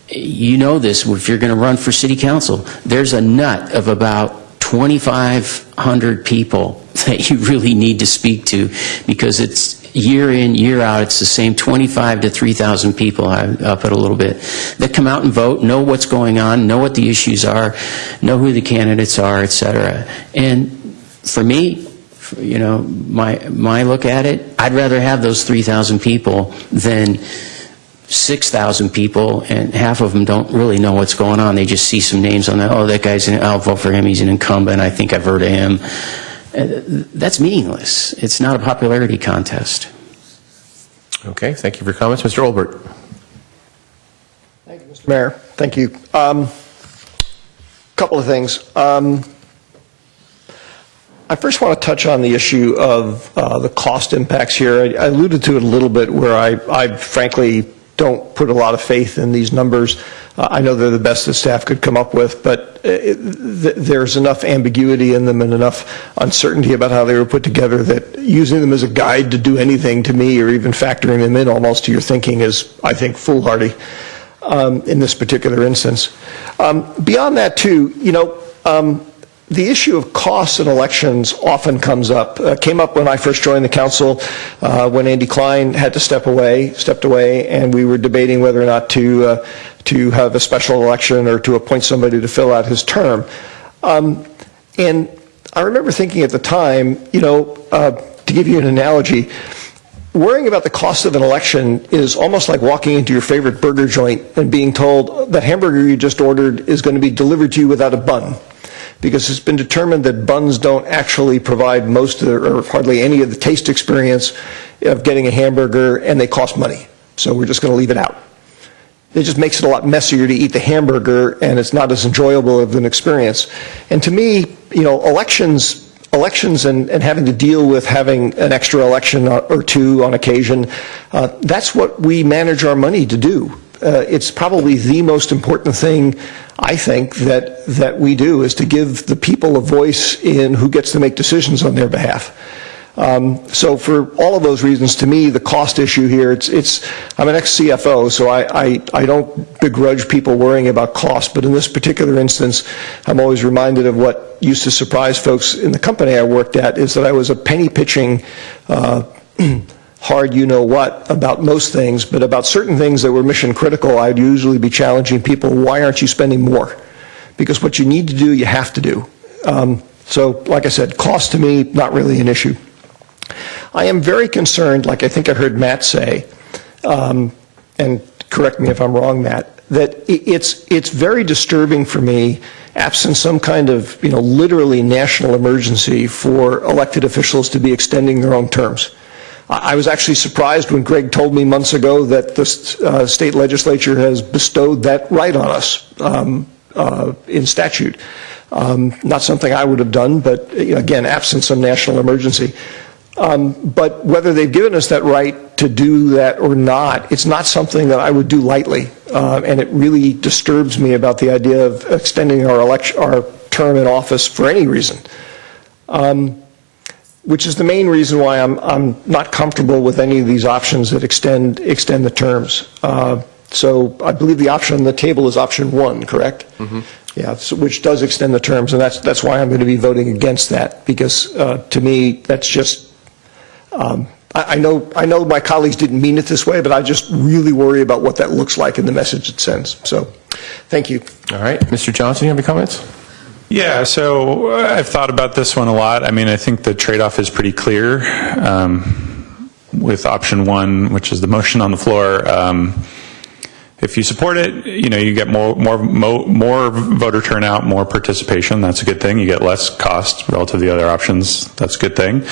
You know this, if you're going to run for city council, there's a nut of about 2,500 people that you really need to speak to, because it's year in, year out, it's the same 25 to 3,000 people, up it a little bit, that come out and vote, know what's going on, know what the issues are, know who the candidates are, et cetera. And for me, you know, my look at it, I'd rather have those 3,000 people than 6,000 people, and half of them don't really know what's going on. They just see some names on that, oh, that guy's, I'll vote for him, he's an incumbent, I think I've heard of him. That's meaningless. It's not a popularity contest. Okay, thank you for your comments. Mr. Olbert. Thank you, Mr. Mayor. Thank you. Couple of things. I first want to touch on the issue of the cost impacts here. I alluded to it a little bit, where I frankly don't put a lot of faith in these numbers. I know they're the best that staff could come up with, but there's enough ambiguity in them and enough uncertainty about how they were put together that using them as a guide to do anything to me, or even factoring them in almost to your thinking, is, I think, foolhardy in this particular instance. Beyond that, too, you know, the issue of costs in elections often comes up. Came up when I first joined the council, when Andy Klein had to stepped away, and we were debating whether or not to have a special election or to appoint somebody to fill out his term. And I remember thinking at the time, you know, to give you an analogy, worrying about the cost of an election is almost like walking into your favorite burger joint and being told that hamburger you just ordered is going to be delivered to you without a bun, because it's been determined that buns don't actually provide most of or hardly any of the taste experience of getting a hamburger, and they cost money. So we're just going to leave it out. It just makes it a lot messier to eat the hamburger, and it's not as enjoyable of an experience. And to me, you know, elections and having to deal with having an extra election or two on occasion, that's what we manage our money to do. It's probably the most important thing, I think, that we do, is to give the people a voice in who gets to make decisions on their behalf. So for all of those reasons, to me, the cost issue here, I'm an ex-CFO, so I don't begrudge people worrying about cost, but in this particular instance, I'm always reminded of what used to surprise folks in the company I worked at, is that I was a penny pitching hard you-know-what about most things, but about certain things that were mission critical, I'd usually be challenging people, why aren't you spending more? Because what you need to do, you have to do. So, like I said, cost to me, not really an issue. I am very concerned, like I think I heard Matt say, and correct me if I'm wrong, Matt, that it's very disturbing for me, absent some kind of, you know, literally national emergency, for elected officials to be extending their own terms. I was actually surprised when Greg told me months ago that the state legislature has bestowed that right on us in statute. Not something I would have done, but again, absent some national emergency. But whether they've given us that right to do that or not, it's not something that I would do lightly. And it really disturbs me about the idea of extending our term in office for any reason, which is the main reason why I'm not comfortable with any of these options that extend the terms. So I believe the option on the table is option 1, correct? Mm-hmm. Yeah, so, which does extend the terms, and that's why I'm going to be voting against that, because to me, that's just, I know my colleagues didn't mean it this way, but I just really worry about what that looks like in the message it sends. So, thank you. All right. Mr. Johnson, you have any comments? Yeah, so I've thought about this one a lot. I mean, I think the trade-off is pretty clear with option 1, which is the motion on the floor. If you support it, you get more voter turnout, more participation. That's a good thing. You get less cost relative to the other options. That's a good thing.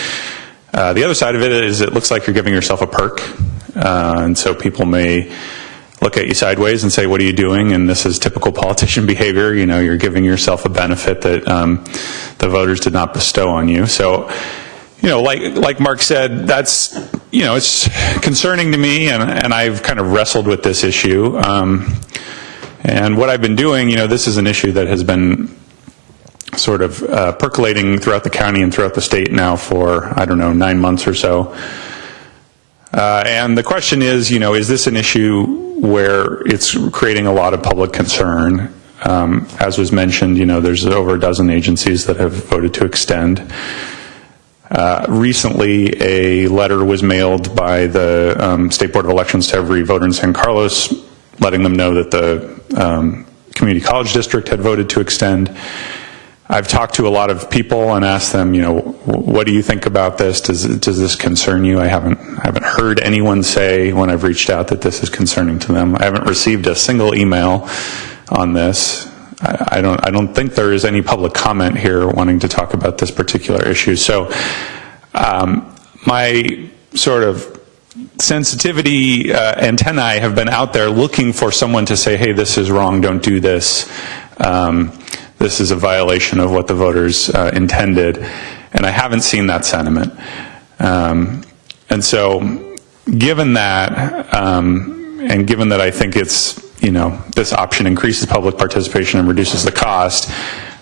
The other side of it is it looks like you're giving yourself a perk, and so people may look at you sideways and say, what are you doing? And this is typical politician behavior. You're giving yourself a benefit that the voters did not bestow on you. So, like Mark said, that's, it's concerning to me, and I've kind of wrestled with this issue. And what I've been doing, this is an issue that has been sort of percolating throughout the county and throughout the state now for, 9 months or so. And the question is, is this an issue where it's creating a lot of public concern? As was mentioned, there's over a dozen agencies that have voted to extend. Recently, a letter was mailed by the State Board of Elections to every voter in San Carlos, letting them know that the community college district had voted to extend. I've talked to a lot of people and asked them, what do you think about this? Does this concern you? I haven't heard anyone say when I've reached out that this is concerning to them. I haven't received a single email on this. I don't think there is any public comment here wanting to talk about this particular issue. So my sort of sensitivity antennae have been out there looking for someone to say, hey, this is wrong, don't do this. This is a violation of what the voters intended, and I haven't seen that sentiment. And so given that, and given that I think it's, this option increases public participation and reduces the cost,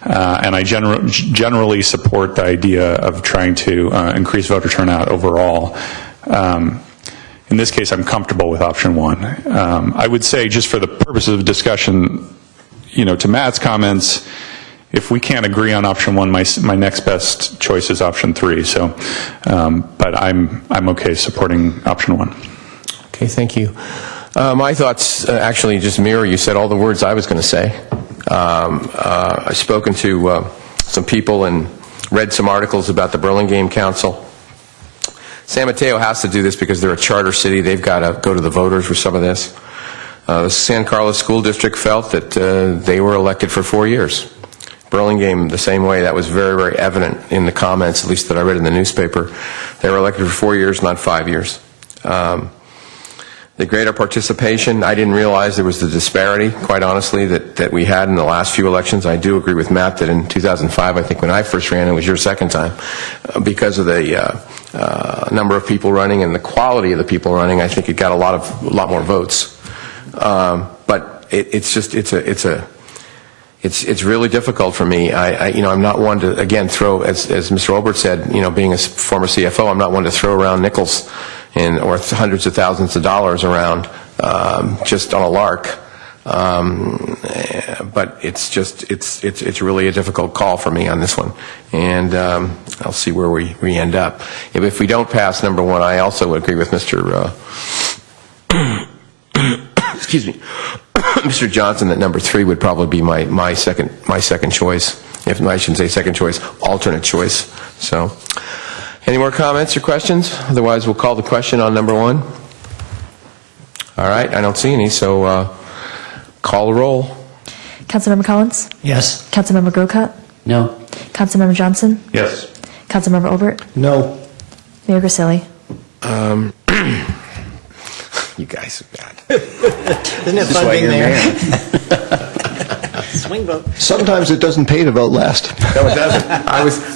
and I generally support the idea of trying to increase voter turnout overall. In this case, I'm comfortable with option 1. I would say, just for the purposes of discussion, to Matt's comments, if we can't agree on option 1, my next best choice is option 3. So, but I'm okay supporting option 1. Okay, thank you. My thoughts actually just mirror. You said all the words I was going to say. I've spoken to some people and read some articles about the Burlingame Council. San Mateo has to do this because they're a charter city. They've got to go to the voters for some of this. The San Carlos School District felt that they were elected for 4 years. Burlingame, the same way. That was very, very evident in the comments, at least that I read in the newspaper. They were elected for 4 years, not 5 years. The greater participation, I didn't realize there was the disparity, quite honestly, that we had in the last few elections. I do agree with Matt that in 2005, I think when I first ran, it was your second time. Because of the number of people running and the quality of the people running, I think it got a lot more votes. But it's really difficult for me. I'm not one to, again, throw, as Mr. Obert said, being a former CFO, I'm not one to throw around nickels or hundreds of thousands of dollars around just on a lark. But it's really a difficult call for me on this one. And I'll see where we end up. If we don't pass number 1, I also would agree with Mr. Excuse me, Mr. Johnson, that number 3 would probably be my second choice. If I shouldn't say second choice, alternate choice. So, any more comments or questions? Otherwise, we'll call the question on number 1. All right, I don't see any, so call the roll. Councilmember Collins? Yes. Councilmember Grocott? No. Councilmember Johnson? Yes. Councilmember Obert? No. Mayor Grisilli? You guys are bad. Isn't it fun being there? Swing vote. Sometimes it doesn't pay to vote last. No, it doesn't.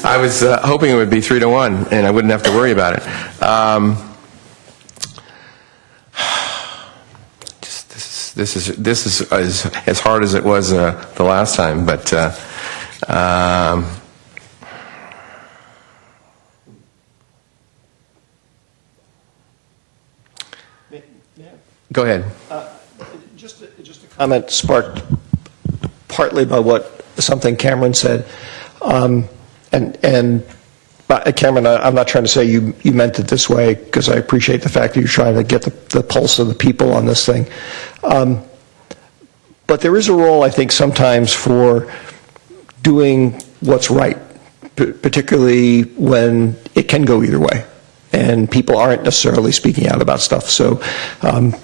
I was hoping it would be 3-1, and I wouldn't have to worry about it. This is as hard as it was the last time, but Go ahead. Just a comment sparked partly by something Cameron said. Cameron, I'm not trying to say you meant it this way, because I appreciate the fact that you're trying to get the pulse of the people on this thing. But there is a role, I think, sometimes for doing what's right, particularly when it can go either way, and people aren't necessarily speaking out about stuff. So,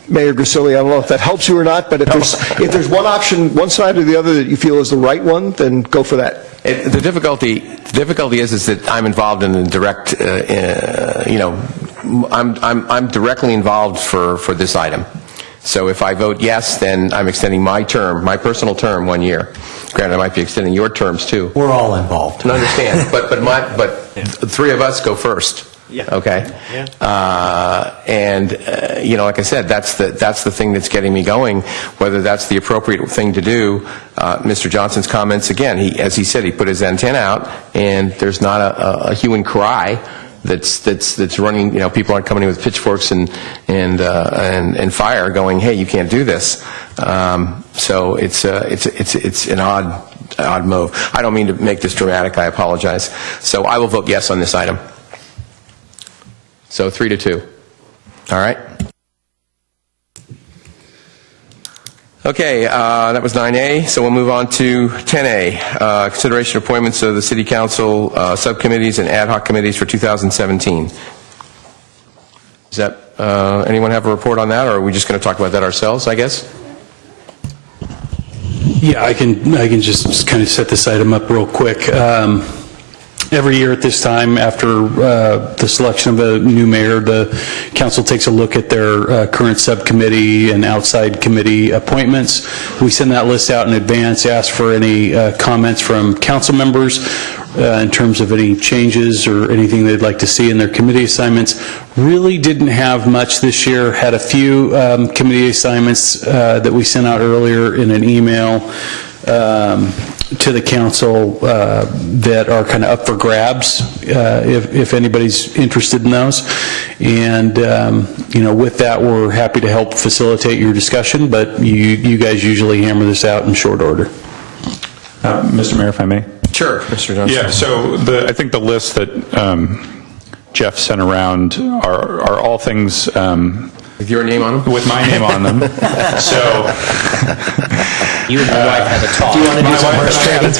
Mayor Grisilli, I don't know if that helps you or not, but if there's one option, one side or the other that you feel is the right one, then go for that. The difficulty is that I'm involved in the direct, I'm directly involved for this item. So if I vote yes, then I'm extending my term, my personal term, 1 year. Granted, I might be extending your terms too. We're all involved. I understand, but the three of us go first. Yeah. Okay. Yeah. Like I said, that's the thing that's getting me going. Whether that's the appropriate thing to do, Mr. Johnson's comments again. As he said, he put his antenna out, and there's not a hue and cry that's running. People aren't coming in with pitchforks and fire, going, "Hey, you can't do this." So it's an odd move. I don't mean to make this dramatic. I apologize. So I will vote yes on this item. So 3-2. All right. Okay, that was 9A. So we'll move on to 10A, consideration of appointments of the City Council subcommittees and ad hoc committees for 2017. Does that anyone have a report on that, or are we just going to talk about that ourselves, I guess? Yeah, I can just kind of set this item up real quick. Every year at this time, after the selection of a new mayor, the council takes a look at their current subcommittee and outside committee appointments. We send that list out in advance, ask for any comments from council members in terms of any changes or anything they'd like to see in their committee assignments. Really didn't have much this year. Had a few committee assignments that we sent out earlier in an email to the council that are kind of up for grabs if anybody's interested in those. And with that, we're happy to help facilitate your discussion, but you guys usually hammer this out in short order. Mr. Mayor, if I may. Sure, Mr. Johnson. Yeah, so I think the list that Jeff sent around are all things with your name on them? With my name on them. So you and your wife have a talk. Do you want to do some horse trading?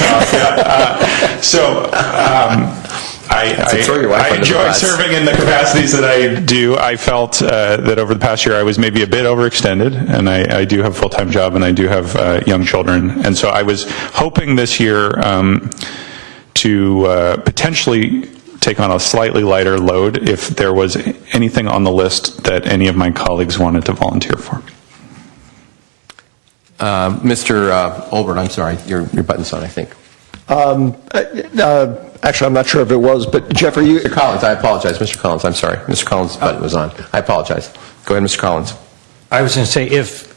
I enjoy serving in the capacities that I do. I felt that over the past year I was maybe a bit overextended, and I do have a full-time job and I do have young children. And so I was hoping this year to potentially take on a slightly lighter load if there was anything on the list that any of my colleagues wanted to volunteer for. Mr. Olbert, I'm sorry, your button's on, I think. Actually, I'm not sure if it was, but Jeff, are you... Mr. Collins, I apologize. Mr. Collins, I'm sorry. Mr. Collins' button was on. I apologize. Go ahead, Mr. Collins. I was going to say, if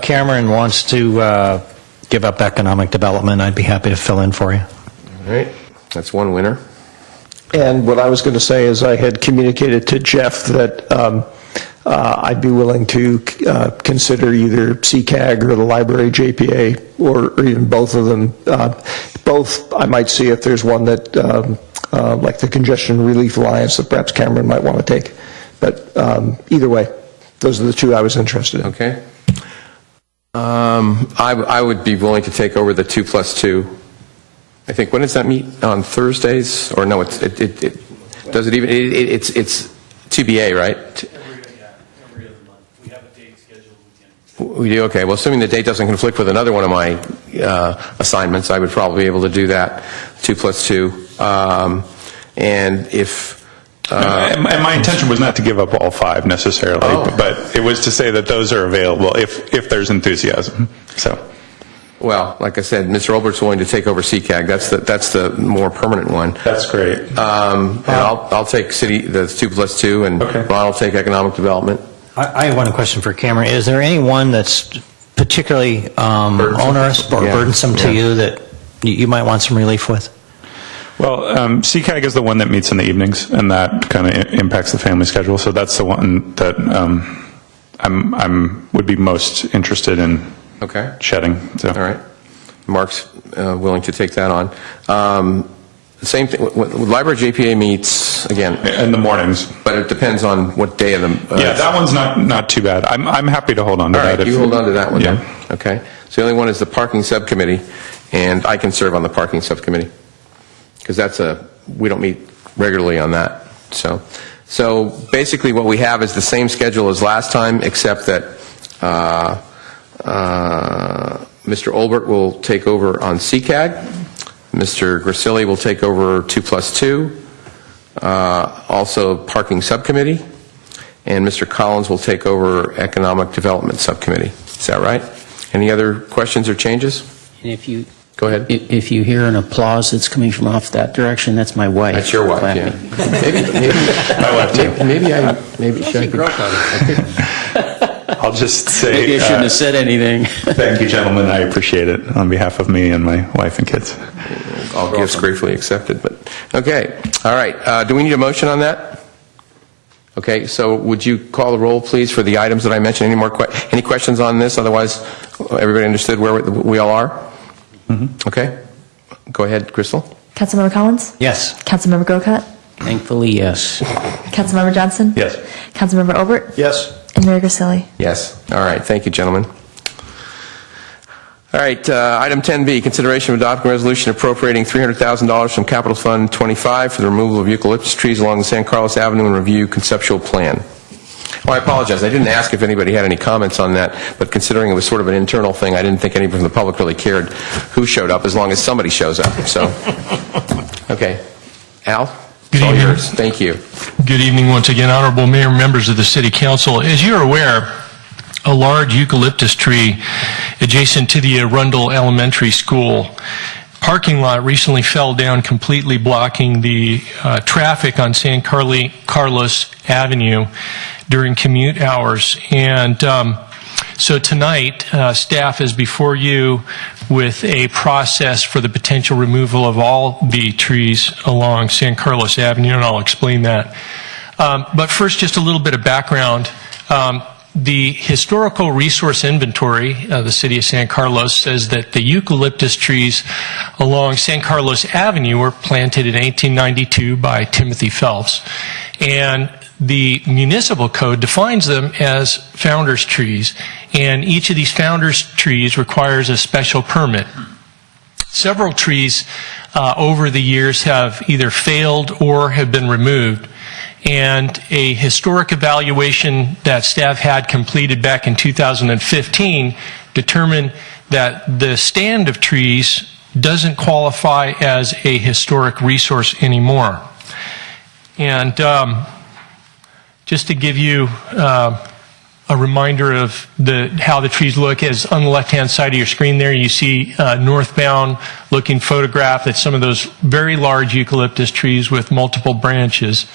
Cameron wants to give up economic development, I'd be happy to fill in for you. All right. That's one winner. And what I was going to say is I had communicated to Jeff that I'd be willing to consider either CCAG or the library JPA, or even both of them. Both, I might see if there's one that, like the Congestion Relief Alliance, that perhaps Cameron might want to take. But either way, those are the two I was interested in. Okay. I would be willing to take over the 2+2. I think, when does that meet? On Thursdays? Or no, does it even, it's TBA, right? We do? Okay. Well, assuming the date doesn't conflict with another one of my assignments, I would probably be able to do that, 2+2. And if... and my intention was not to give up all five necessarily, but it was to say that those are available if there's enthusiasm. So... Well, like I said, Mr. Olbert's willing to take over CCAG. That's the more permanent one. That's great. And I'll take the 2+2, and Ron will take economic development. I have one question for Cameron. Is there anyone that's particularly onerous or burdensome to you that you might want some relief with? Well, CCAG is the one that meets in the evenings, and that kind of impacts the family schedule. So that's the one that I'm would be most interested in shedding. So. All right. Mark's willing to take that on. Same thing. Library JPA meets again in the mornings, but it depends on what day of the. Yeah, that one's not too bad. I'm happy to hold on to all right, that. You hold on to that one. Yeah. Then. Okay. So the only one is the parking subcommittee, and I can serve on the parking subcommittee because we don't meet regularly on that. So basically, what we have is the same schedule as last time, except that Mr. Olbert will take over on CCAG. Mr. Grisilli will take over 2+2, also Parking Subcommittee, and Mr. Collins will take over Economic Development Subcommittee. Is that right? Any other questions or changes? And if you go ahead. If you hear an applause that's coming from off that direction, that's my wife. That's your wife, clapping. yeah. My wife too. Maybe should I'll just say. Maybe I shouldn't have said anything. Thank you, gentlemen. I appreciate it on behalf of me and my wife and kids. All gifts gratefully accepted. But okay, all right. Do we need a motion on that? Okay. So would you call the roll, please, for the items that I mentioned? Any questions on this? Otherwise, everybody understood where we all are. Mm-hmm. Okay. Go ahead, Crystal. Councilmember Collins? Yes. Councilmember Grocott? Thankfully, yes. Councilmember Johnson? Yes. Councilmember Obert? Yes. And Mayor Grisilli? Yes. All right. Thank you, gentlemen. All right. Item 10B, consideration of adopting a resolution appropriating $300,000 from Capital Fund 25 for the removal of eucalyptus trees along the San Carlos Avenue and review conceptual plan. Oh, I apologize. I didn't ask if anybody had any comments on that, but considering it was sort of an internal thing, I didn't think anybody from the public really cared who showed up as long as somebody shows up. So, okay. Al? Good All evening. yours. Thank you. Good evening once again, Honorable Mayor, members of the City Council. As you're aware, a large eucalyptus tree adjacent to the Arundel Elementary School parking lot recently fell down, completely blocking the traffic on San Carlos Avenue during commute hours. And so tonight, staff is before you with a process for the potential removal of all the trees along San Carlos Avenue, and I'll explain that. But first, just a little bit of background. The historical resource inventory of the city of San Carlos says that the eucalyptus trees along San Carlos Avenue were planted in 1892 by Timothy Phelps. And the municipal code defines them as founders trees, and each of these founders trees requires a special permit. Several trees over the years have either failed or have been removed, and a historic evaluation that staff had completed back in 2015 determined that the stand of trees doesn't qualify as a historic resource anymore. And just to give you a reminder of how the trees look, is on the left-hand side of your screen there, you see a northbound looking photograph. That's some of those very large eucalyptus trees with multiple branches.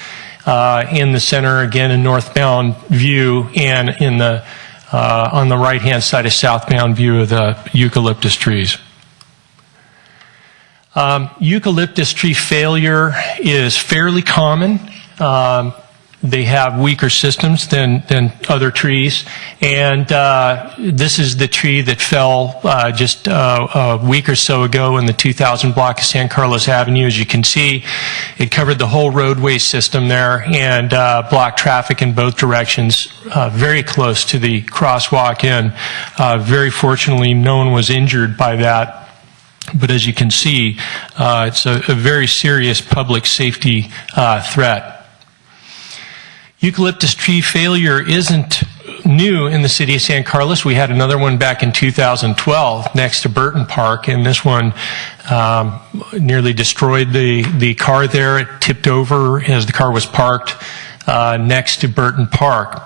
In the center, again, a northbound view, and in the on the right-hand side, a southbound view of the eucalyptus trees. Eucalyptus tree failure is fairly common. They have weaker systems than other trees, and this is the tree that fell just a week or so ago in the 2000 block of San Carlos Avenue. As you can see, it covered the whole roadway system there and blocked traffic in both directions, very close to the crosswalk, and very fortunately no one was injured by that. But as you can see, it's a very serious public safety threat. Eucalyptus tree failure isn't new in the city of San Carlos. We had another one back in 2012 next to Burton Park, and this one nearly destroyed the car there. It tipped over as the car was parked next to Burton Park.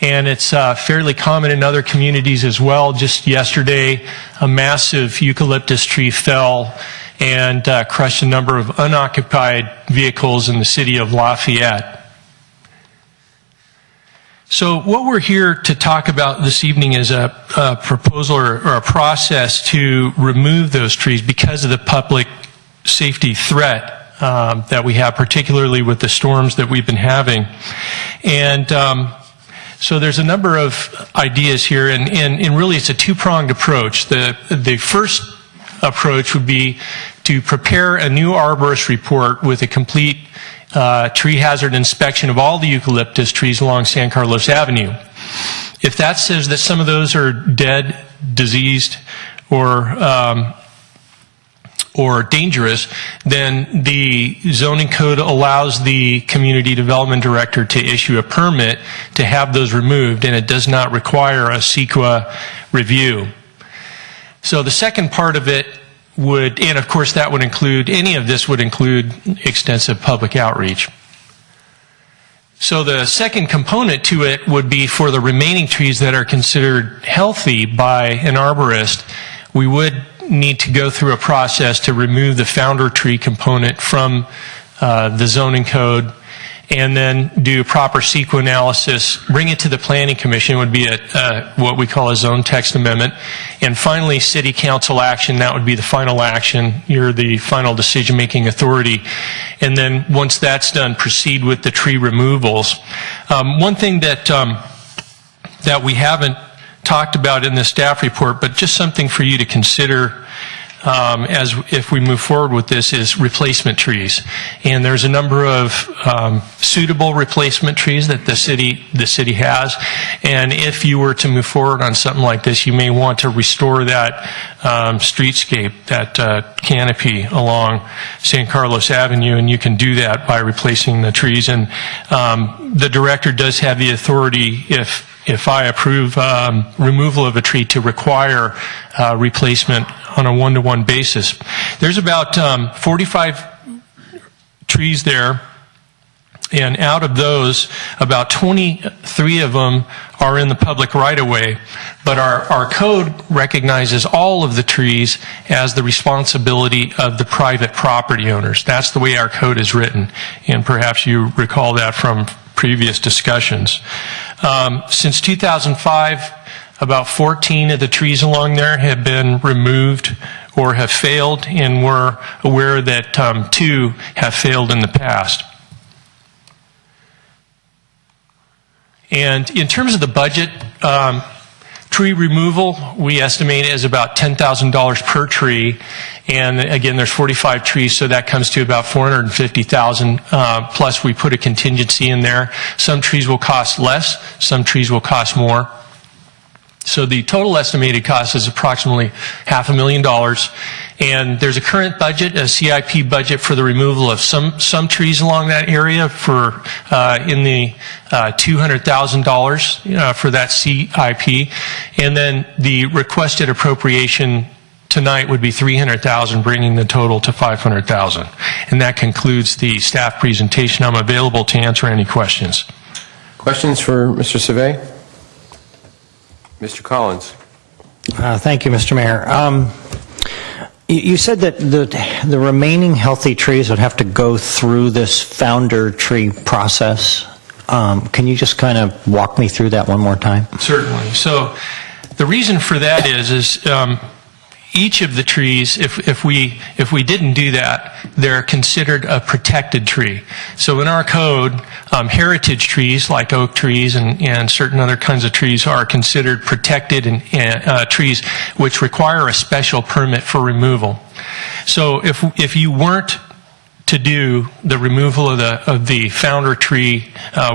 And it's fairly common in other communities as well. Just yesterday, a massive eucalyptus tree fell and crushed a number of unoccupied vehicles in the city of Lafayette. So what we're here to talk about this evening is a proposal or a process to remove those trees because of the public safety threat that we have, particularly with the storms that we've been having. And so there's a number of ideas here, and really it's a two-pronged approach. The first approach would be to prepare a new arborist report with a complete tree hazard inspection of all the eucalyptus trees along San Carlos Avenue. If that says that some of those are dead, diseased, or dangerous, then the zoning code allows the community development director to issue a permit to have those removed, and it does not require a CEQA review. So the second part of it would, and of course that would include, any of this would include extensive public outreach. So the second component to it would be for the remaining trees that are considered healthy by an arborist, we would need to go through a process to remove the founder tree component from the zoning code, and then do proper CEQA analysis, bring it to the Planning Commission, would be what we call a zone text amendment, and finally city council action. That would be the final action. You're the final decision-making authority. And then once that's done, proceed with the tree removals. One thing that we haven't talked about in the staff report, but just something for you to consider as if we move forward with this, is replacement trees. And there's a number of suitable replacement trees that the city has. And if you were to move forward on something like this, you may want to restore that streetscape, that canopy along San Carlos Avenue, and you can do that by replacing the trees. And the director does have the authority, if I approve removal of a tree, to require replacement on a one-to-one basis. There's about 45 trees there, and out of those, about 23 of them are in the public right-of-way, but our code recognizes all of the trees as the responsibility of the private property owners. That's the way our code is written, and perhaps you recall that from previous discussions. Since 2005, about 14 of the trees along there have been removed or have failed, and we're aware that 2 have failed in the past. And in terms of the budget, tree removal, we estimate is about $10,000 per tree. And again, there's 45 trees, so that comes to about $450,000. Plus, we put a contingency in there. Some trees will cost less, some trees will cost more. So the total estimated cost is approximately $500,000. And there's a current budget, a CIP budget, for the removal of some trees along that area for in the $200,000 for that CIP. And then the requested appropriation tonight would be $300,000, bringing the total to $500,000. And that concludes the staff presentation. I'm available to answer any questions. Questions for Mr. Savay? Mr. Collins. Thank you, Mr. Mayor. You said that the remaining healthy trees would have to go through this founder tree process. Can you just kind of walk me through that one more time? Certainly. So the reason for that is each of the trees, if we didn't do that, they're considered a protected tree. So in our code, heritage trees like oak trees and certain other kinds of trees are considered protected and trees which require a special permit for removal. So if you weren't to do the removal of the founder tree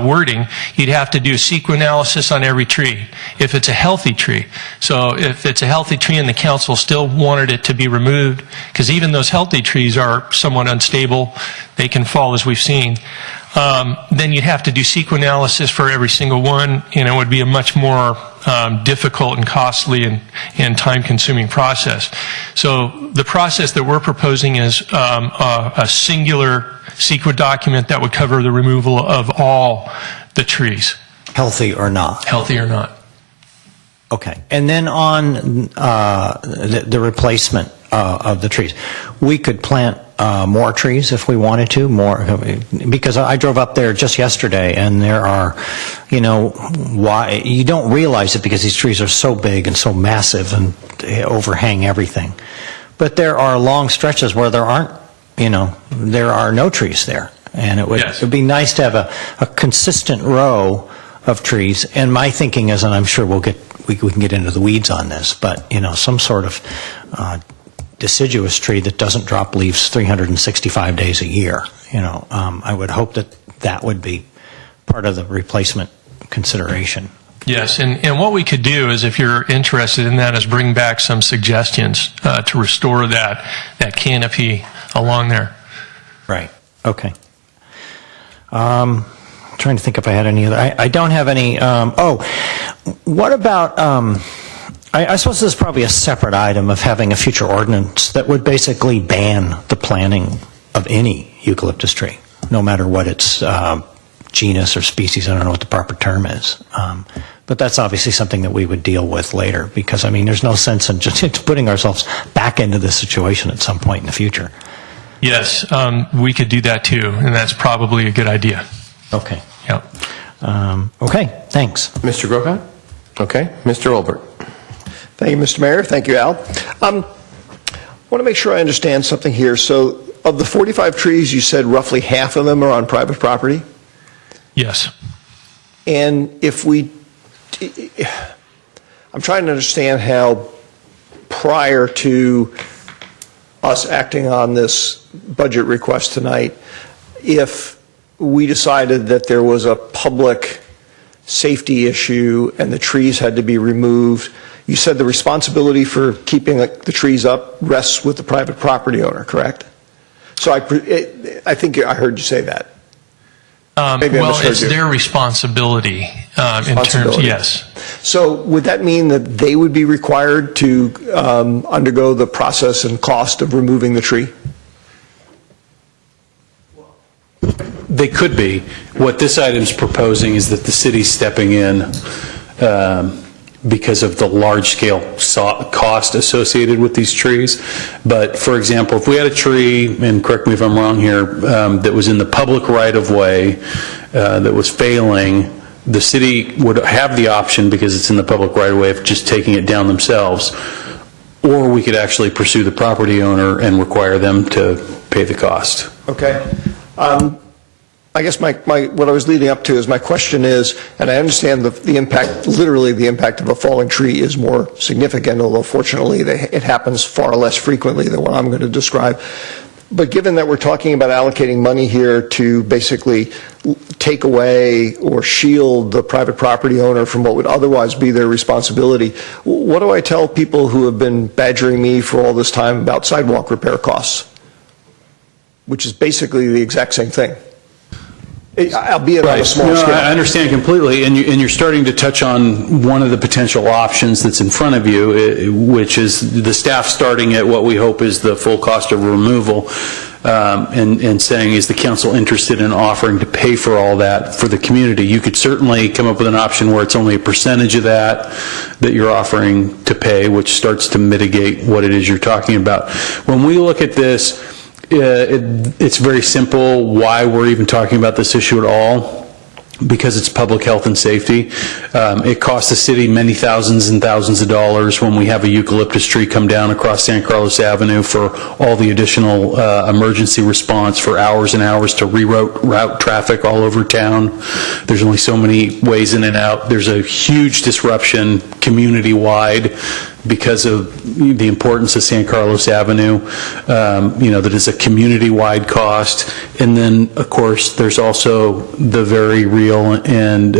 wording, you'd have to do a CEQA analysis on every tree if it's a healthy tree. So if it's a healthy tree and the council still wanted it to be removed, because even those healthy trees are somewhat unstable, they can fall as we've seen, then you'd have to do CEQA analysis for every single one, and it would be a much more difficult and costly and time-consuming process. So the process that we're proposing is a singular CEQA document that would cover the removal of all the trees. Healthy or not? Healthy or not. Okay. And then on the replacement of the trees, we could plant more trees if we wanted to, because I drove up there just yesterday, and there are, why you don't realize it because these trees are so big and so massive and they overhang everything. But there are long stretches where there aren't, there are no trees there, and it would be nice to have a consistent row of trees. And my thinking is, and I'm sure we can get into the weeds on this, but some sort of deciduous tree that doesn't drop leaves 365 days a year. I would hope that would be part of the replacement consideration. Yes, and what we could do is, if you're interested in that, is bring back some suggestions to restore that canopy along there. Right. Okay. Trying to think if I had any other. I don't have any. What about? I suppose this is probably a separate item of having a future ordinance that would basically ban the planting of any eucalyptus tree, no matter what its genus or species. I don't know what the proper term is. But that's obviously something that we would deal with later, because, there's no sense in just putting ourselves back into this situation at some point in the future. Yes, we could do that too, and that's probably a good idea. Okay. Yep. Okay, thanks. Mr. Grocott? Okay. Mr. Olbert? Thank you, Mr. Mayor. Thank you, Al. I want to make sure I understand something here. So of the 45 trees, you said roughly half of them are on private property? Yes. And I'm trying to understand how, prior to us acting on this budget request tonight, if we decided that there was a public safety issue and the trees had to be removed, you said the responsibility for keeping the trees up rests with the private property owner, correct? So I think I heard you say that. Well, it's their responsibility in terms, yes. So would that mean that they would be required to undergo the process and cost of removing the tree? They could be. What this item's proposing is that the city's stepping in because of the large-scale cost associated with these trees. But, for example, if we had a tree, and correct me if I'm wrong here, that was in the public right-of-way that was failing, the city would have the option, because it's in the public right-of-way, of just taking it down themselves. Or we could actually pursue the property owner and require them to pay the cost. Okay. I guess what I was leading up to is, my question is, and I understand the impact, literally the impact of a falling tree is more significant, although fortunately it happens far less frequently than what I'm going to describe. But given that we're talking about allocating money here to basically take away or shield the private property owner from what would otherwise be their responsibility, what do I tell people who have been badgering me for all this time about sidewalk repair costs, which is basically the exact same thing? Albeit on a small scale. I understand completely, and you're starting to touch on one of the potential options that's in front of you, which is the staff starting at what we hope is the full cost of removal, and saying, is the council interested in offering to pay for all that for the community? You could certainly come up with an option where it's only a percentage of that you're offering to pay, which starts to mitigate what it is you're talking about. When we look at this, it's very simple why we're even talking about this issue at all, because it's public health and safety. It costs the city many thousands and thousands of dollars when we have a eucalyptus tree come down across San Carlos Avenue for all the additional emergency response, for hours and hours to reroute traffic all over town. There's only so many ways in and out. There's a huge disruption community-wide because of the importance of San Carlos Avenue, that is a community-wide cost. And then, of course, there's also the very real and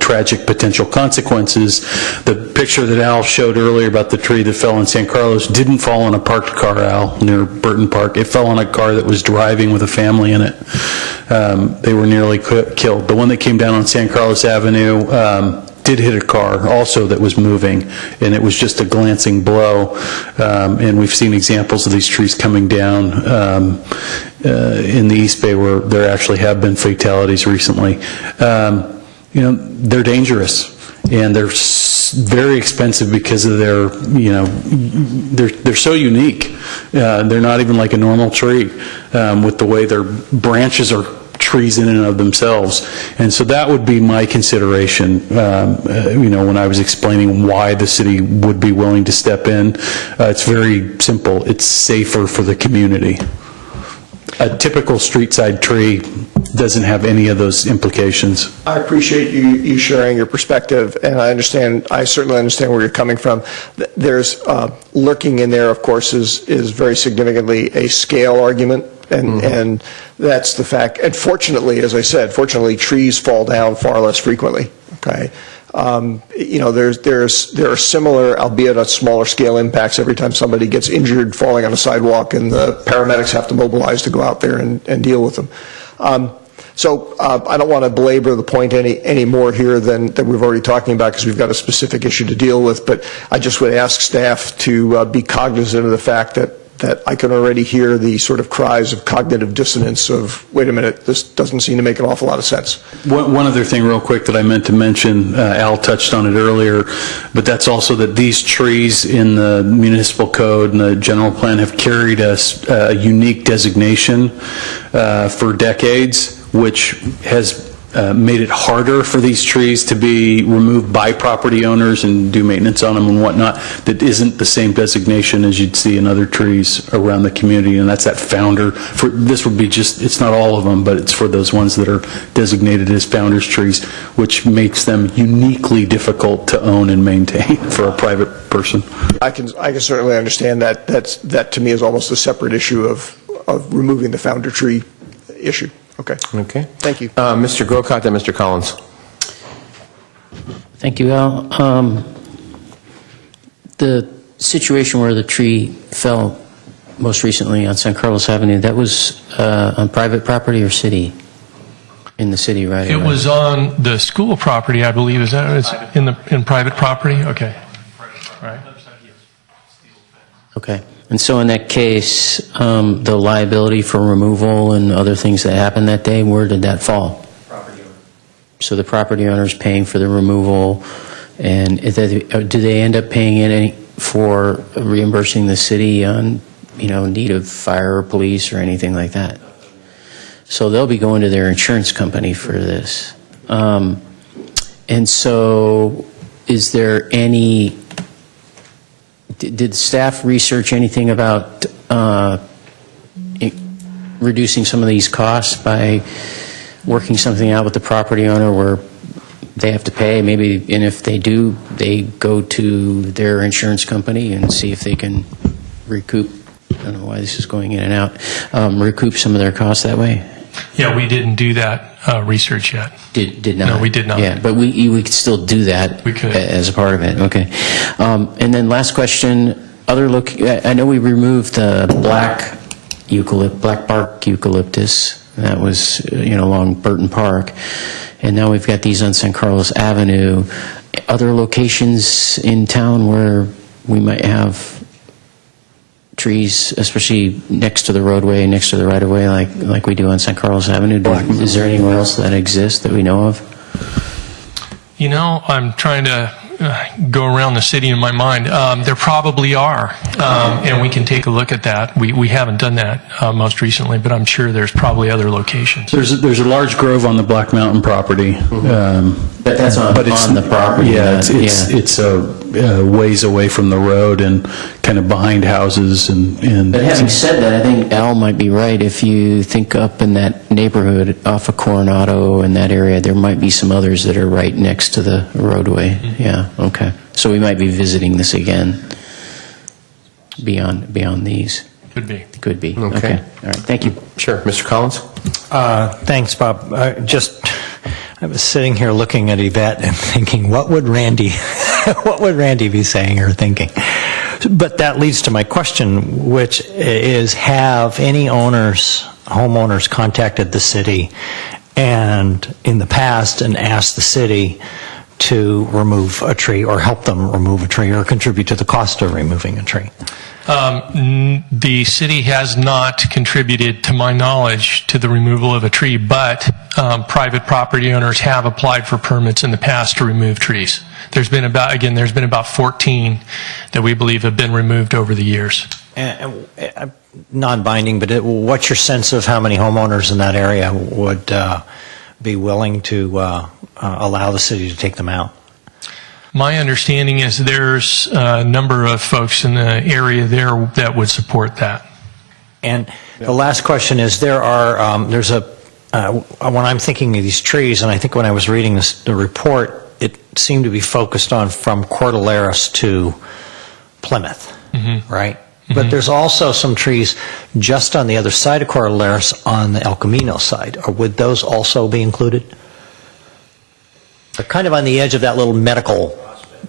tragic potential consequences. The picture that Al showed earlier about the tree that fell in San Carlos didn't fall on a parked car, Al, near Burton Park. It fell on a car that was driving with a family in it. They were nearly killed. The one that came down on San Carlos Avenue did hit a car also that was moving, and it was just a glancing blow. And we've seen examples of these trees coming down in the East Bay where there actually have been fatalities recently. They're dangerous. and they're very expensive because of their, they're so unique. They're not even like a normal tree with the way their branches are trees in and of themselves. And so that would be my consideration, when I was explaining why the city would be willing to step in. It's very simple. It's safer for the community. A typical street side tree doesn't have any of those implications. I appreciate you sharing your perspective, and I certainly understand where you're coming from. There's lurking in there, of course, is very significantly a scale argument, and that's the fact. And fortunately, as I said, trees fall down far less frequently. Okay. There are similar, albeit at smaller scale, impacts every time somebody gets injured falling on a sidewalk, and the paramedics have to mobilize to go out there and deal with them. So I don't want to belabor the point any more here than we've already talking about, because we've got a specific issue to deal with. But I just would ask staff to be cognizant of the fact that I can already hear the sort of cries of cognitive dissonance of, wait a minute, this doesn't seem to make an awful lot of sense. One other thing real quick that I meant to mention, Al touched on it earlier, but that's also that these trees in the municipal code and the general plan have carried a unique designation for decades, which has made it harder for these trees to be removed by property owners and do maintenance on them and whatnot. That isn't the same designation as you'd see in other trees around the community, and that's that founder. This would be it's not all of them, but it's for those ones that are designated as founders trees, which makes them uniquely difficult to own and maintain for a private person. I can certainly understand that. That to me is almost a separate issue of removing the founder tree issue. Okay. Thank you. Mr. Grocott and Mr. Collins. Thank you, Al. The situation where the tree fell most recently on San Carlos Avenue, that was on private property or city? In the city, right? It was on the school property, I believe. Is that it's in private property? Okay. Right. Okay. And so in that case, the liability for removal and other things that happened that day, where did that fall? Property owner. So the property owner is paying for the removal, and do they end up paying any for reimbursing the city on, need of fire or police or anything like that? So they'll be going to their insurance company for this. And so is there any... Did staff research anything about reducing some of these costs by working something out with the property owner where they have to pay, maybe, and if they do, they go to their insurance company and see if they can recoup, I don't know why this is going in and out, recoup some of their costs that way? Yeah, we didn't do that research yet. Did not? No, we did not. Yeah, but we could still do that. We could. As a part of it, okay. And then last question, I know we removed the black bark eucalyptus. That was, along Burton Park. And now we've got these on San Carlos Avenue. Other locations in town where we might have trees, especially next to the roadway, next to the right-of-way, like we do on San Carlos Avenue? Is there anywhere else that exists that we know of? I'm trying to go around the city in my mind. There probably are, and we can take a look at that. We haven't done that most recently, but I'm sure there's probably other locations. There's a large grove on the Black Mountain property. But that's on the property. Yeah, it's a ways away from the road and kind of behind houses. But having said that, I think Al might be right. If you think up in that neighborhood off of Coronado and that area, there might be some others that are right next to the roadway. Mm-hmm. Yeah, okay. So we might be visiting this again beyond these. Could be. Could be. Okay. All right. Thank you. Sure. Mr. Collins? Thanks, Bob. I was sitting here looking at Yvette and thinking, what would Randy be saying or thinking? But that leads to my question, which is, have any homeowners contacted the city and in the past and asked the city to remove a tree or help them remove a tree or contribute to the cost of removing a tree? The city has not contributed, to my knowledge, to the removal of a tree, but private property owners have applied for permits in the past to remove trees. There's been about 14 that we believe have been removed over the years. Non-binding, but what's your sense of how many homeowners in that area would be willing to allow the city to take them out? My understanding is there's a number of folks in the area there that would support that. And the last question is, when I'm thinking of these trees, and I think when I was reading the report, it seemed to be focused on from Cordilleras to Plymouth, right? But there's also some trees just on the other side of Cordilleras on the El Camino side. Or would those also be included? They're kind of on the edge of that little medical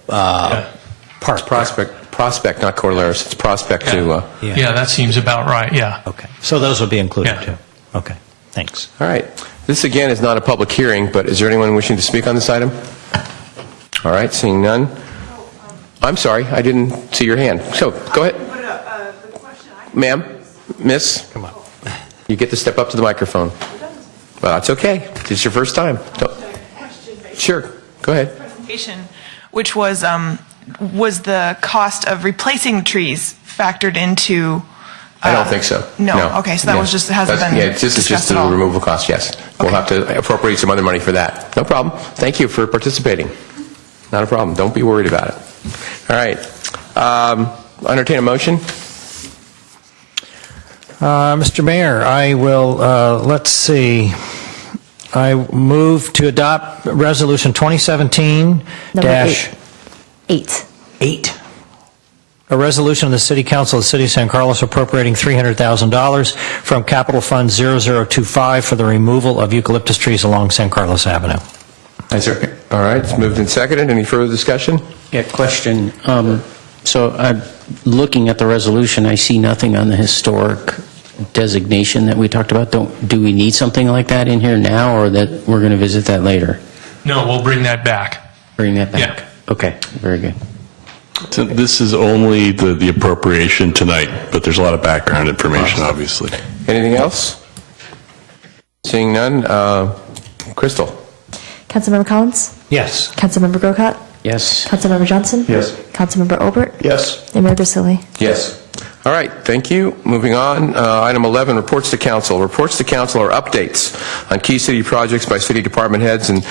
park. Prospect, not Cordilleras. It's Prospect to... Yeah, that seems about right, yeah. Okay. So those would be included too. Okay. Thanks. All right. This, again, is not a public hearing, but is there anyone wishing to speak on this item? All right, seeing none. I'm sorry, I didn't see your hand. So, go ahead. Ma'am, miss, come on. You get to step up to the microphone. Well, that's okay. It's your first time. Sure, go ahead. Presentation, which was the cost of replacing the trees factored into? I don't think so. No. Okay, so that was just hasn't been. Yeah, this is just the removal cost. Yes, we'll have to appropriate some other money for that. No problem. Thank you for participating. Not a problem. Don't be worried about it. All right. Entertain a motion. Mr. Mayor, I will, let's see, I move to adopt Resolution 2017-8. A resolution of the City Council of the City of San Carlos appropriating $300,000 from Capital Fund 0025 for the removal of eucalyptus trees along San Carlos Avenue. All right, it's moved and seconded. Any further discussion? Yeah, question. So looking at the resolution, I see nothing on the historic designation that we talked about. Do we need something like that in here now, or that we're going to visit that later? No, we'll bring that back. Bring that back? Yeah. Okay, very good. So this is only the appropriation tonight, but there's a lot of background information, obviously. Anything else? Seeing none. Crystal. Councilmember Collins? Yes. Councilmember Grocott? Yes. Councilmember Johnson? Yes. Councilmember Obert? Yes. And Mayor Grisilli? Yes. All right, thank you. Moving on, item 11, reports to council. Reports to council are updates on key city projects by city department heads and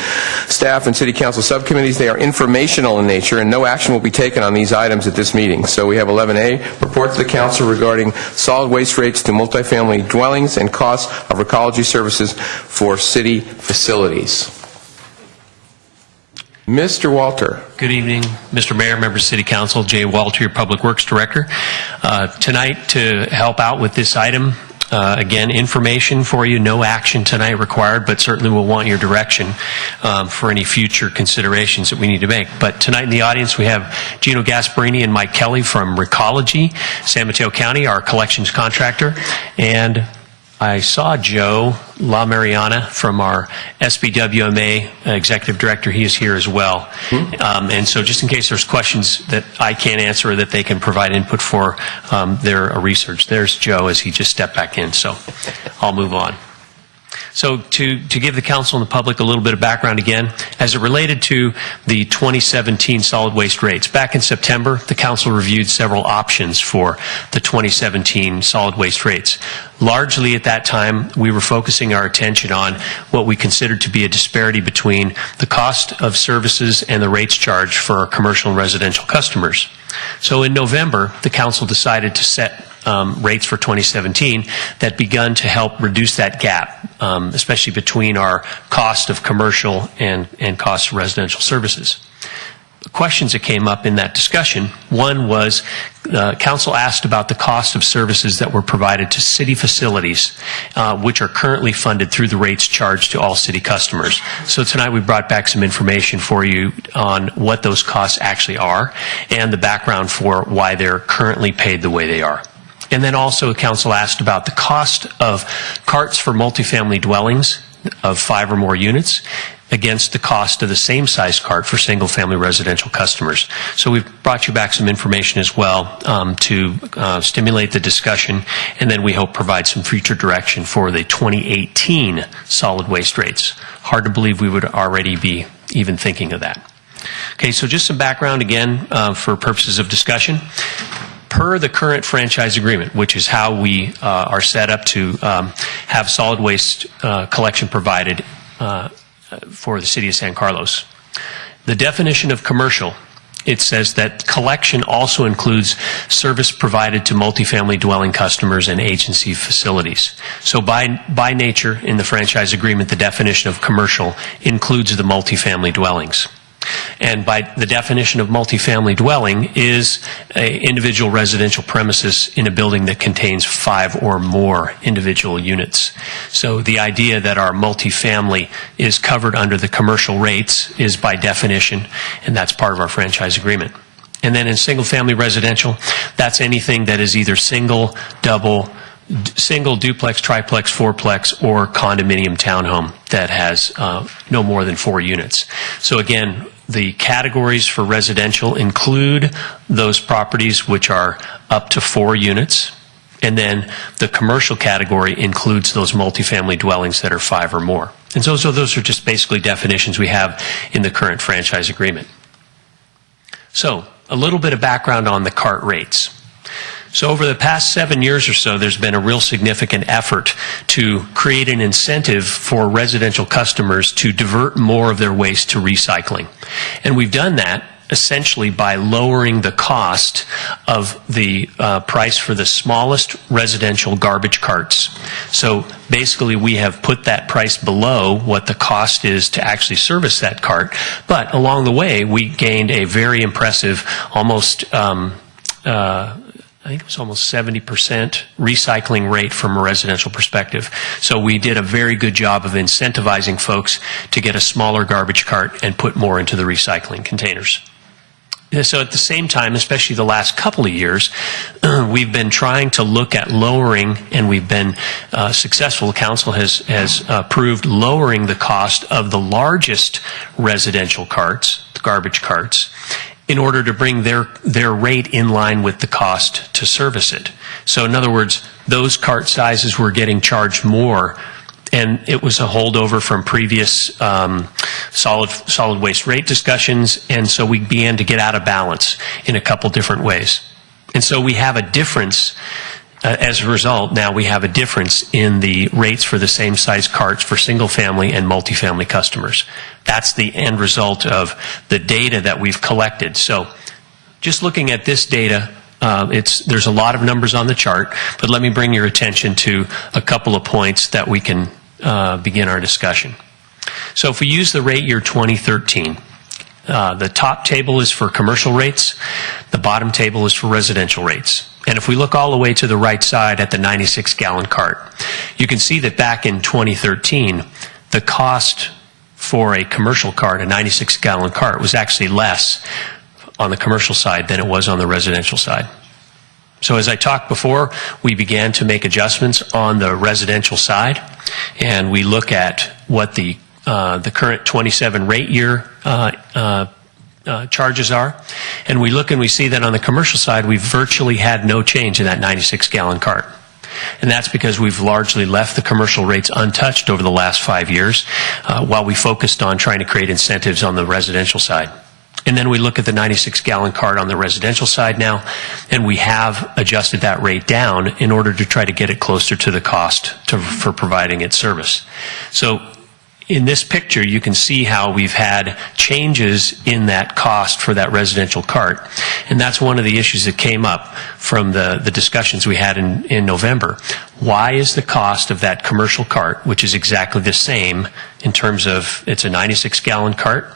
staff and city council subcommittees. They are informational in nature, and no action will be taken on these items at this meeting. So we have 11A, report to the council regarding solid waste rates to multifamily dwellings and costs of ecology services for city facilities. Mr. Walter. Good evening, Mr. Mayor, members of City Council. Jay Walter, your Public Works Director. Tonight, to help out with this item, again, information for you, no action tonight required, but certainly we'll want your direction for any future considerations that we need to make. But tonight in the audience, we have Gino Gasparini and Mike Kelly from Recology, San Mateo County, our collections contractor, and I saw Joe La Mariana from our SBWMA Executive Director. He is here as well. And so just in case there's questions that I can't answer or that they can provide input for their research, there's Joe as he just stepped back in. So I'll move on. So to give the council and the public a little bit of background again, as it related to the 2017 solid waste rates, back in September, the council reviewed several options for the 2017 solid waste rates. Largely at that time, we were focusing our attention on what we considered to be a disparity between the cost of services and the rates charged for our commercial and residential customers. So in November, the council decided to set rates for 2017 that begun to help reduce that gap, especially between our cost of commercial and cost of residential services. The questions that came up in that discussion, one was council asked about the cost of services that were provided to city facilities, which are currently funded through the rates charged to all city customers. So tonight we brought back some information for you on what those costs actually are and the background for why they're currently paid the way they are. And then also council asked about the cost of carts for multifamily dwellings of 5 or more units against the cost of the same size cart for single-family residential customers. So we've brought you back some information as well to stimulate the discussion, and then we hope provide some future direction for the 2018 solid waste rates. Hard to believe we would already be even thinking of that. Okay, so just some background again for purposes of discussion. Per the current franchise agreement, which is how we are set up to have solid waste collection provided for the city of San Carlos, the definition of commercial, it says that collection also includes service provided to multifamily dwelling customers and agency facilities. So by nature, in the franchise agreement, the definition of commercial includes the multifamily dwellings. And by the definition of multifamily dwelling is an individual residential premises in a building that contains 5 or more individual units. So the idea that our multifamily is covered under the commercial rates is by definition, and that's part of our franchise agreement. And then in single-family residential, that's anything that is either single, double, single, duplex, triplex, fourplex, or condominium townhome that has no more than 4 units. So again, the categories for residential include those properties which are up to 4 units, and then the commercial category includes those multifamily dwellings that are 5 or more. And so those are just basically definitions we have in the current franchise agreement. So a little bit of background on the CART rates. So over the past 7 years or so, there's been a real significant effort to create an incentive for residential customers to divert more of their waste to recycling. And we've done that essentially by lowering the cost of the price for the smallest residential garbage carts. So basically we have put that price below what the cost is to actually service that cart. But along the way, we gained a very impressive, almost I think it was almost 70% recycling rate from a residential perspective. So we did a very good job of incentivizing folks to get a smaller garbage cart and put more into the recycling containers. And so at the same time, especially the last couple of years, we've been trying to look at lowering, and we've been successful. The council has approved lowering the cost of the largest residential carts, the garbage carts, in order to bring their rate in line with the cost to service it. So in other words, those cart sizes were getting charged more, and it was a holdover from previous solid waste rate discussions, and so we began to get out of balance in a couple different ways. And so we have a difference. As a result, now we have a difference in the rates for the same size carts for single-family and multifamily customers. That's the end result of the data that we've collected. So just looking at this data, there's a lot of numbers on the chart, but let me bring your attention to a couple of points that we can begin our discussion. So if we use the rate year 2013, the top table is for commercial rates, the bottom table is for residential rates. And if we look all the way to the right side at the 96-gallon cart, you can see that back in 2013, the cost for a commercial cart, a 96-gallon cart, was actually less on the commercial side than it was on the residential side. So as I talked before, we began to make adjustments on the residential side, and we look at what the current 27 rate year charges are, and we look and we see that on the commercial side we've virtually had no change in that 96-gallon cart. And that's because we've largely left the commercial rates untouched over the last 5 years while we focused on trying to create incentives on the residential side. And then we look at the 96-gallon cart on the residential side now, and we have adjusted that rate down in order to try to get it closer to the cost for providing its service. So in this picture, you can see how we've had changes in that cost for that residential cart. And that's one of the issues that came up from the discussions we had in November. Why is the cost of that commercial cart, which is exactly the same in terms of it's a 96-gallon cart,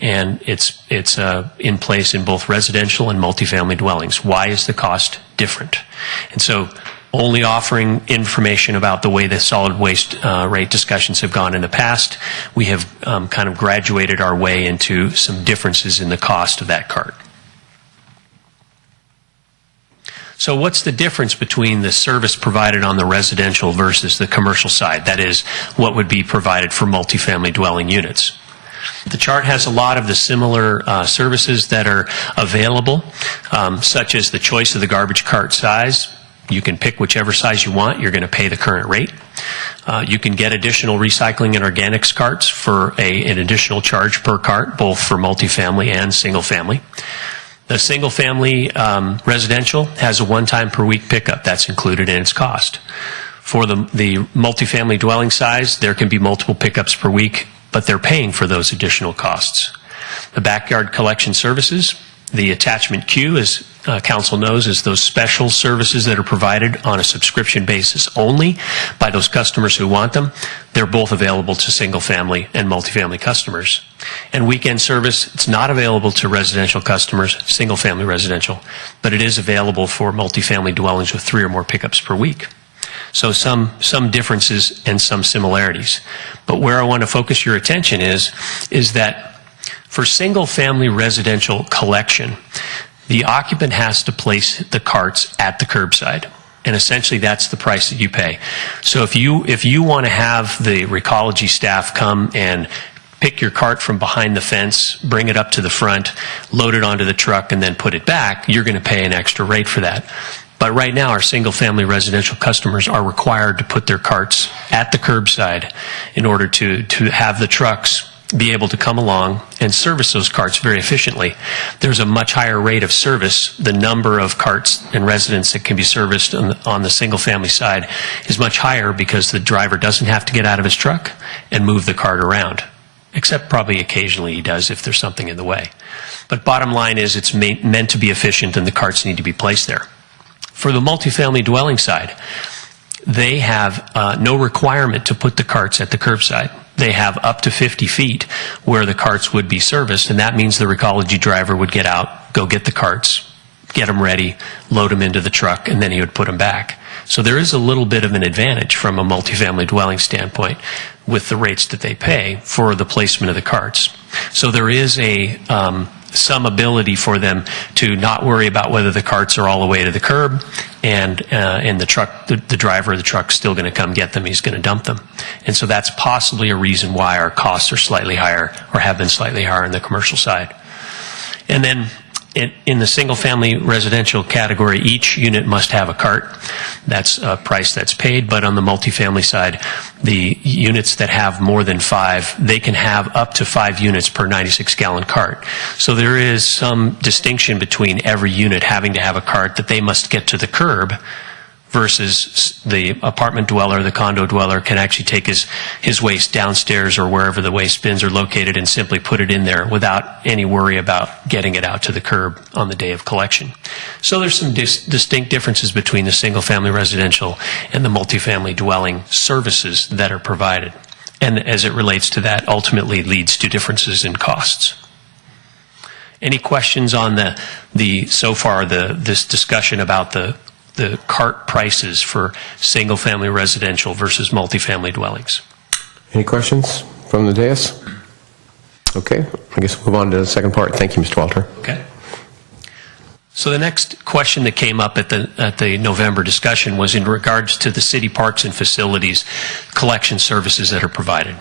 and it's in place in both residential and multifamily dwellings, why is the cost different? And so only offering information about the way the solid waste rate discussions have gone in the past, we have kind of graduated our way into some differences in the cost of that cart. So what's the difference between the service provided on the residential versus the commercial side? That is, what would be provided for multifamily dwelling units. The chart has a lot of the similar services that are available, such as the choice of the garbage cart size. You can pick whichever size you want. You're going to pay the current rate. You can get additional recycling and organics carts for an additional charge per cart, both for multifamily and single family. The single family residential has a one-time per week pickup. That's included in its cost. For the multifamily dwelling size, there can be multiple pickups per week, but they're paying for those additional costs. The backyard collection services, the attachment Q, as council knows, is those special services that are provided on a subscription basis only by those customers who want them. They're both available to single family and multifamily customers. And weekend service, it's not available to residential customers, single family residential, but it is available for multifamily dwellings with 3 or more pickups per week. So some differences and some similarities. But where I want to focus your attention is that for single family residential collection, the occupant has to place the carts at the curbside. And essentially that's the price that you pay. So if you want to have the Recology staff come and pick your cart from behind the fence, bring it up to the front, load it onto the truck, and then put it back, you're going to pay an extra rate for that. But right now, our single-family residential customers are required to put their carts at the curbside in order to have the trucks be able to come along and service those carts very efficiently. There's a much higher rate of service. The number of carts and residents that can be serviced on the single-family side is much higher because the driver doesn't have to get out of his truck and move the cart around, except probably occasionally he does if there's something in the way. But bottom line is it's meant to be efficient and the carts need to be placed there. For the multifamily dwelling side, they have no requirement to put the carts at the curbside. They have up to 50 feet where the carts would be serviced, and that means the Recology driver would get out, go get the carts, get them ready, load them into the truck, and then he would put them back. So there is a little bit of an advantage from a multifamily dwelling standpoint with the rates that they pay for the placement of the carts. So there is some ability for them to not worry about whether the carts are all the way to the curb and the truck, the driver of the truck is still going to come get them. He's going to dump them. And so that's possibly a reason why our costs are slightly higher or have been slightly higher on the commercial side. And then in the single-family residential category, each unit must have a cart. That's a price that's paid. But on the multifamily side, the units that have more than 5, they can have up to 5 units per 96-gallon cart. So there is some distinction between every unit having to have a cart that they must get to the curb versus the apartment dweller, the condo dweller can actually take his waste downstairs or wherever the waste bins are located and simply put it in there without any worry about getting it out to the curb on the day of collection. So there's some distinct differences between the single-family residential and the multifamily dwelling services that are provided. And as it relates to that, ultimately leads to differences in costs. Any questions on this discussion about the cart prices for single-family residential versus multifamily dwellings? Any questions from the dais? Okay, I guess we'll move on to the second part. Thank you, Mr. Walter. Okay. So the next question that came up at the November discussion was in regards to the city parks and facilities collection services that are provided.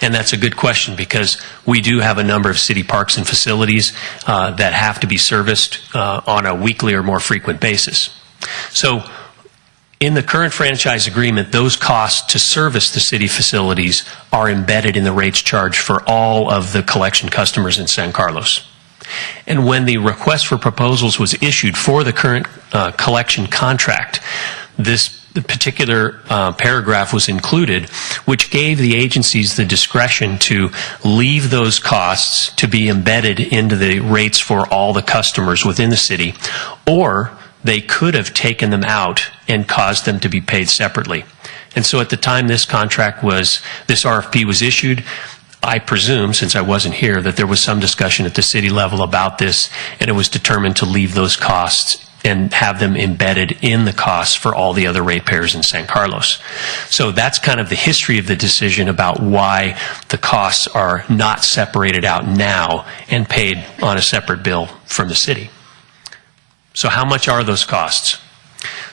And that's a good question because we do have a number of city parks and facilities that have to be serviced on a weekly or more frequent basis. So in the current franchise agreement, those costs to service the city facilities are embedded in the rates charged for all of the collection customers in San Carlos. And when the request for proposals was issued for the current collection contract, this particular paragraph was included, which gave the agencies the discretion to leave those costs to be embedded into the rates for all the customers within the city, or they could have taken them out and caused them to be paid separately. And so at the time this RFP was issued, I presume, since I wasn't here, that there was some discussion at the city level about this, and it was determined to leave those costs and have them embedded in the costs for all the other ratepayers in San Carlos. So that's kind of the history of the decision about why the costs are not separated out now and paid on a separate bill from the city. So how much are those costs?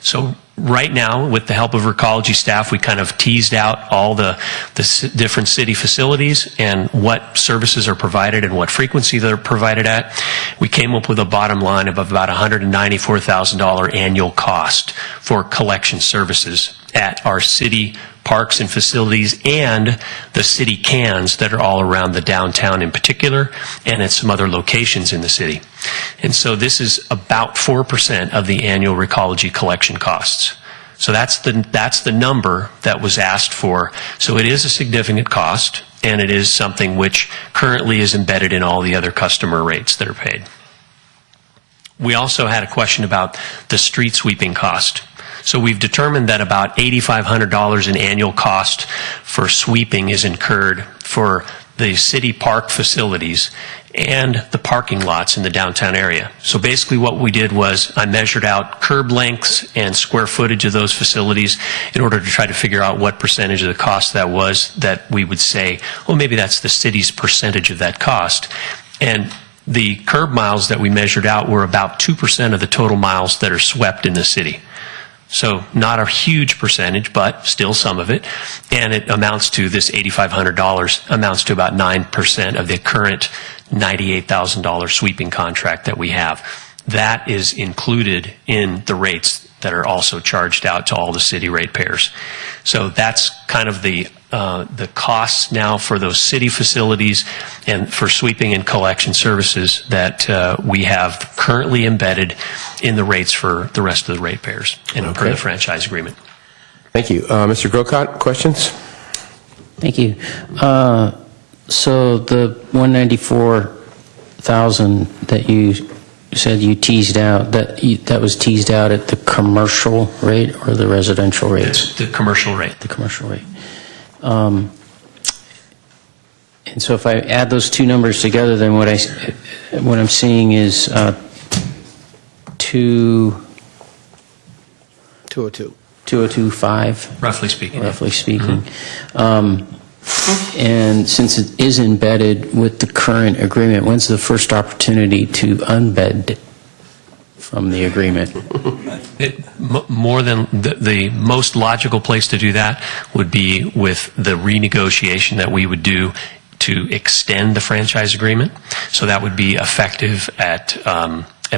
So right now, with the help of Recology staff, we kind of teased out all the different city facilities and what services are provided and what frequency they're provided at. We came up with a bottom line of about $194,000 annual cost for collection services at our city parks and facilities and the city cans that are all around the downtown in particular, and at some other locations in the city. And so this is about 4% of the annual Recology collection costs. So that's the number that was asked for. So it is a significant cost, and it is something which currently is embedded in all the other customer rates that are paid. We also had a question about the street sweeping cost. So we've determined that about $8,500 in annual cost for sweeping is incurred for the city park facilities and the parking lots in the downtown area. So basically what we did was I measured out curb lengths and square footage of those facilities in order to try to figure out what percentage of the cost that was, that we would say, well, maybe that's the city's percentage of that cost. And the curb miles that we measured out were about 2% of the total miles that are swept in the city. So not a huge percentage, but still some of it. And it amounts to this $8,500, amounts to about 9% of the current $98,000 sweeping contract that we have. That is included in the rates that are also charged out to all the city ratepayers. So that's kind of the costs now for those city facilities and for sweeping and collection services that we have currently embedded in the rates for the rest of the ratepayers and per the franchise agreement. Thank you. Mr. Grocott, questions? Thank you. So the 194,000 that you said you teased out, that was teased out at the commercial rate or the residential rate? It's the commercial rate. The commercial rate. And so if I add those two numbers together, then what I'm seeing is 202.5. Roughly speaking. Roughly speaking. And since it is embedded with the current agreement, when's the first opportunity to unbed it from the agreement? More than the most logical place to do that would be with the renegotiation that we would do to extend the franchise agreement. So that would be effective at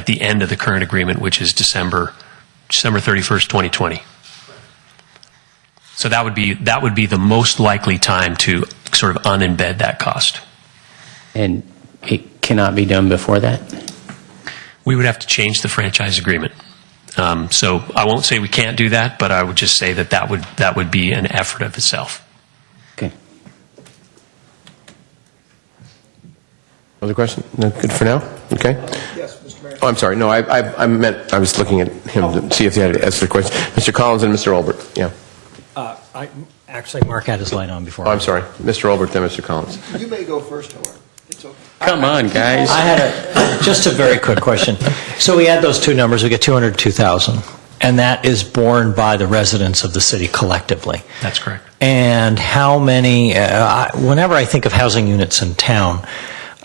the end of the current agreement, which is December 31st, 2020. So that would be the most likely time to sort of unembed that cost. And it cannot be done before that? We would have to change the franchise agreement. So I won't say we can't do that, but I would just say that would be an effort of itself. Okay. Other question? No, good for now? Okay. Yes, Mr. Mayor. Oh, I'm sorry. No, I meant I was looking at him to see if he had to answer the question. Mr. Collins and Mr. Olbert. Yeah. Actually, Mark had his light on before. Oh, I'm sorry. Mr. Olbert, then Mr. Collins. You may go first, however. It's okay. Come on, guys. I had just a very quick question. So we add those two numbers, we get 202,000, and that is borne by the residents of the city collectively. That's correct. And how many, whenever I think of housing units in town,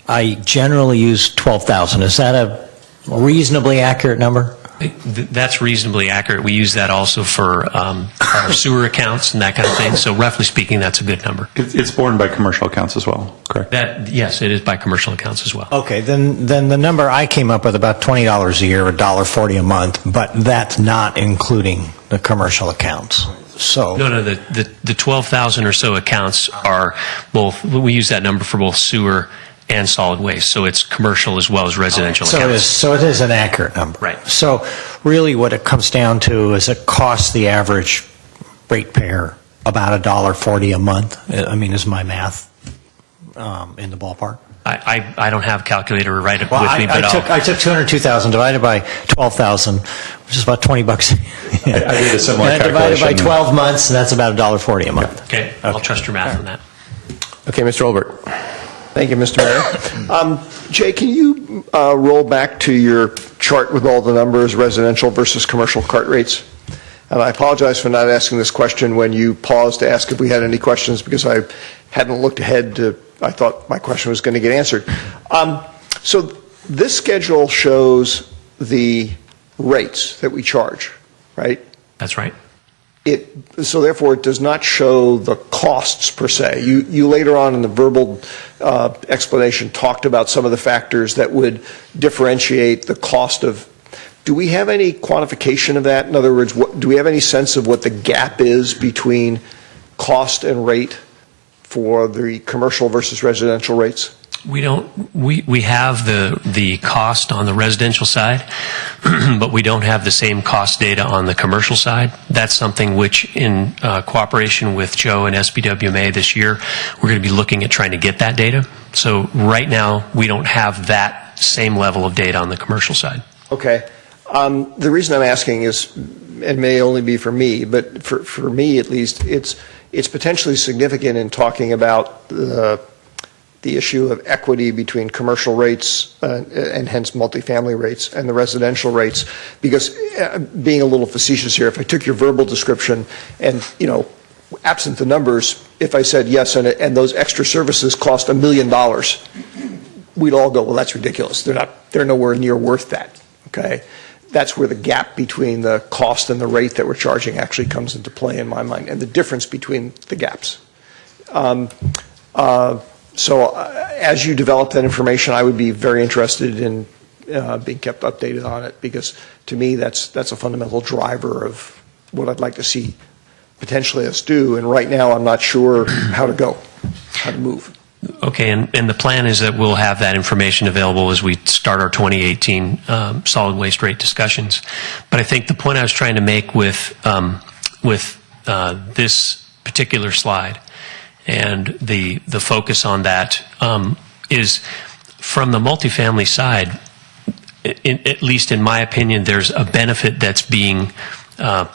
I generally use 12,000. Is that a reasonably accurate number? That's reasonably accurate. We use that also for our sewer accounts and that kind of thing. So roughly speaking, that's a good number. It's borne by commercial accounts as well, correct? Yes, it is by commercial accounts as well. Okay, then the number I came up with, about $20 a year, $1.40 a month, but that's not including the commercial accounts. So No, the 12,000 or so accounts are both, we use that number for both sewer and solid waste. So it's commercial as well as residential accounts. So it is an accurate number. Right. So really what it comes down to is it costs the average ratepayer about $1.40 a month. I mean, is my math in the ballpark? I don't have a calculator right with Well, me, but I took 202,000 divided by 12,000, which is about $20. I did a similar and divided by calculation. 12 months, and that's about $1.40 a month. Okay, I'll trust your math on that. Okay, Mr. Olbert. Thank you, Mr. Mayor. Jay, can you roll back to your chart with all the numbers, residential versus commercial cart rates? And I apologize for not asking this question when you paused to ask if we had any questions, because I hadn't looked ahead to, I thought my question was going to get answered. So this schedule shows the rates that we charge, right? That's right. So therefore, it does not show the costs per se. You later on in the verbal explanation talked about some of the factors that would differentiate the cost of. Do we have any quantification of that? In other words, do we have any sense of what the gap is between cost and rate for the commercial versus residential rates? We don't, we have the cost on the residential side, but we don't have the same cost data on the commercial side. That's something which, in cooperation with Joe and SBWMA this year, we're going to be looking at trying to get that data. So right now, we don't have that same level of data on the commercial side. Okay. The reason I'm asking is, and may only be for me, but for me at least, it's potentially significant in talking about the issue of equity between commercial rates and hence multifamily rates and the residential rates, because being a little facetious here, if I took your verbal description and, absent the numbers, if I said yes and those extra services cost $1 million, we'd all go, well, that's ridiculous. They're nowhere near worth that. Okay. That's where the gap between the cost and the rate that we're charging actually comes into play in my mind, and the difference between the gaps. So as you develop that information, I would be very interested in being kept updated on it, because to me that's a fundamental driver of what I'd like to see potentially us do. And right now I'm not sure how to move. Okay, and the plan is that we'll have that information available as we start our 2018 solid waste rate discussions. But I think the point I was trying to make with this particular slide and the focus on that is from the multifamily side, at least in my opinion, there's a benefit that's being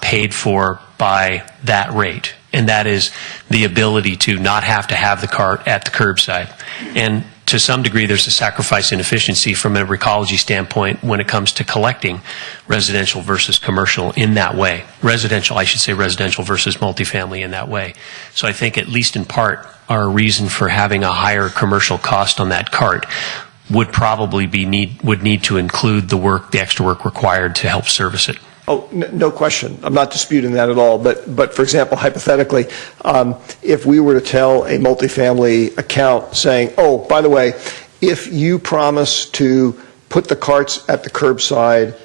paid for by that rate, and that is the ability to not have to have the cart at the curbside. And to some degree, there's a sacrifice in efficiency from an ecology standpoint when it comes to collecting residential versus commercial in that way. Residential, I should say residential versus multifamily in that way. So I think at least in part, our reason for having a higher commercial cost on that cart would probably would need to include the extra work required to help service it. Oh, no question. I'm not disputing that at all. But for example, hypothetically, if we were to tell a multifamily account saying, oh, by the way, if you promise to put the carts at the curbside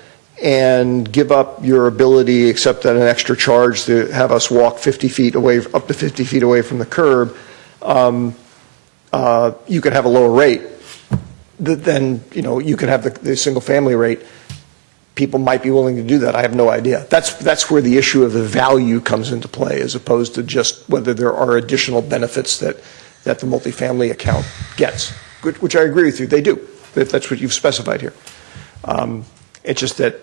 and give up your ability, except at an extra charge, to have us walk 50 feet away, up to 50 feet away from the curb, you could have a lower rate. Then, you could have the single family rate. People might be willing to do that. I have no idea. That's where the issue of the value comes into play, as opposed to just whether there are additional benefits that the multifamily account gets, which I agree with you, they do. That's what you've specified here. It's just that,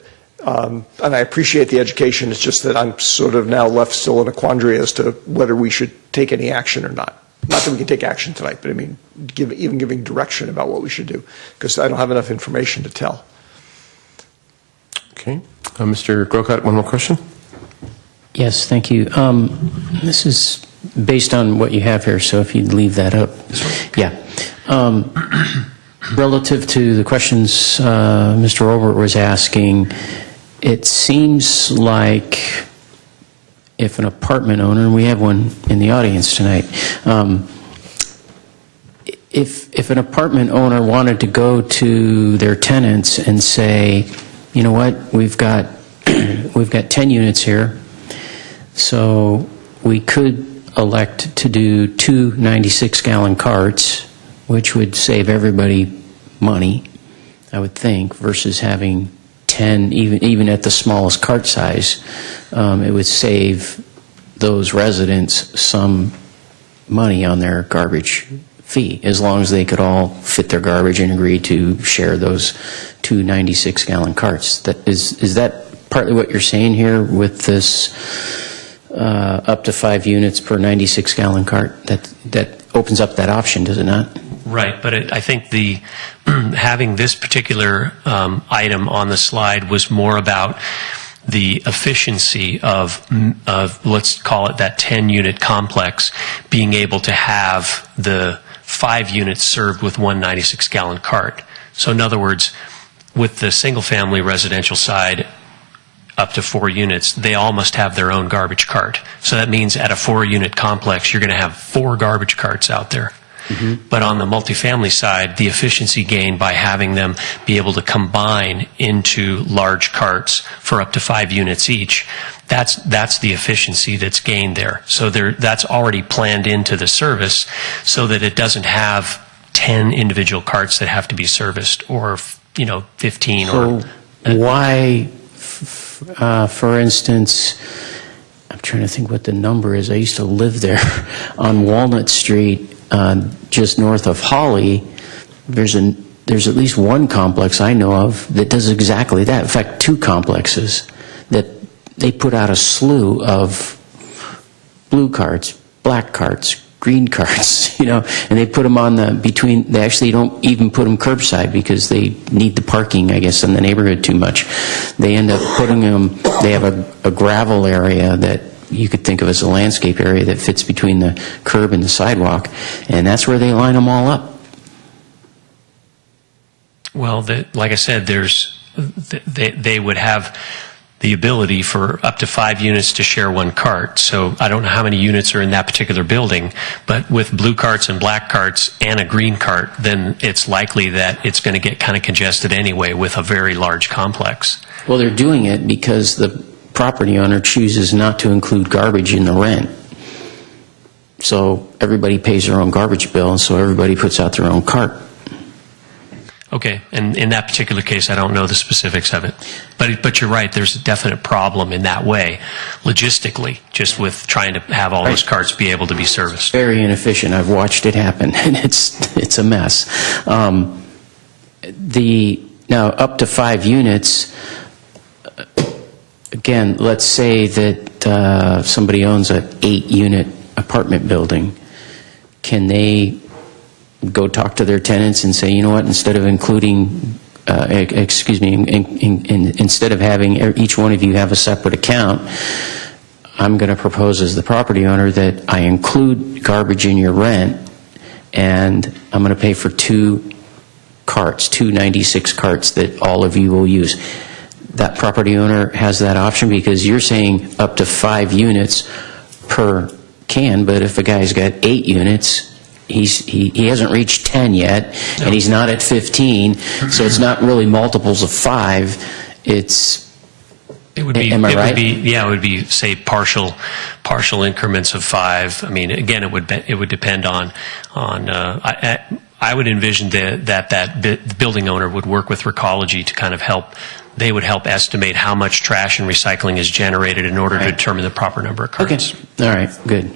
and I appreciate the education, it's just that I'm sort of now left still in a quandary as to whether we should take any action or not. Not that we can take action tonight, but I mean, even giving direction about what we should do, because I don't have enough information to tell. Okay. Mr. Grocott, one more question? Yes, thank you. This is based on what you have here, so if you'd leave that up. Yeah. Relative to the questions Mr. Robert was asking, it seems like if an apartment owner, and we have one in the audience tonight, if an apartment owner wanted to go to their tenants and say, you know what, we've got 10 units here, so we could elect to do 2 96-gallon carts, which would save everybody money, I would think, versus having 10, even at the smallest cart size. It would save those residents some money on their garbage fee, as long as they could all fit their garbage and agree to share those 2 96-gallon carts. Is that partly what you're saying here with this up to 5 units per 96-gallon cart? That opens up that option, does it not? Right, but I think having this particular item on the slide was more about the efficiency of let's call it that 10-unit complex being able to have the 5 units served with 1 96-gallon cart. So in other words, with the single-family residential side, up to 4 units, they all must have their own garbage cart. So that means at a 4-unit complex, you're going to have 4 garbage carts out there. But on the multifamily side, the efficiency gained by having them be able to combine into large carts for up to 5 units each, that's the efficiency that's gained there. So that's already planned into the service so that it doesn't have 10 individual carts that have to be serviced, or 15. So why, for instance, I'm trying to think what the number is. I used to live there on Walnut Street, just north of Holly. There's at least one complex I know of that does exactly that. In fact, 2 complexes that they put out a slew of blue carts, black carts, green carts, and they put them on they actually don't even put them curbside because they need the parking, I guess, in the neighborhood too much. They end up putting them, they have a gravel area that you could think of as a landscape area that fits between the curb and the sidewalk, and that's where they line them all up. Well, like I said, they would have the ability for up to 5 units to share one cart. So I don't know how many units are in that particular building, but with blue carts and black carts and a green cart, then it's likely that it's going to get kind of congested anyway with a very large complex. Well, they're doing it because the property owner chooses not to include garbage in the rent. So everybody pays their own garbage bill, and so everybody puts out their own cart. Okay, and in that particular case, I don't know the specifics of it. But you're right, there's a definite problem in that way, logistically, just with trying to have all those carts be able to be serviced. Very inefficient. I've watched it happen, and it's a mess. Now, up to 5 units, again, let's say that somebody owns an 8-unit apartment building. Can they go talk to their tenants and say, you know what, instead of including, instead of having each one of you have a separate account, I'm going to propose as the property owner that I include garbage in your rent, and I'm going to pay for 2 carts, 2 96 carts that all of you will use. That property owner has that option, because you're saying up to 5 units per can, but if a guy's got 8 units, he hasn't reached 10 yet, and he's not at 15, so it's not really multiples of 5. It would be, am I right? It would be, say, partial increments of 5. I mean, again, it would depend on. I would envision that building owner would work with Recology to kind of help. They would help estimate how much trash and recycling is generated in order to determine the proper number of carts. Okay. All right. Good.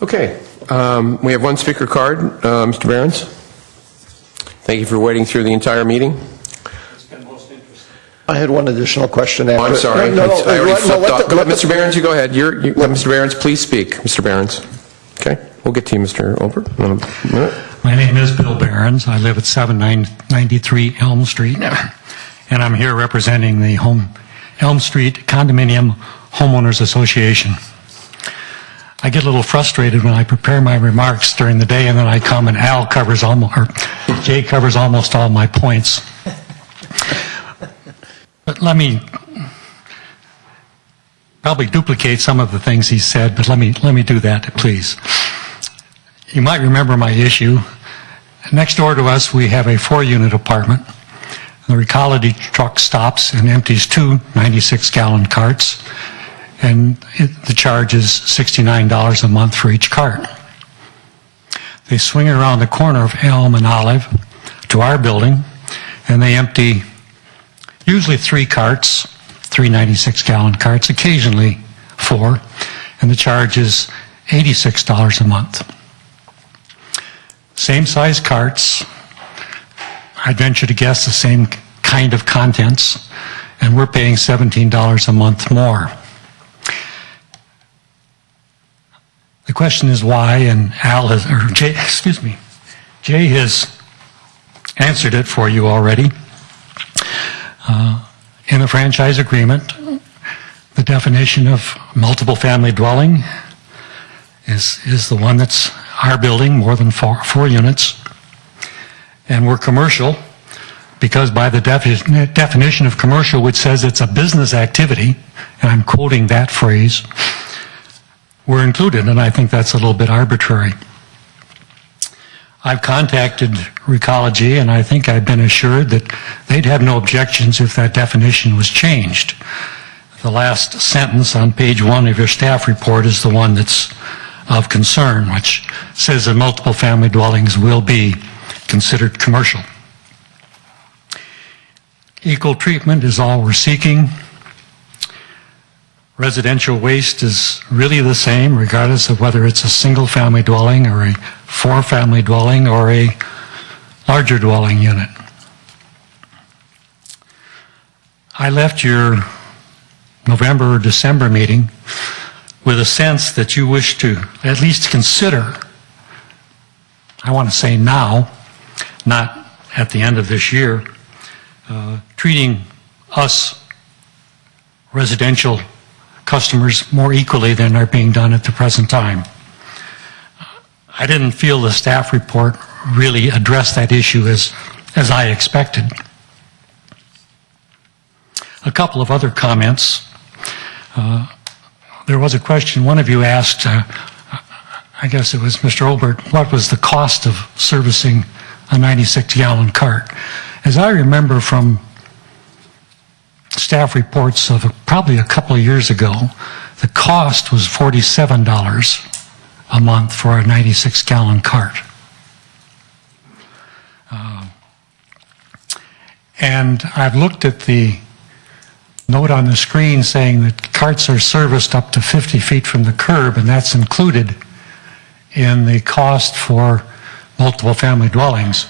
Okay. We have one speaker card. Mr. Behrens. Thank you for waiting through the entire meeting. I had one additional question. Oh, I'm sorry. I already flipped off. Go ahead, Mr. Behrens, you go ahead. Mr. Behrens, please speak. Mr. Behrens. Okay. We'll get to you, Mr. Olbert. My name is Bill Behrens. I live at 7993 Elm Street, and I'm here representing the Elm Street Condominium Homeowners Association. I get a little frustrated when I prepare my remarks during the day, and then I come and Jay covers almost all my points. But let me probably duplicate some of the things he said, but let me do that, please. You might remember my issue. Next door to us, we have a 4-unit apartment. The Recology truck stops and empties 2 96-gallon carts, and the charge is $69 a month for each cart. They swing around the corner of Elm and Olive to our building, and they empty usually 3 carts, 3 96-gallon carts, occasionally 4, and the charge is $86 a month. Same size carts, I'd venture to guess the same kind of contents, and we're paying $17 a month more. The question is why, and Jay has answered it for you already. In the franchise agreement, the definition of multiple family dwelling is the one that's our building, more than 4 units. And we're commercial because by the definition of commercial, which says it's a business activity, and I'm quoting that phrase, we're included, and I think that's a little bit arbitrary. I've contacted Recology, and I think I've been assured that they'd have no objections if that definition was changed. The last sentence on page 1 of your staff report is the one that's of concern, which says that multiple family dwellings will be considered commercial. Equal treatment is all we're seeking. Residential waste is really the same, regardless of whether it's a single-family dwelling or a four-family dwelling or a larger dwelling unit. I left your November or December meeting with a sense that you wish to at least consider, I want to say now, not at the end of this year, treating us residential customers more equally than are being done at the present time. I didn't feel the staff report really addressed that issue as I expected. A couple of other comments. There was a question, one of you asked, I guess it was Mr. Olbert, what was the cost of servicing a 96-gallon cart? As I remember from staff reports of probably a couple of years ago, the cost was $47 a month for a 96-gallon cart. And I've looked at the note on the screen saying that carts are serviced up to 50 feet from the curb, and that's included in the cost for multiple family dwellings.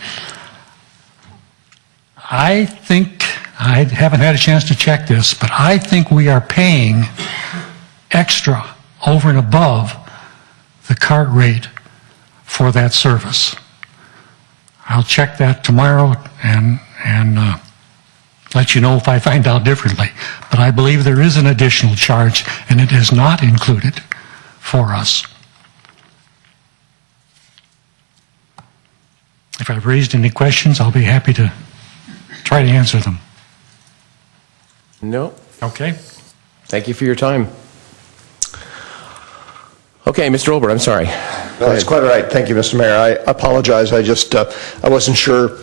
I think, I haven't had a chance to check this, but I think we are paying extra over and above the cart rate for that service. I'll check that tomorrow and let you know if I find out differently. But I believe there is an additional charge, and it is not included for us. If I've raised any questions, I'll be happy to try to answer them. No. Okay. Thank you for your time. Okay, Mr. Olbert, I'm sorry. No, that's quite all right. Thank you, Mr. Mayor. I apologize. I just, I wasn't sure.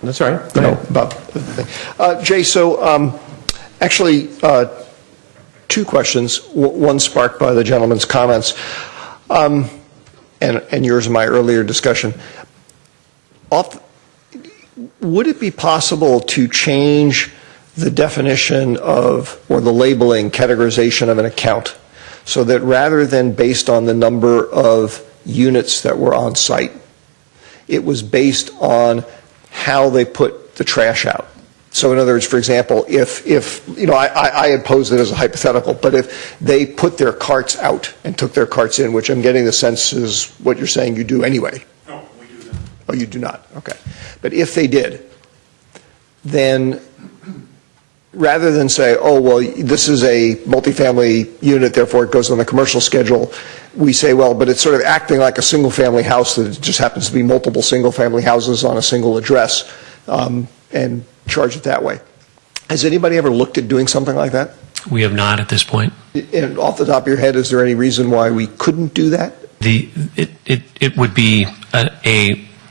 That's all right. Go ahead. About the thing. Jay, so actually, two questions. One sparked by the gentleman's comments, and yours in my earlier discussion. Would it be possible to change the definition of, or the labeling, categorization of an account, so that rather than based on the number of units that were on site, it was based on how they put the trash out? So in other words, for example, if you know, I had posed it as a hypothetical, but if they put their carts out and took their carts in, which I'm getting the sense is what you're saying you do anyway. No, we do that. Oh, you do not? Okay. But if they did, then rather than say, oh, well, this is a multifamily unit, therefore it goes on the commercial schedule, we say, well, but it's sort of acting like a single-family house that just happens to be multiple single-family houses on a single address, and charge it that way. Has anybody ever looked at doing something like that? We have not at this point. And off the top of your head, is there any reason why we couldn't do that? It would be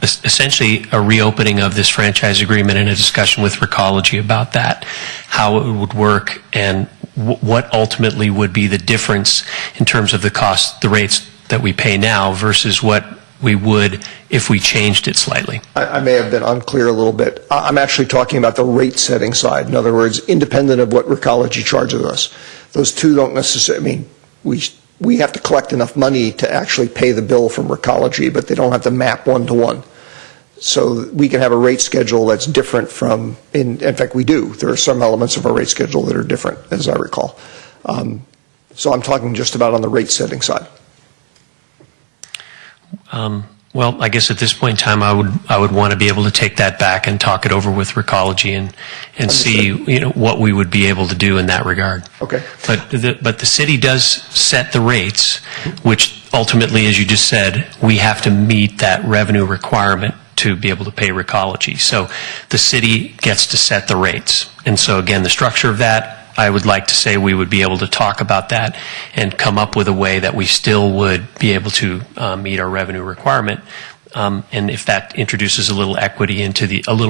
essentially a reopening of this franchise agreement and a discussion with Recology about that, how it would work, and what ultimately would be the difference in terms of the cost, the rates that we pay now versus what we would if we changed it slightly. I may have been unclear a little bit. I'm actually talking about the rate setting side. In other words, independent of what Recology charges us. Those two don't necessarily, I mean, we have to collect enough money to actually pay the bill from Recology, but they don't have to map one-to-one. So we can have a rate schedule that's different from, in fact we do. There are some elements of our rate schedule that are different, as I recall. So I'm talking just about on the rate setting side. Well, I guess at this point in time, I would want to be able to take that back and talk it over with Recology and see, you know, what we would be able to do in that regard. Okay. But the city does set the rates, which ultimately, as you just said, we have to meet that revenue requirement to be able to pay Recology. So the city gets to set the rates. And so again, the structure of that, I would like to say we would be able to talk about that and come up with a way that we still would be able to meet our revenue requirement, And if that introduces a little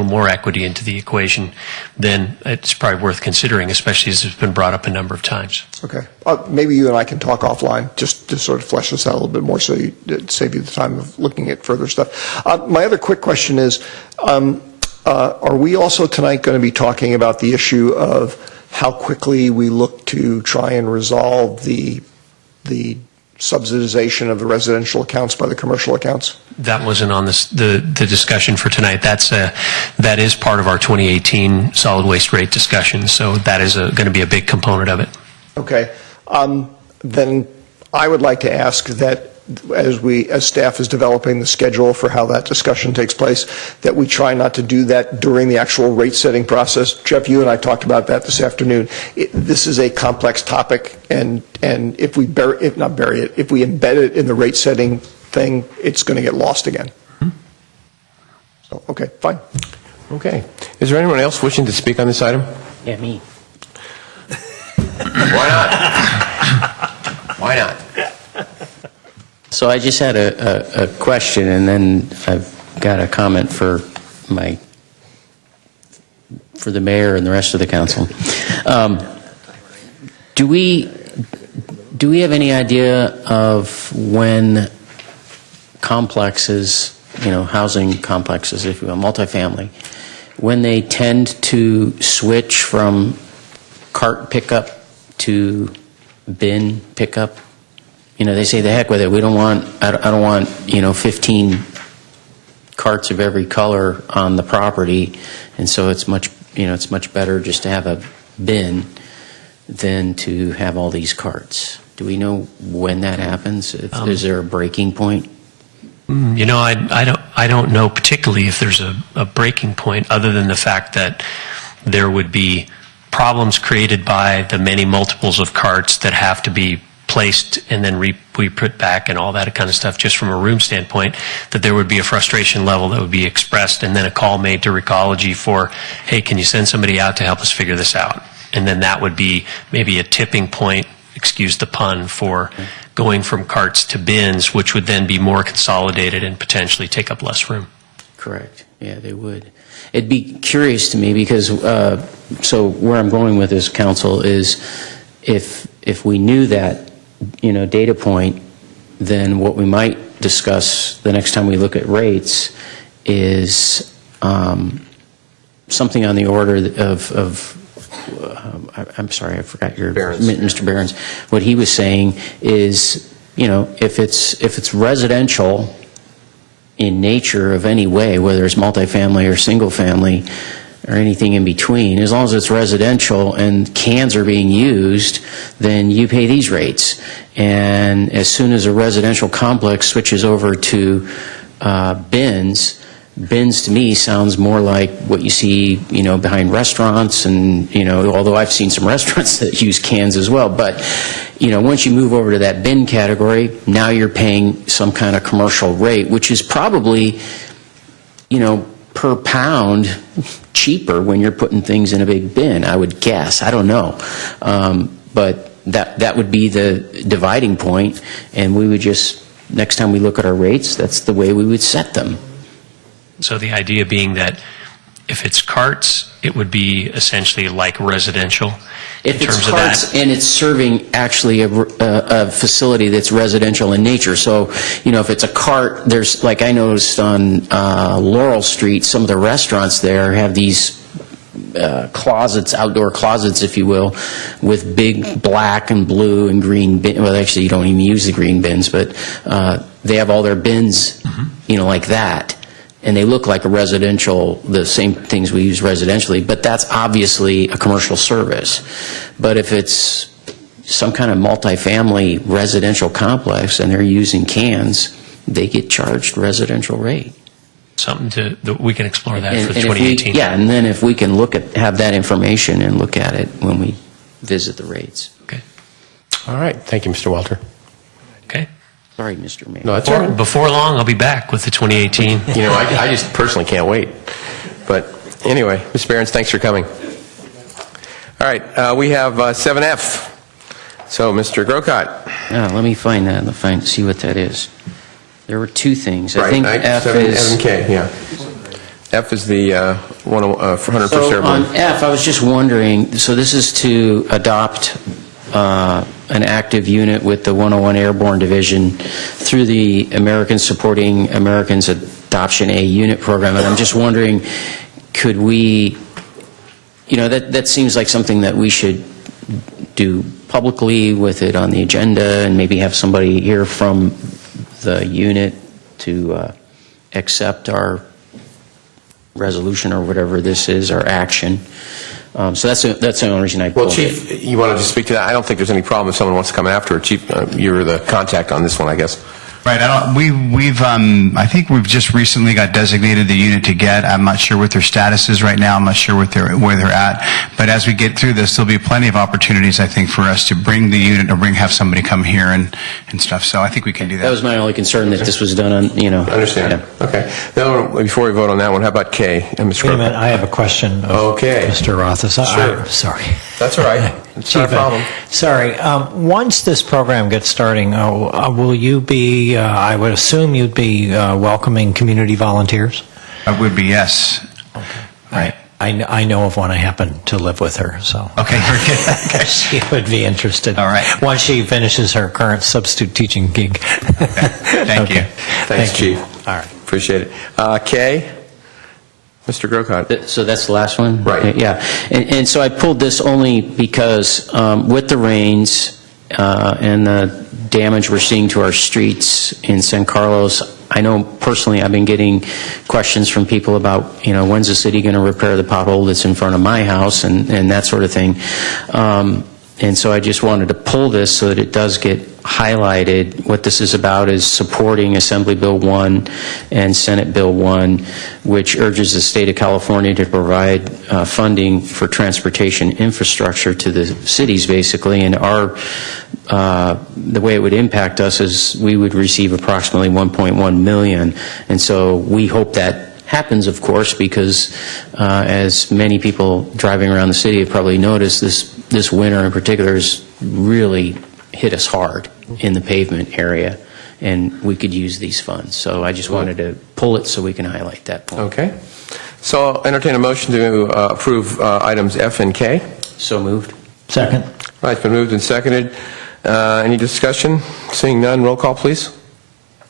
more equity into the equation, then it's probably worth considering, especially as it's been brought up a number of times. Okay. Maybe you and I can talk offline just to sort of flesh this out a little bit more so you save you the time of looking at further stuff. My other quick question is, are we also tonight going to be talking about the issue of how quickly we look to try and resolve the subsidization of the residential accounts by the commercial accounts? That wasn't on the discussion for tonight. That is part of our 2018 solid waste rate discussion, so that is going to be a big component of it. Okay. Then I would like to ask that as staff is developing the schedule for how that discussion takes place, that we try not to do that during the actual rate setting process. Jeff, you and I talked about that this afternoon. This is a complex topic, and if we if we embed it in the rate setting thing, it's going to get lost again. So, okay, fine. Okay. Is there anyone else wishing to speak on this item? Yeah, me. Why not? Why not? So I just had a question, and then I've got a comment for the mayor and the rest of the council. Do we have any idea of when complexes, housing complexes, if you will, multifamily, when they tend to switch from cart pickup to bin pickup? They say, the heck with it. I don't want 15 carts of every color on the property, and so it's much better just to have a bin than to have all these carts. Do we know when that happens? Is there a breaking point? I don't know particularly if there's a breaking point, other than the fact that there would be problems created by the many multiples of carts that have to be placed and then re-put back and all that kind of stuff, just from a room standpoint, that there would be a frustration level that would be expressed, and then a call made to Recology for, hey, can you send somebody out to help us figure this out? And then that would be maybe a tipping point, excuse the pun, for going from carts to bins, which would then be more consolidated and potentially take up less room. Correct. Yeah, they would. It'd be curious to me because, so where I'm going with this, council, is if we knew that, data point, then what we might discuss the next time we look at rates is something on the order of I'm sorry, I forgot your Mr. Behrens. What he was saying is, if it's residential in nature of any way, whether it's multifamily or single family or anything in between, as long as it's residential and cans are being used, then you pay these rates. And as soon as a residential complex switches over to bins to me sounds more like what you see, behind restaurants, and, although I've seen some restaurants that use cans as well, but, once you move over to that bin category, now you're paying some kind of commercial rate, which is probably, per pound cheaper when you're putting things in a big bin, I would guess. I don't know. But that would be the dividing point, and we would just, next time we look at our rates, that's the way we would set them. So the idea being that if it's carts, it would be essentially like residential. If it's carts and it's serving actually a facility that's residential in nature. So, if it's a cart, there's, like I noticed on Laurel Street, some of the restaurants there have these closets, outdoor closets, if you will, with big black and blue and green bins. Well, actually, you don't even use the green bins, but they have all their bins, like that. And they look like the same things we use residentially, but that's obviously a commercial service. But if it's some kind of multifamily residential complex and they're using cans, they get charged residential rate. Something that we can explore that for 2018. And then if we can have that information and look at it when we visit the rates. Okay. All right. Thank you, Mr. Walter. Okay. Sorry, Mr. Mayor. No, that's all right. Before long, I'll be back with the 2018. I just personally can't wait. But anyway, Mr. Behrens, thanks for coming. All right, we have 7F. So, Mr. Grocott. Let me find that and see what that is. There were two things. I Right, think F is... and K, yeah. F is the 100% So on airborne. F, I was just wondering, so this is to adopt an active unit with the 101 Airborne Division through the Americans Supporting Americans Adoption A Unit program, and I'm just wondering, could we, that seems like something that we should do publicly with it on the agenda, and maybe have somebody here from the unit to accept our resolution or whatever this is, our action. So that's the only reason I Well, pulled Chief, it. you want to just speak to that? I don't think there's any problem if someone wants to come after. Chief, you're the contact on this one, I guess. Right. I think we've just recently got designated the unit to get. I'm not sure what their status is right now. I'm not sure where they're at. But as we get through this, there'll be plenty of opportunities, I think, for us to bring the unit or have somebody come here and stuff. So I think we can do that. That was my only concern, that this was done on, I understand. Yeah. Okay. Now, before we vote on that one, how about K? And Mr. Wait a minute, I have a question of Okay. Mr. Rothus. Sure. Sorry. That's all right. It's not a problem. Sorry. Once this program gets starting, will you be, I would assume you'd be welcoming community volunteers? That would be yes. Right. I know of one. I happen to live with her, so. Okay, very good. She would be interested. All right. Once she finishes her current substitute teaching gig. Thank you. Thanks, Thank you. Chief. All right. Appreciate it. K? Mr. Grocott. So that's the last one? Right. Yeah. And so I pulled this only because with the rains and the damage we're seeing to our streets in San Carlos, I know personally I've been getting questions from people about, when's the city going to repair the pothole that's in front of my house and that sort of thing. And so I just wanted to pull this so that it does get highlighted. What this is about is supporting Assembly Bill 1 and Senate Bill 1, which urges the state of California to provide funding for transportation infrastructure to the cities, basically. And the way it would impact us is we would receive approximately $1.1 million. And so we hope that happens, of course, because as many people driving around the city have probably noticed, this winter in particular has really hit us hard in the pavement area, and we could use these funds. So I just wanted to pull it so we can highlight that point. Okay. So I'll entertain a motion to approve items F and K. So moved. Second. All right, it's been moved and seconded. Any discussion? Seeing none, roll call, please.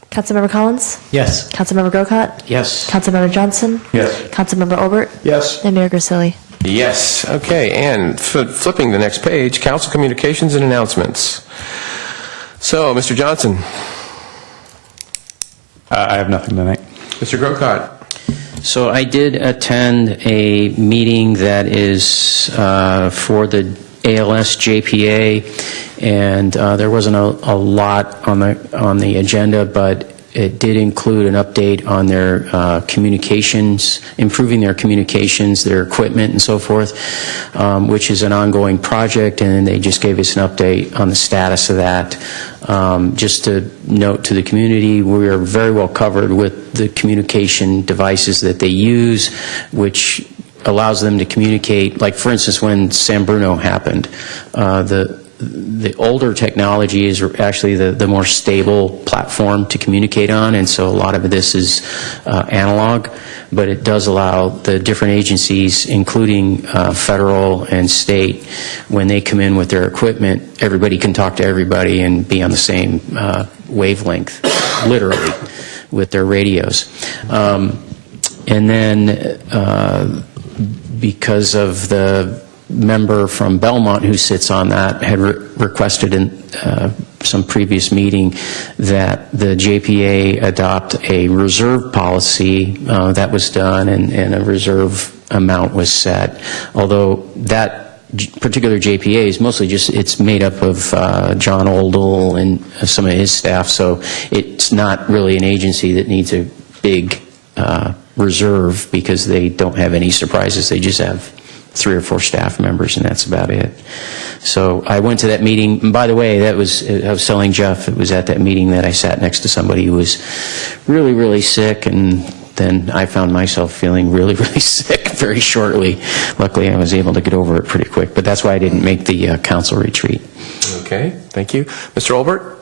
Councilmember Collins? Yes. Councilmember Grocott? Yes. Councilmember Johnson? Yes. Councilmember Obert? Yes. And Mayor Grisilli? Yes. Okay, and flipping the next page, council communications and announcements. So, Mr. Johnson. I have nothing tonight. Mr. Grocott. So I did attend a meeting that is for the ALS JPA, and there wasn't a lot on the agenda, but it did include an update on their communications, improving their communications, their equipment, and so forth, which is an ongoing project, and they just gave us an update on the status of that. Just to note to the community, we are very well covered with the communication devices that they use, which allows them to communicate. Like, for instance, when San Bruno happened, the older technology is actually the more stable platform to communicate on, and so a lot of this is analog, but it does allow the different agencies, including federal and state, when they come in with their equipment, everybody can talk to everybody and be on the same wavelength, literally, with their radios. And then because of the member from Belmont who sits on that had requested in some previous meeting that the JPA adopt a reserve policy. That was done, and a reserve amount was set. Although that particular JPA is mostly it's made up of John Oldle and some of his staff, so it's not really an agency that needs a big reserve because they don't have any surprises. They just have 3 or 4 staff members, and that's about it. So I went to that meeting, and by the way, I was telling Jeff, it was at that meeting that I sat next to somebody who was really, really sick, and then I found myself feeling really, really sick very shortly. Luckily, I was able to get over it pretty quick, but that's why I didn't make the council retreat. Okay, thank you. Mr. Olbert?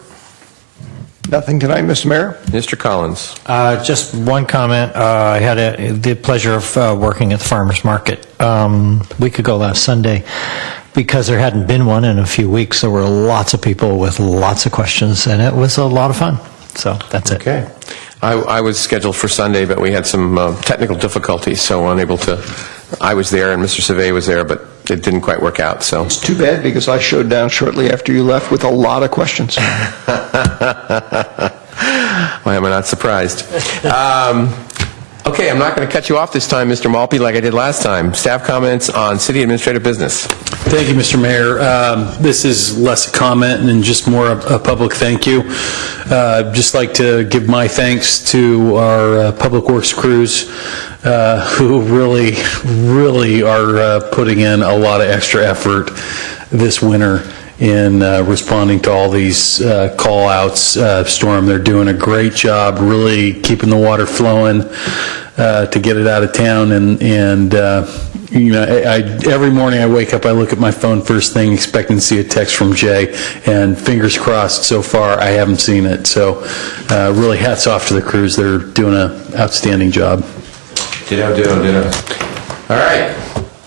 Nothing tonight, Mr. Mayor? Mr. Collins. Just one comment. I had the pleasure of working at the farmers market a week ago last Sunday. Because there hadn't been one in a few weeks, there were lots of people with lots of questions, and it was a lot of fun. So that's it. Okay. I was scheduled for Sunday, but we had some technical difficulties, so unable to. I was there, and Mr. Savay was there, but it didn't quite work out. So It's too bad because I showed down shortly after you left with a lot of questions. Why am I not surprised? Okay, I'm not going to cut you off this time, Mr. Malpe, like I did last time. Staff comments on city administrative business. Thank you, Mr. Mayor. This is less a comment and just more a public thank you. Just like to give my thanks to our Public Works crews who really are putting in a lot of extra effort this winter in responding to all these call-outs, Storm. They're doing a great job really keeping the water flowing to get it out of town. And you know, every morning I wake up, I look at my phone first thing, expecting to see a text from Jay, and fingers crossed, so far I haven't seen it. So really hats off to the crews. They're doing an outstanding job. Ditto. All right.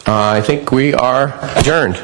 I think we are adjourned.